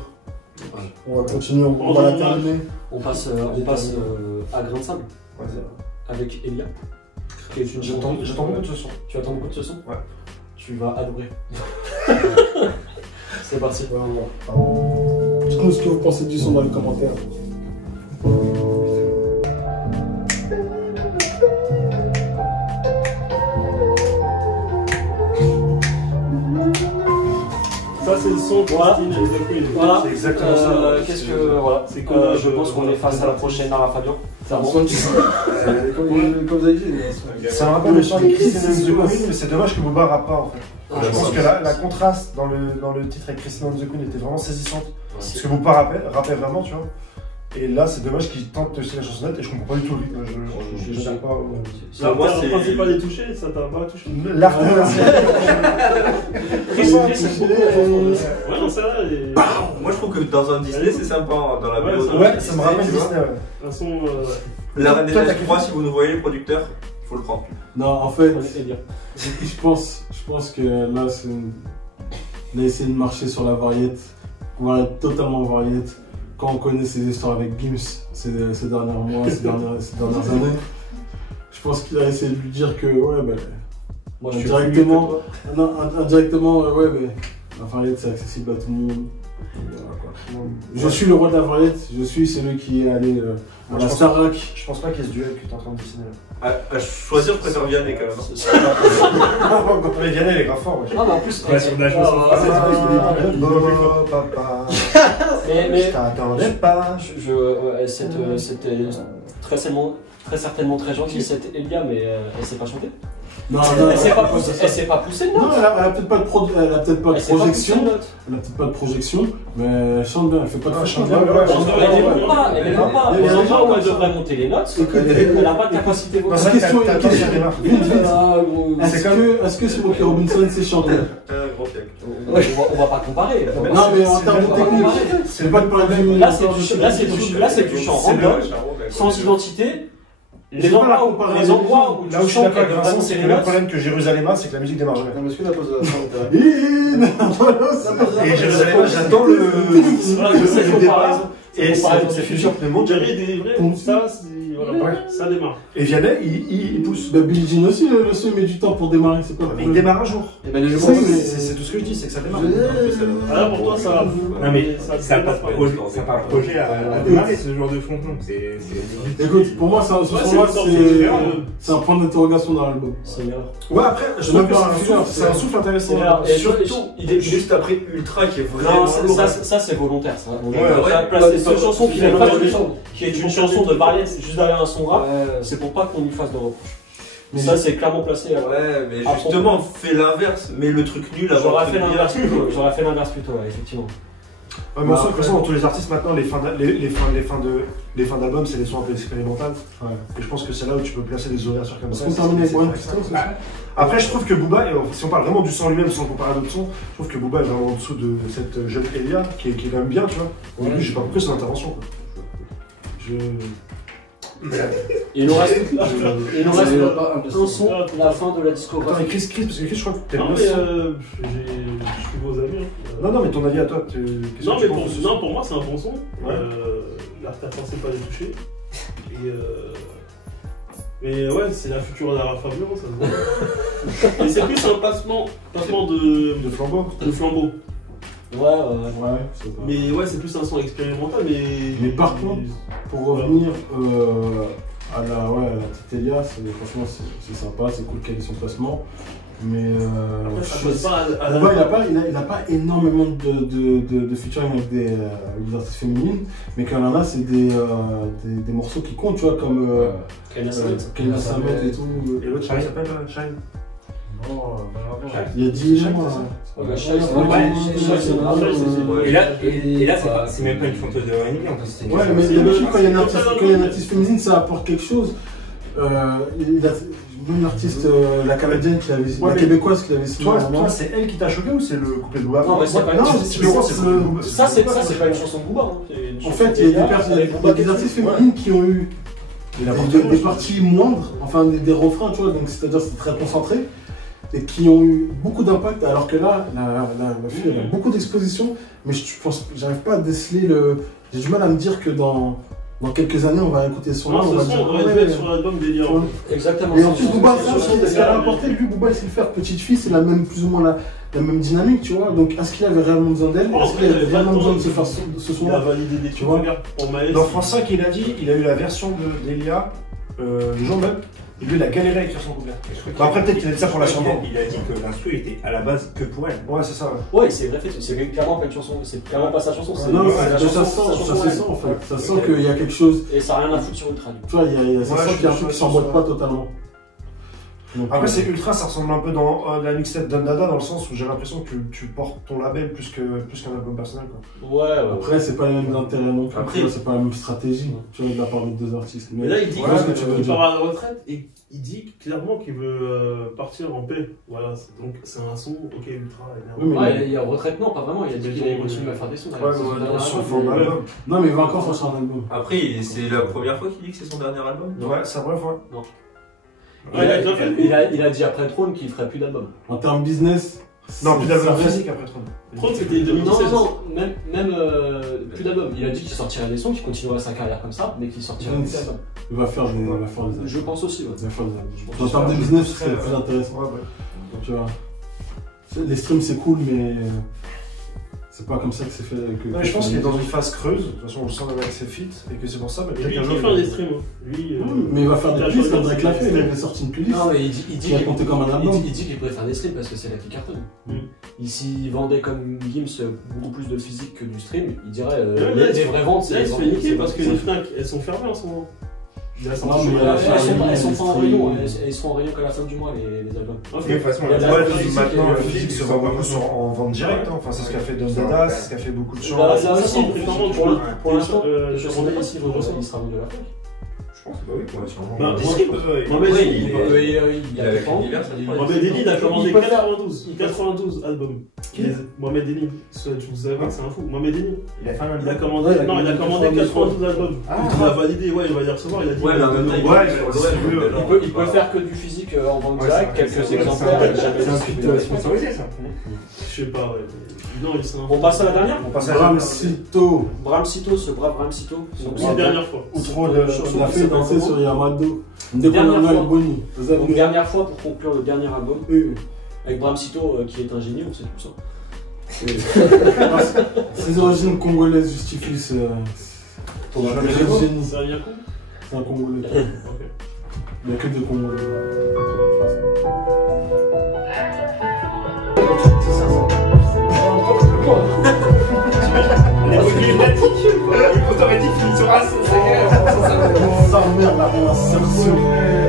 On va continuer, on va la terminer. On passe à Grain de Sable avec Elia. J'attends beaucoup de ce son. Tu attends beaucoup de ce son? Ouais. Tu vas adorer. C'est parti. Dites-nous ce que vous pensez du son dans les commentaires. Ça, c'est le son pour Christine and the Queen. Voilà. C'est exactement ça. Qu'est-ce que. Voilà. Je pense qu'on est face à la prochaine Nara Fabian. Comme vous avez dit. C'est un peu méchant avec Christine and the Queen, mais c'est dommage que Booba rappe pas en fait. Je pense que la contraste dans le titre avec Christine and the Queen était vraiment saisissante. Parce que Booba rappait vraiment, tu vois. Et là, c'est dommage qu'il tente de tirer la chansonnette et je comprends pas du tout le rythme. Je sais pas. Le principal est touché, ça t'a pas touché. L'art Moi, je trouve que dans un Disney, c'est sympa. Dans la BO. Ouais, ça me rappelle Disney. Un son. La Reine des Neiges 3, si vous nous voyez, le producteur, il faut le prendre. Non, en fait, je pense que là, on a essayé de marcher sur la variette. On va être totalement variette. Quand on connaît ces histoires avec Gims ces derniers mois, ces dernières années, je pense qu'il a essayé de lui dire que, ouais, ben, moi, indirectement, ouais, mais la variette c'est accessible à tout le monde. Voilà, quoi. Je suis le roi de la variette, je suis celui qui est allé à la Starac. Je pense pas qu'il y ait ce duel que tu es en train de dessiner là. À choisir, je préfère Vianney quand même. Mais Vianney, il est grave fort, ouais. Ah, mais en plus, sur de la chanson française, papa. Mais je t'attendais pas. C'était très certainement très gentil cette Elia, mais elle sait pas chanter. Non, elle s'est pas poussée de note. Non, elle a peut-être pas de projection. Elle a peut-être pas de projection, mais elle chante bien, elle fait pas de façon. Elle les monte pas. Il y a un endroit où elle devrait monter les notes. Elle n'a pas de capacité vocale. Est-ce que c'est Smokey Robinson sait chanter? On va pas comparer. Non, mais en termes de technique, c'est pas de parler. Là, c'est du chant random, sans identité. Les endroits où là où je suis d'accord avec Vincent, c'est le même problème que Jérusalem, c'est que la musique démarre jamais. Non, mais est-ce que la pause de la Et Jérusalem, j'attends le. Voilà, je sais qu'on parle. Et c'est futur de monde. Jerry des vrais, ça, voilà, ça démarre. Et Vianney, il pousse. Bah, Billie Jean aussi, le son il met du temps pour démarrer, c'est quoi? Mais il démarre un jour. C'est tout ce que je dis, c'est que ça démarre. Ah, pour toi, ça. Non, mais ça n'a pas de projet à démarrer ce genre de front. Écoute, pour moi, c'est un point d'interrogation dans l'album. Ouais, après, je trouve que c'est un souffle intéressant. Surtout, il est juste après Ultra qui est vraiment. Ça c'est volontaire. Ça. On a placé cette chanson qui est une chanson de Barlet juste derrière un son rap, c'est pour pas qu'on lui fasse de reproches. Mais ça c'est clairement placé. Ouais, mais justement, fait l'inverse, mais le truc nul. J'aurais fait l'inverse plutôt, ouais, effectivement. Ouais, mais on sent que dans tous les artistes maintenant, les fins d'album, c'est des sons un peu expérimentales. Ouais. Et je pense que c'est là où tu peux placer des ouvertures comme ça. Après, je trouve que Booba, si on parle vraiment du son lui-même sans comparer à d'autres sons, je trouve que Booba est vraiment en dessous de cette jeune Elia qui est quand même bien, tu vois. Au début, j'ai pas compris son intervention. Il nous reste un son, la fin de la discographie. Attends, Chris, parce que Chris, je crois que t'es non, mais je suis vos amis. Non, mais ton avis à toi, non, pour moi, c'est un bon son. Ouais. L'arrière-pensée pas les toucher. Mais ouais, c'est la future Lara Fabian, ça se voit. Et c'est plus un passement de flambeau. Ouais. Mais ouais, c'est plus un son expérimental, mais par contre, pour revenir à la petite Elia, franchement c'est sympa, c'est cool qu'elle ait son placement. Mais après, ça passe pas à il n'a pas énormément de featuring avec des artistes féminines, mais quand il en a, c'est des morceaux qui comptent, tu vois, comme Kenya Samet et tout. Et l'autre, ça s'appelle Shine. Il y a 10 ans. Et là, c'est même pas une chanteuse de R&B en fait. Ouais, mais d'habitude, quand il y a un artiste féminine, ça apporte quelque chose. Une artiste, la canadienne, la québécoise qui l'avait signé. Toi, c'est elle qui t'a choqué ou c'est le couplet de Booba? Non, mais c'est pas une chanson. Ça, c'est pas une chanson de Booba. En fait, il y a des artistes féminines qui ont eu des parties moindres, enfin des refrains, tu vois, donc c'est-à-dire c'est très concentré. Et qui ont eu beaucoup d'impact, alors que là, la fille elle a beaucoup d'exposition, mais j'arrive pas à déceler j'ai du mal à me dire que dans quelques années, on va écouter son nom, on va dire. On va être sur l'album d'Elia. Exactement. Et en plus, Booba, ce qu'il a apporté, lui, Booba, il sait le faire. Petite fille, c'est plus ou moins la même dynamique, tu vois. Donc, est-ce qu'il avait réellement besoin d'elle? Est-ce qu'il avait vraiment besoin de se faire ce son-là? Il a validé des trucs, regarde, pour Maël. Dans France 5, il a dit, il a eu la version d'Elia le jour même. Et lui, il a galéré à écrire son couplet. Après, peut-être qu'il a dit ça pour la chanter. Il a dit que l'instru était à la base que pour elle. Ouais, c'est ça. Ouais, c'est vrai, c'est clairement pas une chanson. C'est clairement pas sa chanson. Non, ça sent en fait. Ça sent qu'il y a quelque chose. Et ça n'a rien à foutre sur Ultra. Tu vois, ça sent qu'il y a un truc qui s'emboîte pas totalement. Après, c'est Ultra, ça ressemble un peu dans la mixtape d'Andada dans le sens où j'ai l'impression que tu portes ton label plus qu'un album personnel. Quoi. Ouais. Après, c'est pas les mêmes intérêts non plus. Après, c'est pas la même stratégie, tu vois, de la part des deux artistes. Mais là, il dit qu'il part à la retraite et il dit clairement qu'il veut partir en paix. Voilà, donc c'est un son, ok, Ultra. Ouais, il y a retraite, non, pas vraiment. Il a dit qu'il allait continuer à faire des sons. Non, mais il va encore sortir un album. Après, c'est la première fois qu'il dit que c'est son dernier album? Ouais, c'est la première fois. Non. Il a dit après Trône qu'il ferait plus d'album. En termes business. Non, plus d'album physique après Trône. Trône c'était 2017. Non, même plus d'album. Il a dit qu'il sortirait des sons, qu'il continuerait sa carrière comme ça, mais qu'il sortirait plus d'album. Il va faire des albums. Je pense aussi, ouais. Il va faire des albums. En termes de business, ce serait plus intéressant. Tu vois. Les streams c'est cool, mais c'est pas comme ça que c'est fait. Je pense qu'il est dans une phase creuse. De toute façon, on le sent avec ses feats et que c'est pour ça. Lui, il va faire des streams. Mais il va faire des playlists comme Drake l'a fait. Il avait sorti une playlist. Non, mais il dit qu'il comptait comme un album. Il dit qu'il pourrait faire des streams parce que c'est là qu'il cartonne. S'il vendait comme Gims beaucoup plus de physique que du stream, il dirait les vraies ventes, c'est. Là, il se fait niquer parce que les Fnac, elles sont fermées en ce moment. Elles sont pas en rayon, elles seront en rayon qu'à la fin du mois, les albums. De toute façon, maintenant, le physique se vend beaucoup en vente directe. Enfin, c'est ce qu'a fait Dada, c'est ce qu'a fait beaucoup de gens. Là aussi, pour l'instant, je ne sais pas si il sera vendu à la Fnac. Je pense que bah oui, Mohamed Eni, il a commandé 92 albums. Mohamed Eni, vous savez pas que c'est un fou. Mohamed Eni, il a commandé 92 albums. Il a validé, ouais, il va les recevoir. Il a dit il peut faire que du physique en vente directe, quelques exemplaires. C'est un sponsorisé ça. Je sais pas, ouais. Non, on passe à la dernière. Bram Cito, ce brave Bram Cito. C'est la dernière fois. Outro de la fête. dansé sur Yamado. Donc, dernière fois pour conclure le dernier album. Oui. Avec Bram Sito qui est un génie, on sait tout ça. Ses origines congolaises justifient ce. Ton génie. C'est un Yaku? C'est un Congolais. Il n'y a que des Congolais. T'aurais dit finition race, Ça merde la réinsertion.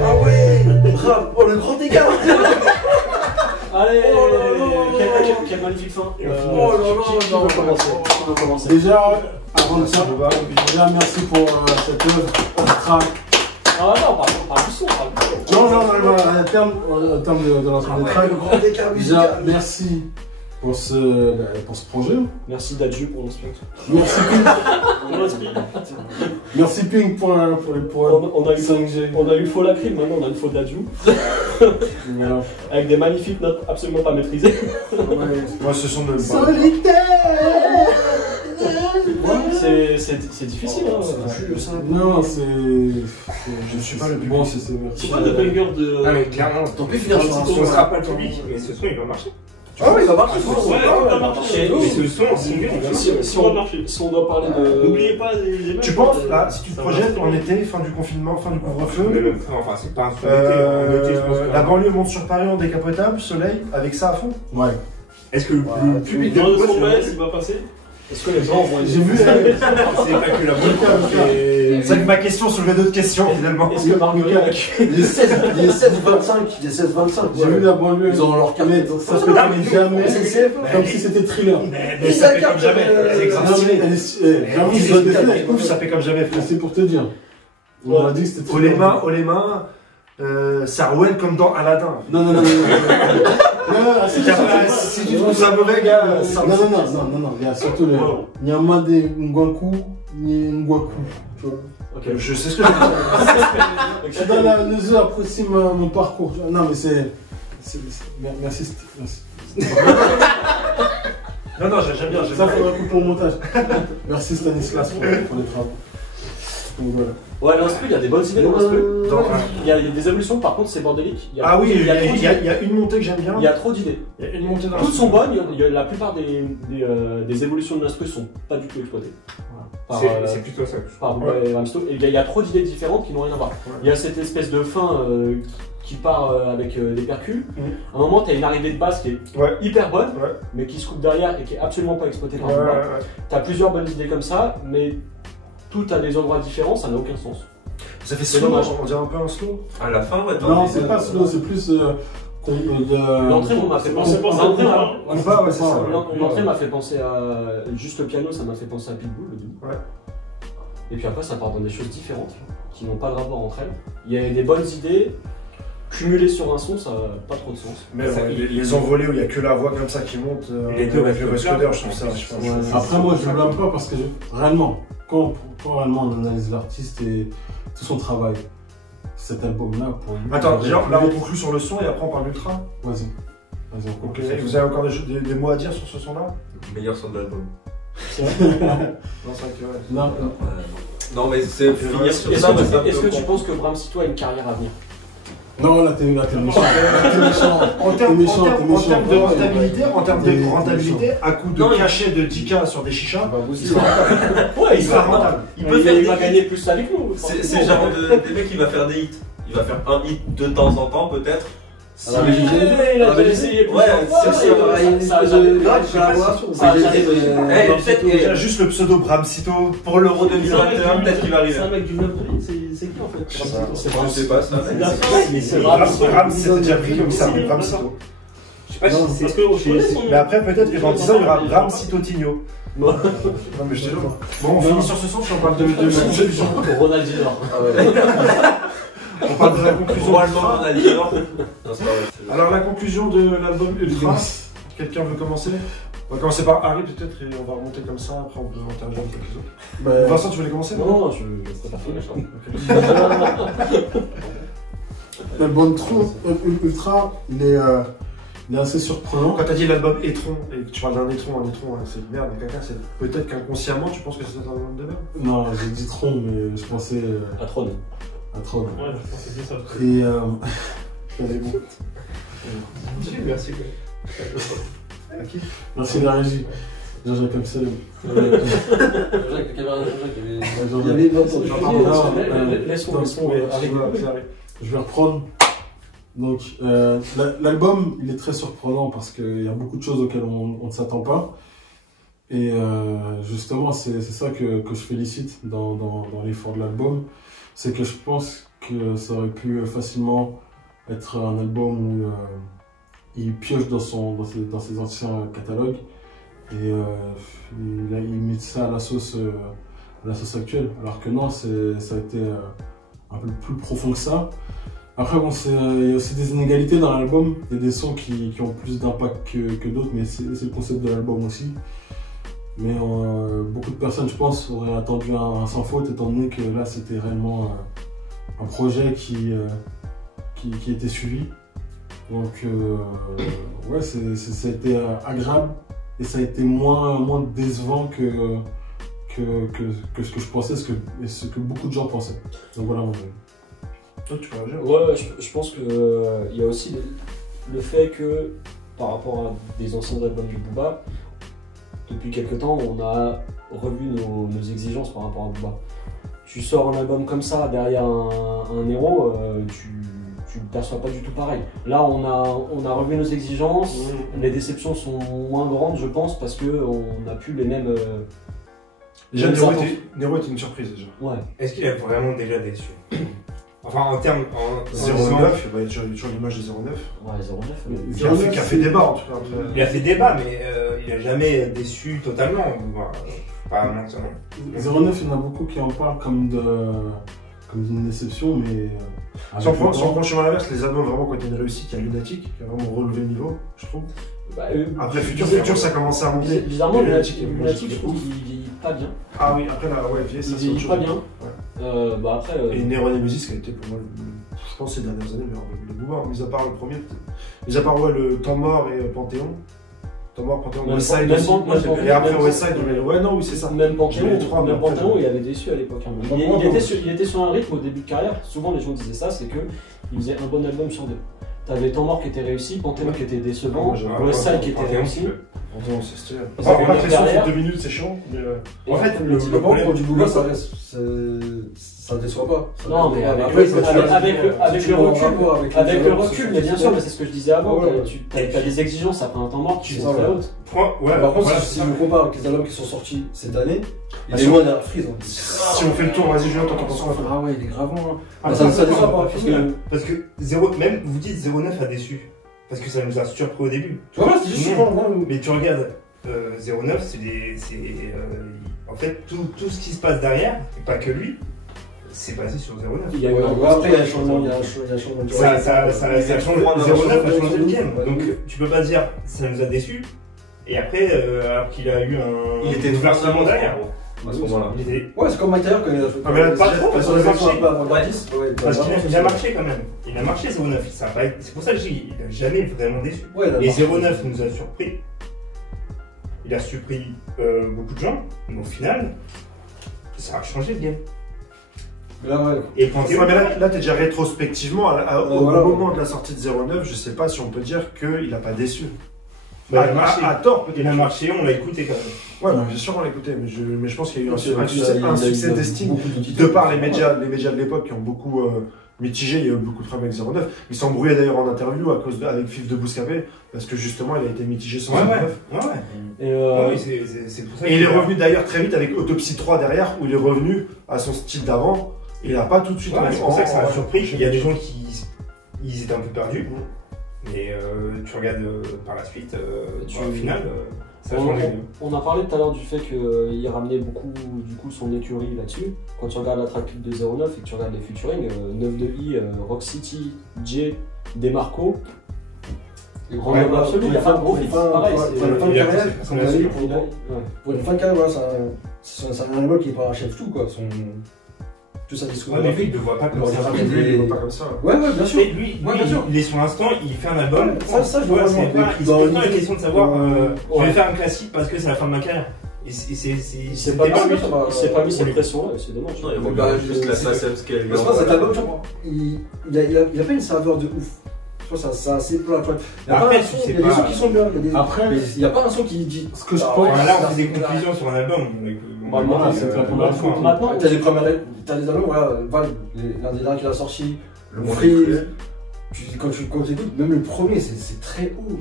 Ah ouais! Oh, le grand écart! Allez, oh quelle magnifique fin. Oh là là, Qui veut commencer? Déjà, avant de ça, déjà merci pour cette œuvre. Ah non, on parle du son, Non, à terme de l'ensemble des tracks. Déjà, merci pour ce projet. Merci Dadju pour l'inspiration. Merci Pink pour on a eu 5G. On a eu faux lacryme, maintenant on a une faux Dadju. Voilà. Avec des magnifiques notes absolument pas maîtrisées. Moi, ce sont de. Solitaire. C'est difficile, hein. Non, c'est. Je suis pas le plus bon, bon. c'est pas le banger de. Non, mais clairement, T'en peux finir sur un on son. sera pas le public, mais ce son il va marcher. Ah ouais, il va marcher. Ouais, il va marcher. Mais ce son en single, il va marcher. Si on doit parler de. N'oubliez pas les images. Tu penses, là, si tu te projettes en été, fin du confinement, fin du couvre-feu, Enfin, c'est pas un son d'été, je pense que. la banlieue monte sur Paris en décapotable, soleil, avec ça à fond. Ouais. Est-ce que le public de Dans le Booba, son c'est Metz, il va passer. Est-ce que les gens vont. J'ai vu. c'est pas que la bonne C'est que ma question soulevait d'autres questions finalement. Est-ce que Marguerite. Il est 16-25. J'ai vu la banlieue. Ils ont leur Mais ça se répète jamais. Comme si c'était thriller. Mais ça fait comme jamais. Jamais Ça fait comme jamais, frère. C'est pour te dire. On a dit que c'était Au les mains, ça roule comme dans Aladdin. Non. Si tu trouves ça mauvais, gars, Non, il y a surtout le Nyamade Ngwaku, Ngwaku. Tu vois. Ok. Je sais ce que je veux dire. Dans la mesure apprécie mon parcours. Non, mais c'est. Merci. Non, j'aime bien. Ça faudra couper au montage. Merci Stanislas pour les travaux. Donc voilà. Ouais, l'instru, il y a des bonnes idées dans l'instru. Il y a des évolutions, par contre, c'est bordélique. Ah oui, il y a une montée que j'aime bien. Il y a trop d'idées. Il y a une montée dans Toutes sont bonnes, la plupart des évolutions de l'instru sont pas du tout exploitées. C'est plutôt ça. Par Booba et Ramsto. Et il y a trop d'idées différentes qui n'ont rien à voir. Il y a cette espèce de fin qui part avec des percus. À un moment, tu as une arrivée de basse qui est hyper bonne, mais qui se coupe derrière et qui est absolument pas exploitée par Booba. Tu as plusieurs bonnes idées comme ça, mais tout à des endroits différents, ça n'a aucun sens. Ça fait slow, on dirait un peu un slow. À la fin, ouais. Non, c'est pas slow, c'est plus. L'entrée m'a fait penser. L'entrée m'a fait penser à. Juste le piano, ça m'a fait penser à Pitbull, le début. Ouais. Et puis après, ça part dans des choses différentes, qui n'ont pas de rapport entre elles. Il y a des bonnes idées. Cumulées sur un son, ça n'a pas trop de sens. Mais les envolées où il n'y a que la voix comme ça qui monte, les deux avec le Vescoder, je trouve ça. Après, moi, je ne blâme pas parce que réellement, quand réellement on analyse l'artiste et tout son travail, cet album-là, pour lui. Attends, déjà, là on conclut sur le son et après on parle d'Ultra. Vas-y, on conclut. Vous avez encore des mots à dire sur ce son-là? Meilleur son de l'album. Non, c'est vrai que ouais. Non, mais c'est finir sur ça. Est-ce que tu penses que Bram Sito a une carrière à venir? Non, là t'es méchant. En termes de rentabilité, à coup de cachet de 10K sur des chichas, ouais, il sera rentable. Il va gagner plus avec nous. C'est le genre des mecs qui va faire des hits. Il va faire un hit de temps en temps, peut-être. Il a déjà essayé. Ouais, Il a juste le pseudo Bram Sito pour l'Euro 2021, peut-être qu'il va arriver. C'est un mec du Napoli, c'est qui en fait? Je sais pas ça. Bram, c'était déjà pris comme ça, Bram Sito. Je sais pas si c'est. Parce que je connais son nom. Mais après, peut-être que dans 10 ans, il y aura Bram Sitotinho. Non, mais je te jure. Bon, on finit sur ce son, si on parle de Ronaldinho. On parle de la conclusion. Alors la conclusion de l'album Ultra, quelqu'un veut commencer? On va commencer par Harry peut-être et on va remonter comme ça, après on peut intervenir avec les autres. Vincent, tu voulais commencer? Non, je préfère finir. L'album Ultra, il est assez surprenant. Quand t'as dit l'album Etron, et que tu parles d'un Etron, c'est une merde, quelqu'un, c'est peut-être qu'inconsciemment tu penses que c'est un album de merde? Non, j'ai dit Tron, mais je pensais... À Tron. à Tron. Ouais, je pense que c'est bien ça. Et allez, bon. Merci. À qui? Merci la régie. Jean-Jacques Amsel. Jean-Jacques, il y avait une autre. Laisse-moi arriver. Je vais reprendre. Donc, l'album, il est très surprenant parce qu'il y a beaucoup de choses auxquelles on ne s'attend pas. Et justement, c'est ça que je félicite dans l'effort de l'album. C'est que je pense que ça aurait pu facilement être un album où il pioche dans ses anciens catalogues et il met ça à la sauce actuelle. Alors que non, ça a été un peu plus profond que ça. Après, bon, il y a aussi des inégalités dans l'album. Il y a des sons qui ont plus d'impact que d'autres, mais c'est le concept de l'album aussi. Mais beaucoup de personnes, je pense, auraient attendu un sans faute, étant donné que là, c'était réellement un projet qui était suivi. Donc, ouais, ça a été agréable et ça a été moins décevant que ce que je pensais et ce que beaucoup de gens pensaient. Donc voilà mon avis. Toi, tu peux réagir? Ouais, je pense qu'il y a aussi le fait que, par rapport à des anciens albums du Booba, depuis quelques temps, on a revu nos exigences par rapport à Booba. Tu sors un album comme ça, derrière un héros, tu ne perçois pas du tout pareil. Là, on a revu nos exigences, les déceptions sont moins grandes, je pense, parce qu'on n'a plus les mêmes... Déjà, Nero était une surprise, déjà. Ouais. Est-ce qu'il a vraiment déjà déçu? Enfin, en termes... 09, il y a toujours l'image de 09. Ouais, 09. Qui a fait débat, en tout cas. Il a fait débat, mais il a jamais déçu totalement. Pas maintenant. 09, il y en a beaucoup qui en parlent comme d'une déception, mais... Si on prend le chemin inverse, les albums vraiment qui ont été une réussite, il y a Lunatic qui a vraiment relevé le niveau, je trouve. Après Futur, ça a commencé à monter. Bizarrement, Lunatic, je trouve qu'il vieillit pas bien. Ah oui, après là, ouais, il vieillit pas bien. Après, et Neuronemesis qui a été pour moi, je pense, ces dernières années, le Booba, mis à part le premier, mis à part le Temps Mort et Panthéon. Temps Mort, Panthéon, Westside aussi. Et après Westside, ouais, non, oui, c'est ça. Même Panthéon, il avait déçu à l'époque. Il était sur un rythme au début de carrière. Souvent, les gens disaient ça, c'est qu'il faisait un bon album sur deux. T'avais Temps Mort qui était réussi, Panthéon qui était décevant, Westside qui était réussi. Panthéon, c'est stylé. On va sur 2 minutes, c'est chiant. En fait, le problème du Booba, ça déçoit pas. Non, mais avec le recul, mais bien sûr, mais c'est ce que je disais avant. T'as des exigences après un Temps Mort qui sont très hautes. Par contre, si je me compare avec les albums qui sont sortis cette année, il est loin derrière Freeze. Si on fait le tour, vas-y Julien, t'en penses quoi? Ah ouais, il est gravement. Ça déçoit pas. Parce que même vous dites 09 a déçu. Parce que ça nous a surpris au début. C'est juste mais tu regardes 09, en fait tout ce qui se passe derrière, et pas que lui, c'est basé sur 09. Après, il y a un changement. Ça change. 09 a changé le game. Donc tu peux pas dire ça nous a déçus. Et après, alors qu'il a eu un. Il était versement derrière. À ce moment-là. Ouais, c'est comme Matter quand il a fait. Ah, mais pas trop, parce qu'il a marché quand même. Il a marché 09. C'est pour ça que je dis, il a jamais vraiment déçu. Et 09 nous a surpris. Il a surpris beaucoup de gens, mais au final, ça a changé le game. Là, ouais. Et Panthéon, là, t'es déjà rétrospectivement, au moment de la sortie de 09, je sais pas si on peut dire qu'il a pas déçu. À tort, peut-être. Il a marché, on l'a écouté quand même. Ouais, bien sûr, on l'a écouté, mais je pense qu'il y a eu un succès d'estime de par les médias de l'époque qui ont beaucoup mitigé. Il y a eu beaucoup de problèmes avec 09. Il s'embrouillait d'ailleurs en interview avec Fif de Bouscapé parce que justement, il a été mitigé sur 09. Ouais. C'est pour ça. Et il est revenu d'ailleurs très vite avec Autopsie 3 derrière, où il est revenu à son style d'avant. Et il n'a pas tout de suite. C'est pour ça que ça a surpris. Il y a des gens qui étaient un peu perdus. Mais tu regardes par la suite, au final, ça a changé. On a parlé tout à l'heure du fait qu'il ramenait beaucoup du coup son écurie là-dessus. Quand tu regardes la tracklist de 09 et que tu regardes les featuring, 9 de I, Rock City, J, Demarco. Grand absolu, il n'y a pas de gros fit. Pareil, pour une fin de carrière, c'est un album qui parachève tout quoi. Tout ça discours. Mais lui, il ne voit pas comme ça. Il ne voit pas comme ça. Ouais, bien sûr. Mais lui, il est sur l'instant, il fait un album. Ça, je vois. C'est pas une question de savoir, je vais faire un classique parce que c'est la fin de ma carrière. Il s'est pas mis cette pression-là, c'est dommage. Non, il regarde juste la SACEM scale. Je pense que cet album, il a pas une saveur de ouf. Je pense que c'est assez plat. Il y a Après, il y a des sons qui sont bien. Après, il n'y a pas un son qui dit. Ce que je pense. Là, on fait des conclusions sur un album. C'est la première fois. Maintenant, T'as des albums, voilà, l'un des derniers qu'il a sorti, le Freeze. Quand tu écoutes, même le premier, c'est très haut.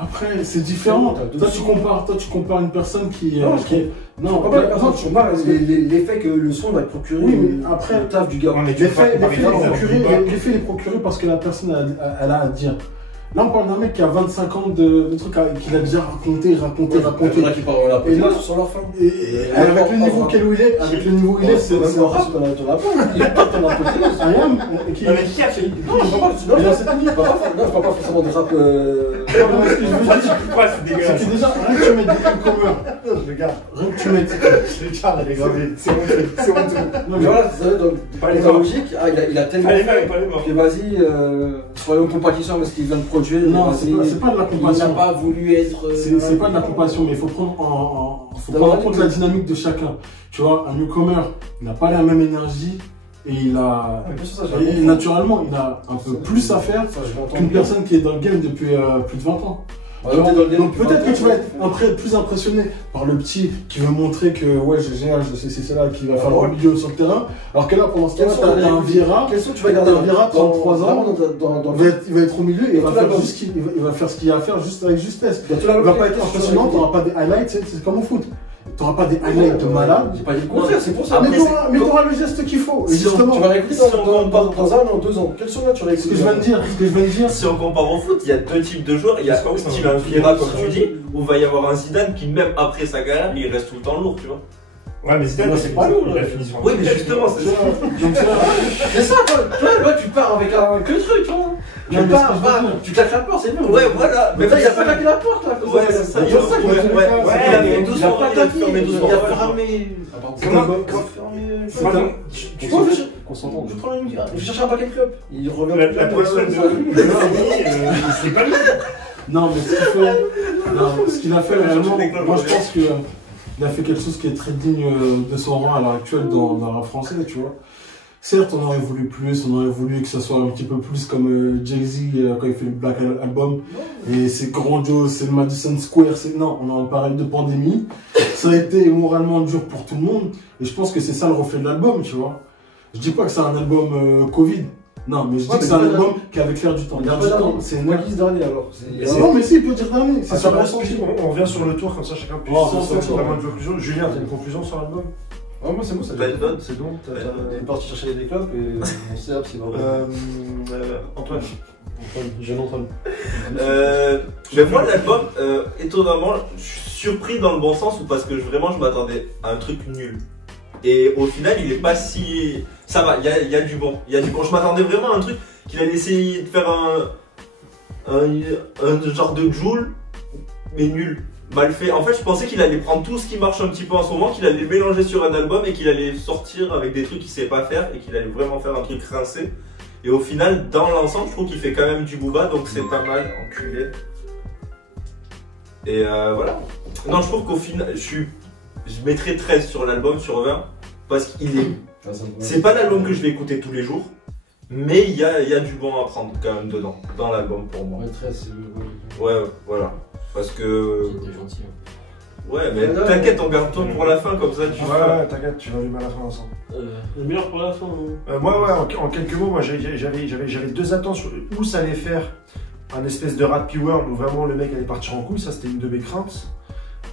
Après, c'est différent. Toi, tu compares une personne qui. Non, tu compares l'effet que le son va te procurer. Oui, mais après, le taf du gars. L'effet est procuré parce que la personne elle a à dire. Là, on parle d'un mec qui a 25 ans de trucs qu'il a déjà raconté. Et là, sur leur fin. Et avec le niveau où il est, c'est un rap, t'en as pas. Il est pas t'en as pas. Rien. Qui a fait? Non, je parle pas forcément de rap. C'est que déjà, rien que tu mettes des e-commerce. Rien que tu mettes. C'est honteux. Mais voilà, dans la logique, il a tellement fait que vas-y, soyons compatissants parce qu'il vient de produire. Non, c'est pas de la compassion. Il n'a pas voulu être. C'est pas de la compassion, mais il faut prendre en compte la dynamique de chacun. Tu vois, un newcomer, il n'a pas la même énergie et et naturellement, il a un peu plus à faire qu'une personne qui est dans le game depuis plus de 20 ans. Donc peut-être que tu vas être plus impressionné par le petit qui veut montrer que ouais j'ai génial, c'est cela qui va faire le milieu sur le terrain. Alors que là pendant ce temps-là t'as un Vieira, tu vas garder un Vieira 33 ans, il va être au milieu et il va faire ce qu'il a à faire juste avec justesse. Il va pas être impressionnant, t'auras pas des highlights, c'est comme au foot. T'auras pas des highlights de malade. J'ai pas dit le contraire, c'est pour ça. Mais t'auras le geste qu'il faut. Et justement, tu vas réécouter dans 1 an ou 2 ans. Quels sont là tu vas écouter? Ce que je viens de dire. Si on compare au foot, il y a 2 types de joueurs. Il y a style un Vieira, comme tu dis, où va y avoir un Zidane qui, même après sa carrière, il reste tout le temps lourd, tu vois. Ouais, mais Zidane, c'est pas lourd. Il a fini sur. Oui, mais justement, c'est ça. C'est ça, toi, tu pars avec un que truc, tu vois. Tu claques la porte, c'est bien. Ouais, voilà. Mais là, il a pas claqué la porte, là. Ouais, c'est ça. Il a fait doucement. Il a fermé doucement. Il a fermé. Comment qu'on s'entende. Je prends la musique, je cherche un paquet de clubs. Il revient la poisson c'est pas lui. Non, mais ce qu'il a fait réellement, moi je pense qu'il a fait quelque chose qui est très digne de son rang à l'heure actuelle dans le rap français, tu vois. Certes, on aurait voulu plus, on aurait voulu que ça soit un petit peu plus comme Jay-Z quand il fait le Black Album. Et c'est grandiose, c'est le Madison Square, non, on est en période de pandémie. Ça a été moralement dur pour tout le monde. Et je pense que c'est ça le reflet de l'album, tu vois. Je dis pas que c'est un album Covid. Non, mais je dis que c'est un album qui est avec l'air du temps. L'air du temps, c'est une analyse dernier alors. Non, mais si, il peut dire dernier. C'est ça ressenti. On revient sur le tour, comme ça chacun puisse vraiment une conclusion. Julien, t'as une conclusion sur l'album? Ah, moi c'est bon, ça c'est bon. T'es parti chercher des clopes et on sait c'est vrai. Antoine, jeune Antoine. Mais moi l'album, étonnamment, je suis surpris dans le bon sens ou parce que vraiment je m'attendais à un truc nul. Et au final il est pas si... Ça va, il y a du bon. Je m'attendais vraiment à un truc qu'il allait essayer de faire un genre de Jul, mais nul. Mal fait. En fait, je pensais qu'il allait prendre tout ce qui marche un petit peu en ce moment, qu'il allait le mélanger sur un album et qu'il allait sortir avec des trucs qu'il sait pas faire et qu'il allait vraiment faire un truc rincé. Et au final, dans l'ensemble, je trouve qu'il fait quand même du Booba, donc c'est pas mal, enculé. Et voilà. Non, je trouve qu'au final, je mettrais 13 sur l'album, sur 20, parce qu'il est... C'est pas l'album que je vais écouter tous les jours, mais il y a du bon à prendre quand même dedans, dans l'album pour moi. Ouais, 13, c'est le... Ouais, voilà. Parce que... C'était gentil. Ouais, mais t'inquiète, on garde toi pour la fin, comme ça tu... Ouais, t'inquiète, tu vas allumer à la fin ensemble. Le meilleur pour la fin. Moi, en quelques mots, moi j'avais 2 attentes sur où ça allait faire un espèce de Rat P-World où vraiment le mec allait partir en couille, ça c'était une de mes craintes.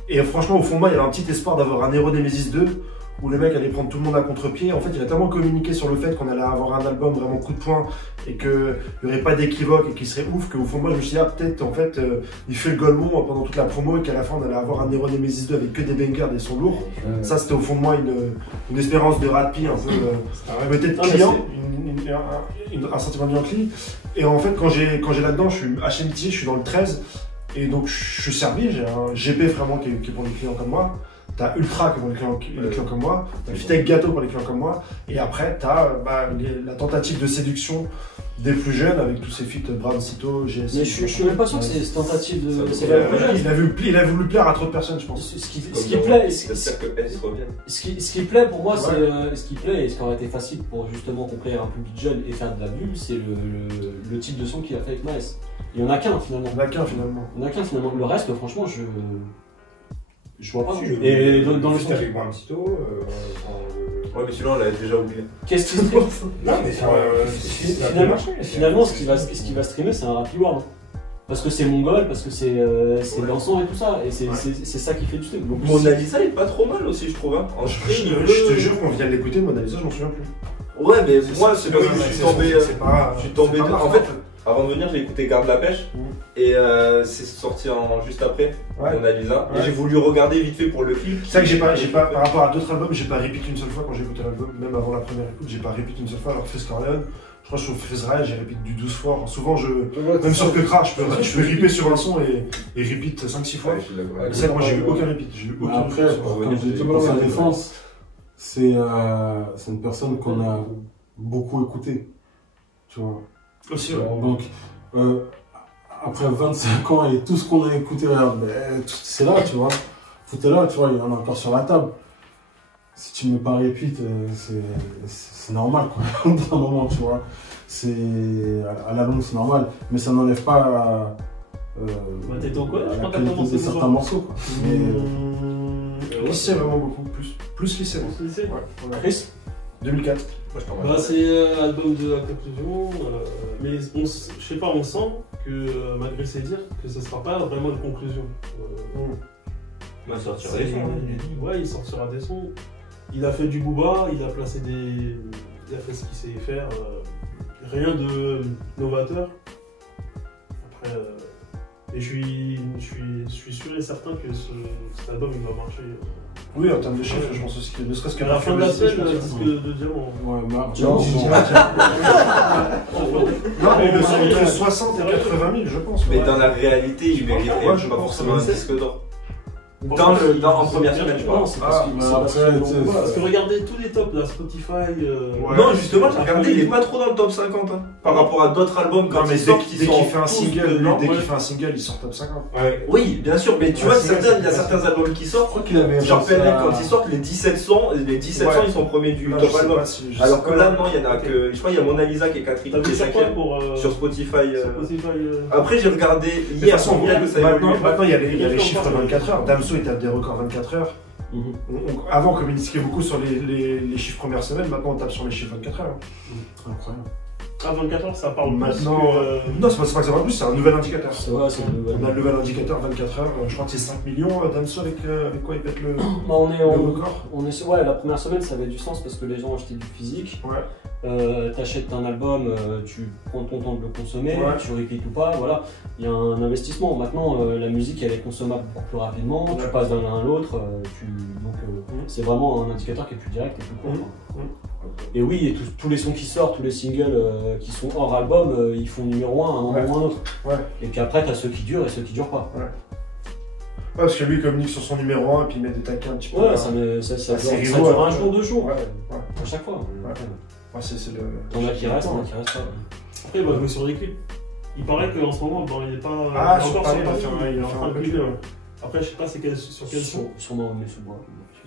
Et franchement, au fond de moi, il y avait un petit espoir d'avoir un Hero Nemesis 2 où le mec allait prendre tout le monde à contre-pied. En fait, il a tellement communiqué sur le fait qu'on allait avoir un album vraiment coup de poing et qu'il n'y aurait pas d'équivoque et qu'il serait ouf, qu'au fond de moi, je me suis dit, ah, peut-être, en fait, il fait le Golemont pendant toute la promo et qu'à la fin, on allait avoir un Hero Nemesis 2 avec que des bangers, des sons lourds. Ça, c'était au fond de moi une espérance de Rat P, un peu, peut-être client, un sentiment de client. Et en fait, quand j'ai là-dedans, je suis HMT, je suis dans le 13. Et donc, je suis servi, j'ai un GP vraiment qui est pour les clients comme moi. T'as Ultra pour les clients comme moi, t'as Fit avec Gâteau pour les clients comme moi, et après t'as la tentative de séduction des plus jeunes avec tous ces feats Brown Cito, GSI. Mais je suis même pas sûr que c'est tentative de. Il a voulu plaire à trop de personnes, je pense. Ce qui plaît, ce qui plaît pour moi, Ouais. c'est ce qui plaît et ce qui aurait été facile pour justement conquérir un public jeune et faire de la bulle, c'est le type de son qu'il a fait avec Maes. Il y en a qu'un finalement. Il n'y en a qu'un finalement. Il y en a qu'un finalement. Le reste, franchement, je vois pas. Si, Et dans le son son. avec Brown Cito, Ouais, mais celui-là, on l'avait déjà oublié. Qu'est-ce qui stream non, mais finalement, ce qui va streamer, c'est un Rap World. Parce que c'est mongol, parce que c'est dansant et tout ça. Et c'est ça qui fait du stream. Donc, Mona Lisa est pas trop mal aussi, je trouve. Hein. En stream, Je te jure qu'on vient de l'écouter, Mona Lisa, je m'en souviens plus. Ouais, mais moi, c'est parce que je suis tombé. Je suis tombé. En fait, fait, avant de venir, j'ai écouté Garde la pêche. Et c'est sorti juste après, Mona Lisa. Et j'ai voulu regarder vite fait pour le clip. c'est vrai que j'ai pas, par rapport à d'autres albums, j'ai pas répété une seule fois quand j'ai écouté l'album, même avant la première écoute, j'ai pas répété une seule fois. Alors Freeze Corleone, je crois que sur Freeze Ray, j'ai répété du 12 fois. Alors, souvent, même sur Que Crash, je peux ripper sur un son et repeat 5-6 fois. Et ça, moi, j'ai eu aucun repeat. Après, comme j'ai dit pour sa défense, c'est une personne qu'on a beaucoup écouté. Tu vois. Aussi, ouais. Donc, après 25 ans et tout ce qu'on a écouté, c'est là, tu vois. Tout est là, tu vois, il y en a encore sur la table. Si tu me mets pas repeat, c'est normal, quoi. D'un moment, tu vois. À la longue, c'est normal. Mais ça n'enlève pas t'étais en quoi la qualité de certains morceaux, quoi. Lycée, vraiment beaucoup. Plus lycée. Ouais. Chris 2004. Bah, c'est l'album de la conclusion, mais je sais pas, on sent que malgré ses dires, que ce sera pas vraiment une conclusion. Il va sortir des sons. Ouais, il sortira des sons. Il a fait du booba, il a placé il a fait ce qu'il sait faire. Rien de novateur. Après, et je suis sûr et certain que cet album il va marcher. Oui, en termes de chiffres, je pense aussi que ne serait-ce que à la fin de la semaine, disque de diamant. Ouais, Non, mais le son entre 60 et 80 000, je pense. Mais dans la réalité, il mériterait pas forcément un disque d'or. En première semaine, je pense. Parce que regardez tous les tops là, Spotify. Non, justement, j'ai regardé, il est pas trop dans le top 50 hein, par rapport à d'autres albums quand ils sortent qui dès sont. qu'il fait un single, il sort top 50. Ouais. Oui, bien sûr, mais tu vois, il y a certains albums qui sortent. Je crois qu'il avait. Genre PNL, quand ils sortent, les 17 sons, ils sont premiers du top album. Alors que là, non, il y en a que. Je crois qu'il y a Mona Lisa qui est 4ème, qui est 5ème sur Spotify. Après, j'ai regardé hier, sans bien que ça évolue. Maintenant, il y a les chiffres 24 heures. Damso établit des records 24 heures. Avant, on communiquait beaucoup sur les chiffres premières semaines, maintenant on tape sur les chiffres 24 heures. Incroyable. À 24 heures, ça parle maintenant. Plus Non, c'est pas que ça parle plus, c'est un nouvel indicateur. Ouais, on a le nouvel indicateur 24 heures. Je crois que c'est 5 millions Damso avec quoi il pète le record. Ouais, la première semaine ça avait du sens parce que les gens achetaient du physique. Ouais. T'achètes un album, tu prends ton temps de le consommer, Ouais. tu repeats ou pas, voilà. Il y a un investissement. Maintenant, la musique elle est consommable beaucoup plus rapidement, tu passes d'un à l'autre, c'est vraiment un indicateur qui est plus direct et plus court. Et oui, et tous les sons qui sortent, tous les singles qui sont hors album, ils font numéro 1 à un moment ou un autre. Ouais. Et puis après, t'as ceux qui durent et ceux qui durent pas. Ouais, parce que lui il communique sur son numéro 1 et puis il met des taquins un petit peu. Ouais, ça dure un jour, 2 jours. Ouais. À chaque fois. Ouais, c'est le. T'en as qui restent, t'en as qui restent pas. Après, il va jouer sur les clips. Il paraît qu'en ce moment, il est pas. Ah, il est sur encore Paris, sur Paris, il est en train de clipper. Après, je sais pas sur quel son. Sûrement, mais sous moi.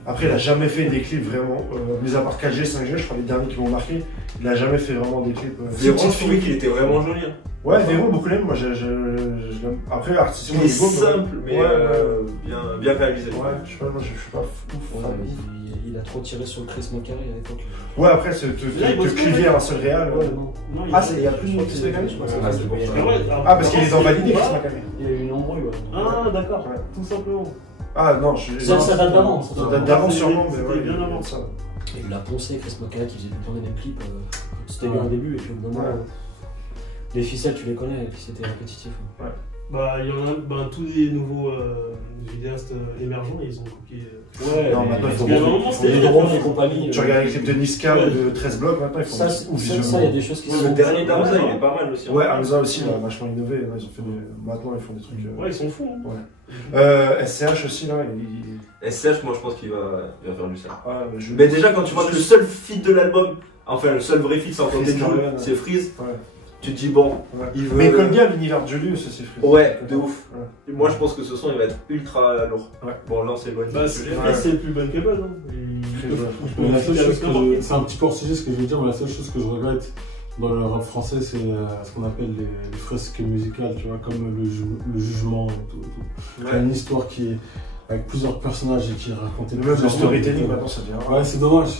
Après, il a jamais fait des clips vraiment, mis à part 4G, 5G, je crois les derniers qui m'ont marqué, il a jamais fait vraiment des clips. Véro, je trouvais qu'il était vraiment joli. Hein. Ouais, Véro, beaucoup l'aiment, moi je l'aime. Après, artistiquement, il est simple, mais bien réalisé. Ouais, je sais pas, moi je suis pas fou. Il a trop tiré sur le Chris Macari à l'époque. Ouais, après, te cliver un seul réal. Il y a plus de Chris Macari, je crois. Parce qu'il est dans Validé, Chris Macari. Il y a eu une embrouille, ouais. Ah, d'accord, tout simplement. Ah non, ça date d'avant. Ça date d'avant sûrement, mais c'était bien avant ça. Et il l'a poncé, Chris Macari qui faisait tout le temps les mêmes clips. C'était bien au début, et puis au bout d'un moment, les ficelles tu les connais, et puis c'était répétitif. Ouais. Bah, il y en a tous les nouveaux vidéastes émergents, ils ont copié. Ouais, non, maintenant ils font des drones et compagnie. Tu regardes les clips de Niska ou de 13 blocs, maintenant ils font ça, il y a des choses qui sont. Le dernier d'Amza, il est pas mal aussi. Ouais, Amza aussi, il a vachement innové. Ils ont fait maintenant, ils font des trucs. Ouais, ils sont fous. SCH aussi, là. SCH, moi je pense qu'il va faire du sale. Mais déjà, quand tu vois que le seul feat de l'album, enfin le seul vrai feat sans compter de c'est Freeze. tu te dis bon, il veut... Mais il colle bien à l'univers de Julius aussi, Freeze. Ouais, de ouf. Moi je pense que ce son il va être ultra lourd. Bon là on s'éloigne. C'est le plus bankable. C'est un petit peu hors sujet ce que je veux dire, mais la seule chose que je regrette dans le rap français, c'est ce qu'on appelle les fresques musicales, tu vois, comme le jugement et tout. Il y a une histoire qui est avec plusieurs personnages et qui racontait le storytelling maintenant ça devient. Ouais, c'est dommage,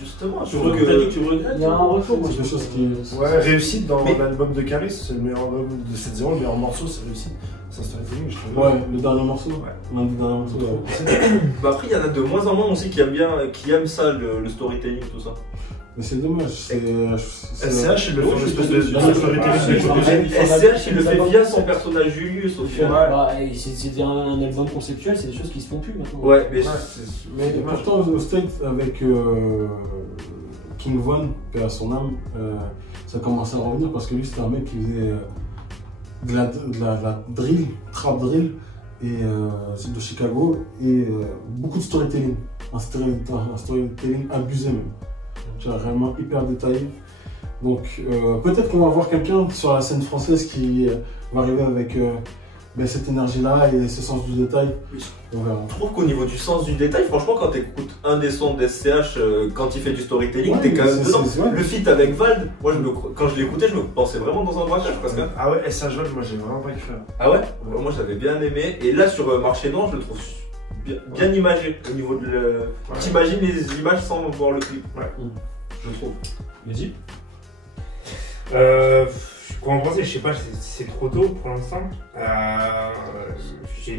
Justement, tu regrettes. Il y a un retour, moi, quelque chose qui. Ouais, réussite dans l'album de Caris, c'est le meilleur album de 7-0, le meilleur morceau, c'est réussite. C'est un storytelling, je trouve. Ouais, le dernier morceau. L'un des derniers morceaux. Bah après, il y en a de moins en moins aussi qui aiment ça, le storytelling, tout ça. Mais c'est dommage. SCH, il le fait une espèce de storytelling. SCH, il le fait via son personnage Julius au final. C'est un album conceptuel, c'est des choses qui se font plus maintenant. Ouais, mais pourtant, au State, avec King Von, paix à son âme, ça commence à revenir parce que lui, c'était un mec qui faisait de la drill, trap drill, et de Chicago, et beaucoup de storytelling. Un storytelling abusé même. Vraiment hyper détaillé. Donc peut-être qu'on va voir quelqu'un sur la scène française qui va arriver avec cette énergie-là et ce sens du détail. On verra. Je trouve qu'au niveau du sens du détail, franchement, quand tu écoutes un des sons d'SCH, quand il fait du storytelling, t'es quand même dedans. Le feat avec Vald, moi quand je l'écoutais, je me pensais vraiment dans un braquage parce que... Ah ouais, SCH Vald, moi j'ai vraiment pas kiffé. Ah ouais, moi j'avais bien aimé. Et là sur Marché Noir, je le trouve bien imagé au niveau de T'imagines les images sans voir le clip. Je trouve. Vas-y. Quoi en penser, je sais pas, c'est trop tôt pour l'instant.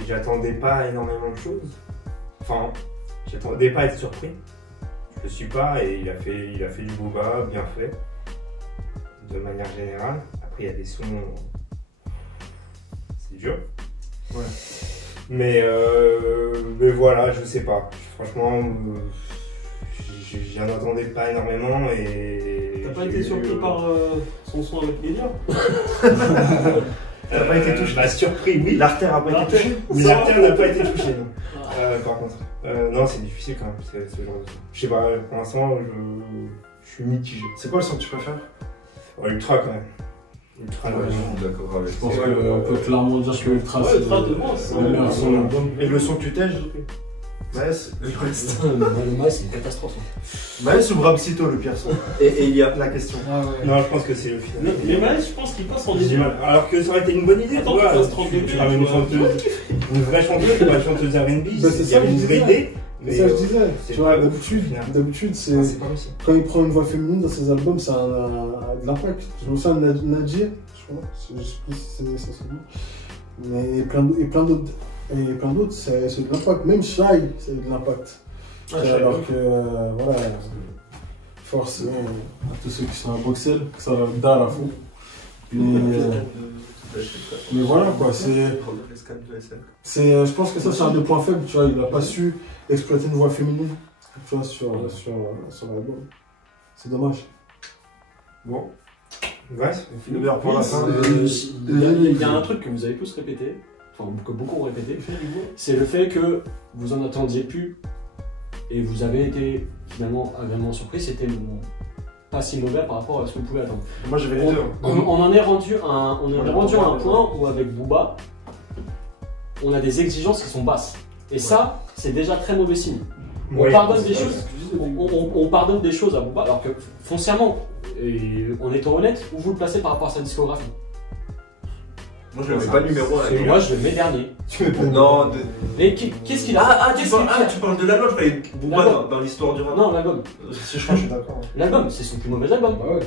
J'attendais pas énormément de choses. Enfin, j'attendais pas à être surpris. Je le suis pas et il a fait du Booba, bien fait. De manière générale. Après, il y a des sons. C'est dur. Ouais. Mais voilà, je sais pas. Franchement. J'en attendais pas énormément et... T'as pas été surpris par son son avec Média? T'as pas été touché? Bah surpris, oui. L'artère a pas été touchée? Mais l'artère n'a pas été touchée, non. Par contre. Non, c'est difficile quand même, ce genre de son. Je sais pas, pour l'instant, je suis mitigé. C'est quoi le son que tu préfères? Ultra quand même. Ultra, je suis d'accord avec ça. Je pense qu'on peut clairement dire que Ultra, c'est le meilleur son de l'album. Et le son que tu tèges? Maes, le Maes, c'est une catastrophe. Maes ou Brabsito, le pire son? Et il y a la question. Non, je pense que c'est le final. Mais Maes, je pense qu'il passe en deuxième. Alors que ça aurait été une bonne idée. Attends, tu ramènes une chanteuse, une vraie chanteuse, pas une chanteuse R&B. Il y avait une vraie idée. C'est ça que je disais. Tu vois, d'habitude, c'est quand il prend une voix féminine dans ses albums, ça a de l'impact. Je me souviens de Nadir, je crois. Je sais plus si c'est ça son nom. Mais plein d'autres. Et plein d'autres, c'est de l'impact. Même Shy, c'est de l'impact. Alors que, voilà, force à tous ceux qui sont à Bruxelles, que ça va dar à fond. Mais voilà, quoi, je pense que ça, c'est un des points faibles, tu vois. Il n'a pas su exploiter une voix féminine, tu vois, sur l'album. C'est dommage. Bon. Ouais, le meilleur pour la fin. Il y a un truc que vous avez tous répété. Enfin, que beaucoup ont répété, c'est le fait que vous en attendiez plus et vous avez été finalement agréablement surpris, c'était pas si mauvais par rapport à ce que vous pouvez attendre. Moi j'avais les deux. On en est rendu à un point où avec Booba, on a des exigences qui sont basses. Et ça, c'est déjà très mauvais signe. On pardonne des choses, on pardonne des choses à Booba, alors que foncièrement, et en étant honnête, où vous le placez par rapport à sa discographie? Moi je le mets pas numéro 1. Moi je le mets dernier. Non. Mais qu'est-ce qu'il a? Tu parles de l'album, je croyais Booba dans l'histoire du rap. Non, l'album. Si je crois, je suis d'accord. L'album, c'est son plus mauvais album. Ouais,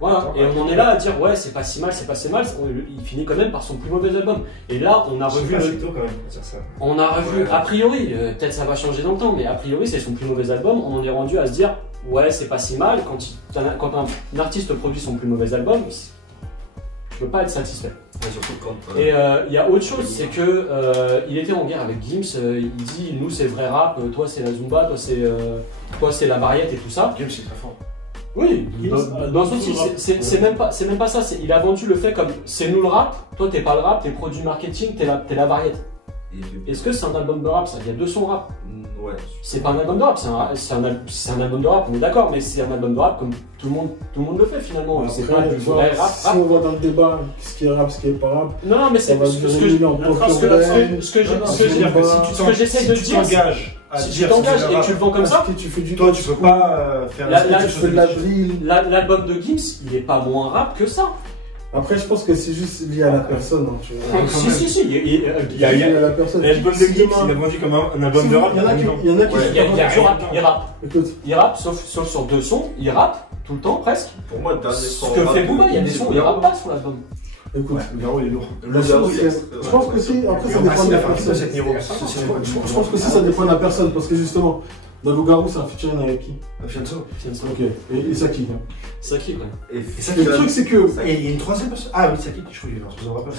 voilà, et on en est là à dire ouais, c'est pas si mal, c'est pas si mal. Il finit quand même par son plus mauvais album. Et là, on a revu. On a revu, a priori, peut-être ça va changer dans le temps, mais a priori, c'est son plus mauvais album. On en est rendu à se dire ouais, c'est pas si mal. Quand un artiste produit son plus mauvais album, tu peux pas être satisfait. Et il y a autre chose, c'est que il était en guerre avec Gims. Il dit nous c'est vrai rap, toi c'est la zumba, toi c'est la variette et tout ça. Gims c'est très fort. Oui, dans son style, c'est même pas ça. Il a vendu le fait comme c'est nous le rap, toi t'es pas le rap, t'es produit marketing, t'es la variette. Est-ce que c'est un album de rap ça? Il y a deux sons rap. Ouais. C'est pas un album de rap, c'est un album de rap, on est d'accord, mais c'est un album de rap comme tout le monde le fait finalement. C'est pas du vrai rap. Si on va dans le débat, ce qui est rap, ce qui est pas rap. Non, mais c'est ce que j'essaie de dire. Si tu t'engages et que tu le vends comme ça, tu fais du toi tu peux pas faire de la drill. L'album de Gims, il est pas moins rap que ça. Après, je pense que c'est juste lié à la personne. Hein, tu vois. Si, il y a la personne. L'album de Gims, il est vendu comme un album de rap. Il y en a qui. Il y a du rap, il rappe, sauf sur 2 sons, il rappe tout le temps presque. Pour moi, dernier son. Ce que fait Booba, il y a des sons où il rappe pas sur l'album. Écoute, le Garou il est lourd. Je pense que si, après ça dépend de la personne. Je pense que si ça dépend de la personne, parce que justement, dans le Garou c'est un featuring avec qui? Fianso. Ok, et Saki. Saki quoi. Et le truc c'est que. Il y a une troisième personne. Ah oui, Saki, je crois qu'il est dans un rappeur.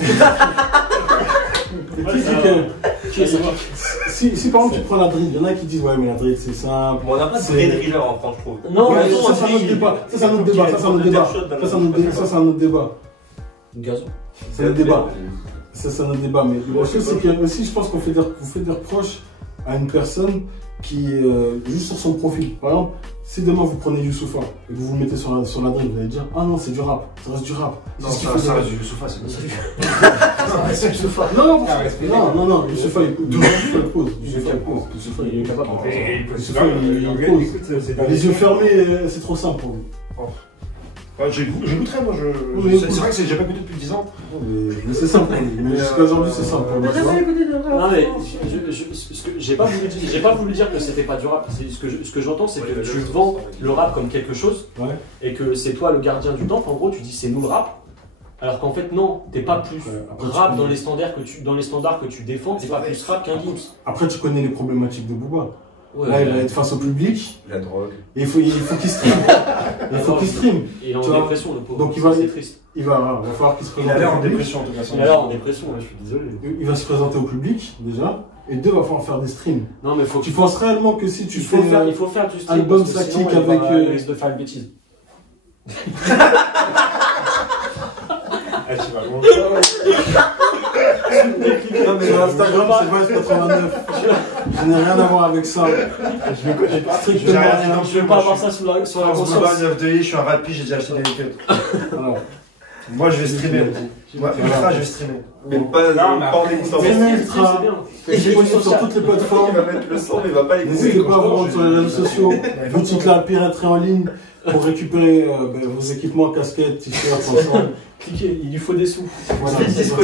Le truc c'est que. Si par exemple tu prends la drill, il y en a qui disent ouais, mais la drill c'est simple. On n'a pas de vrai driller en France, je trouve. Non, mais ça c'est un autre débat. Ça c'est un autre débat. Ça c'est un autre débat. Gazon. C'est un débat. Ça c'est un autre débat. Mais le truc c'est que aussi je pense qu'on fait des reproches à une personne qui est juste sur son profil. Par exemple, si demain vous prenez Youssoupha et que vous le mettez sur la drill, vous allez dire ah non c'est du rap, ça reste du rap. Non, ça reste du Youssoupha, c'est pas ça. Youssoupha. Non, Youssoupha il pose. Youssoupha il est capable. Les yeux fermés, c'est trop simple pour lui. J'écouterai moi, c'est vrai que j'ai pas écouté depuis 10 ans. Mais c'est simple, mais jusqu'à aujourd'hui c'est simple. Non mais j'ai pas voulu dire que c'était pas du rap. Ce que j'entends c'est que tu vends le rap comme quelque chose et que c'est toi le gardien du temple. En gros tu dis c'est nous le rap. Alors qu'en fait non, t'es pas plus rap dans les standards que tu défends, t'es pas plus rap qu'un Gims. Après tu connais les problématiques de Booba. Ouais, là, il va être face au public. La drogue. Et il faut qu'il stream. Il faut qu'il stream. Il est en dépression, le pauvre. Donc c'est triste. Il va falloir qu'il se présente. Il a l'air en dépression, en tout cas. Il a l'air en dépression, je suis désolé. Il va se présenter au public, déjà. Et 2, il va falloir faire des streams. Non, mais tu penses réellement que si tu fais il faut faire du stream. Album statique avec. Il risque de faire une bêtise. Tu vas loin. Non mais Instagram c'est Vice 89. Je n'ai rien à voir avec ça. Je me connais pas. Strictement rien. Je veux pas avoir ça sur la conscience. Je suis un rapide, j'ai déjà acheté des cuts. Moi je vais streamer. Moi Ultra je vais streamer. Mais pas en écoutant. Ultra. Et j'ai posté sur toutes les plateformes. Il va mettre le son mais il va pas l'écouter. N'hésitez pas à vous rendre sur les réseaux sociaux. Boutique La Piraterie en ligne pour récupérer vos équipements, casquettes, t-shirts, ensemble. Cliquez, il lui faut des sous. Voilà,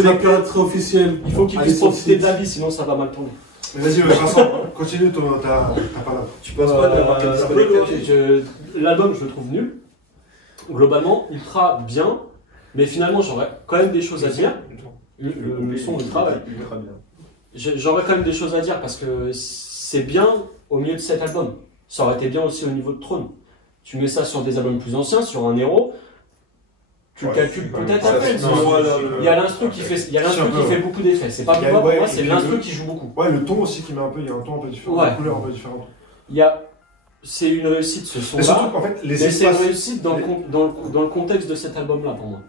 la piraterie officielle. Il faut qu'il puisse profiter de la vie, sinon ça va mal tourner. Mais vas-y, Vincent, continue, t'as pas là. Tu penses pas de la marque l'album, je le trouve nul. Globalement, Ultra bien, mais finalement, j'aurais quand même des choses à dire. Le son Ultra, j'aurais quand même des choses à dire parce que c'est bien au milieu de cet album. Ça aurait été bien aussi au niveau de Trône. Tu mets ça sur des albums plus anciens, sur un héros. Tu calcules peut-être un peu. Il y a l'instru qui fait beaucoup d'effets. C'est pas Booba pour moi, c'est l'instru qui joue beaucoup. Ouais, le ton aussi qui met un peu, il y a un ton un peu différent, une couleur un peu différente. C'est une réussite ce son-là. Surtout en fait, c'est une réussite dans le contexte de cet album-là pour moi.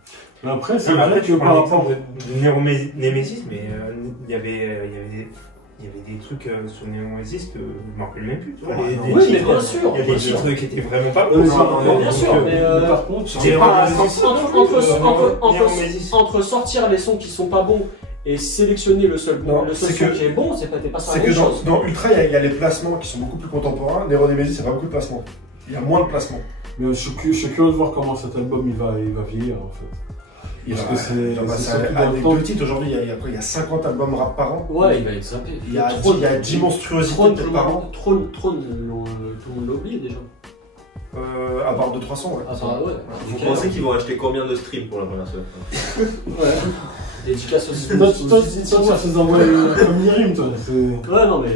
Mais après, c'est vrai que par rapport de Nemesis, mais il y avait des trucs sur Nemesis que je me rappelle même plus. Oui, mais bien sûr. Il y a des titres qui étaient vraiment pas bons. Bien sûr, mais par contre, entre sortir les sons qui sont pas bons et sélectionner le seul son qui est bon, c'est pas ça la même chose. Dans Ultra, il y a les placements qui sont beaucoup plus contemporains. Nero Nemesis, c'est pas beaucoup de placements. Il y a moins de placements. Mais je suis curieux de voir comment cet album il va vieillir en fait. Parce que c'est avec 2 titres aujourd'hui, il y a 50 albums rap par an. Ouais, il va être zappé. Il y a 10 monstruosités par an. Trône, tout le monde l'a oublié déjà. À part 200-300, ouais. Vous pensez qu'ils vont acheter combien de streams pour la première fois? Ouais. Dédicace aussi. Toi, ça se envoie comme Nirim, toi. Ouais, non, mais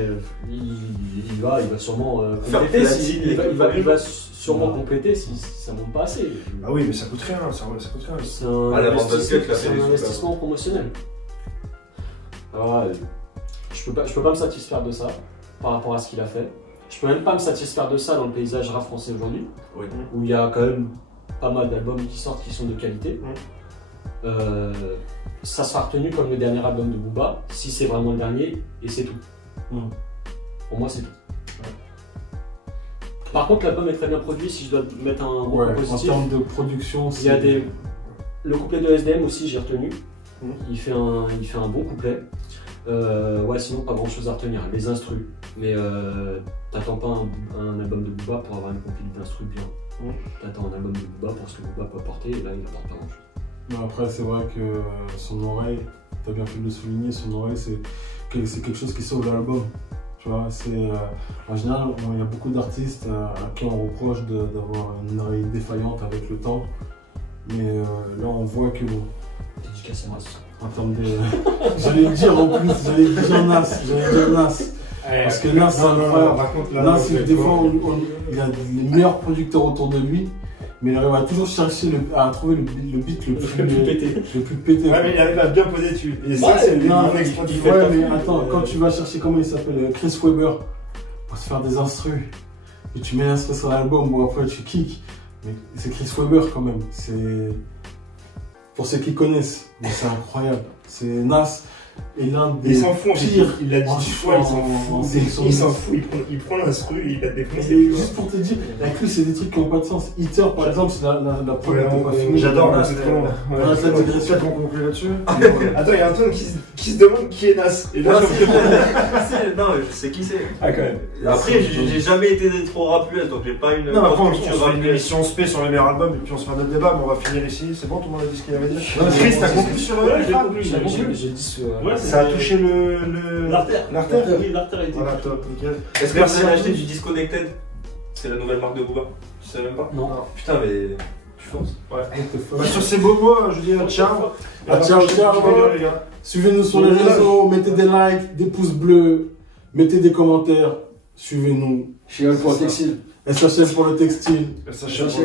il va sûrement compléter. Il va sûrement compléter si ça monte pas assez. Ah oui, mais ça coûte rien. C'est un investissement promotionnel. Alors, je peux pas me satisfaire de ça par rapport à ce qu'il a fait. Je peux même pas me satisfaire de ça dans le paysage rap français aujourd'hui, où il y a quand même pas mal d'albums qui sortent qui sont de qualité. Ça sera retenu comme le dernier album de Booba, si c'est vraiment le dernier, et c'est tout. Pour moi, c'est tout. Par contre, l'album est très bien produit. Si je dois mettre un point positif, en termes de production, il y a le couplet de SDM aussi, j'ai retenu. Il fait un bon couplet. Ouais, sinon pas grand chose à retenir. Les instrus, mais t'attends pas un album de Booba pour avoir une compil d'instrus bien. T'attends un album de Booba pour ce que Booba peut apporter, et là il apporte pas grand chose. Mais après, c'est vrai que son oreille, t'as bien fait de le souligner, son oreille c'est quelque chose qui sauve l'album. Tu vois, en général, il y a beaucoup d'artistes à qui on reproche d'avoir une oreille défaillante avec le temps. Mais là, on voit que bon. Dédicace à Nas. En termes de. J'allais le dire en plus, j'allais dire Nas. Parce que Nas, c'est incroyable. Nas, des fois, il a les meilleurs producteurs autour de lui, mais il arrive à toujours chercher à trouver le beat le plus pété. Ouais, mais il arrive à bien poser dessus. Et ça, c'est mon extra du Ouais, mais attends, quand tu vas chercher, comment il s'appelle, Chris Webber, pour se faire des instrus, et tu mets l'instru sur l'album, ou après tu kicks, mais c'est Chris Webber quand même. C'est. Pour ceux qui connaissent, c'est incroyable. C'est Nas est l'un des pires. Il l'a dit 10 fois, il s'en fout. Il prend l'instru et il va te défoncer. Juste pour te dire, avec lui, c'est des trucs qui n'ont pas de sens. Hitter, par exemple, c'est la première fois finie. J'adore, c'est trop long. On a la digression. On conclut là-dessus. Attends, il y a Antoine qui se demande qui est Nas. Et là, non, je sais qui c'est. Ah, quand même. Après, j'ai jamais été trop rapuleuse, donc j'ai pas une. Non, après, on fait une émission spé sur les meilleurs albums et puis on se fait un autre débat, mais on va finir ici. C'est bon, tout le monde a dit ce qu'il avait dit. Chris, t'as conclu sur J'ai dit ce. Ça a touché l'artère. L'artère. Oui, l'artère a été. Voilà, top, nickel. Est-ce que vous avez acheté du Disconnected? C'est la nouvelle marque de Booba. Tu sais même pas? Non. Putain, mais. Tu fonces. Ouais. Sur ces beaux mots, je dis ciao. Ciao. Suivez-nous sur les réseaux, mettez des likes, des pouces bleus, mettez des commentaires, suivez-nous. Chez pour le textile. SHL pour le textile. SHL.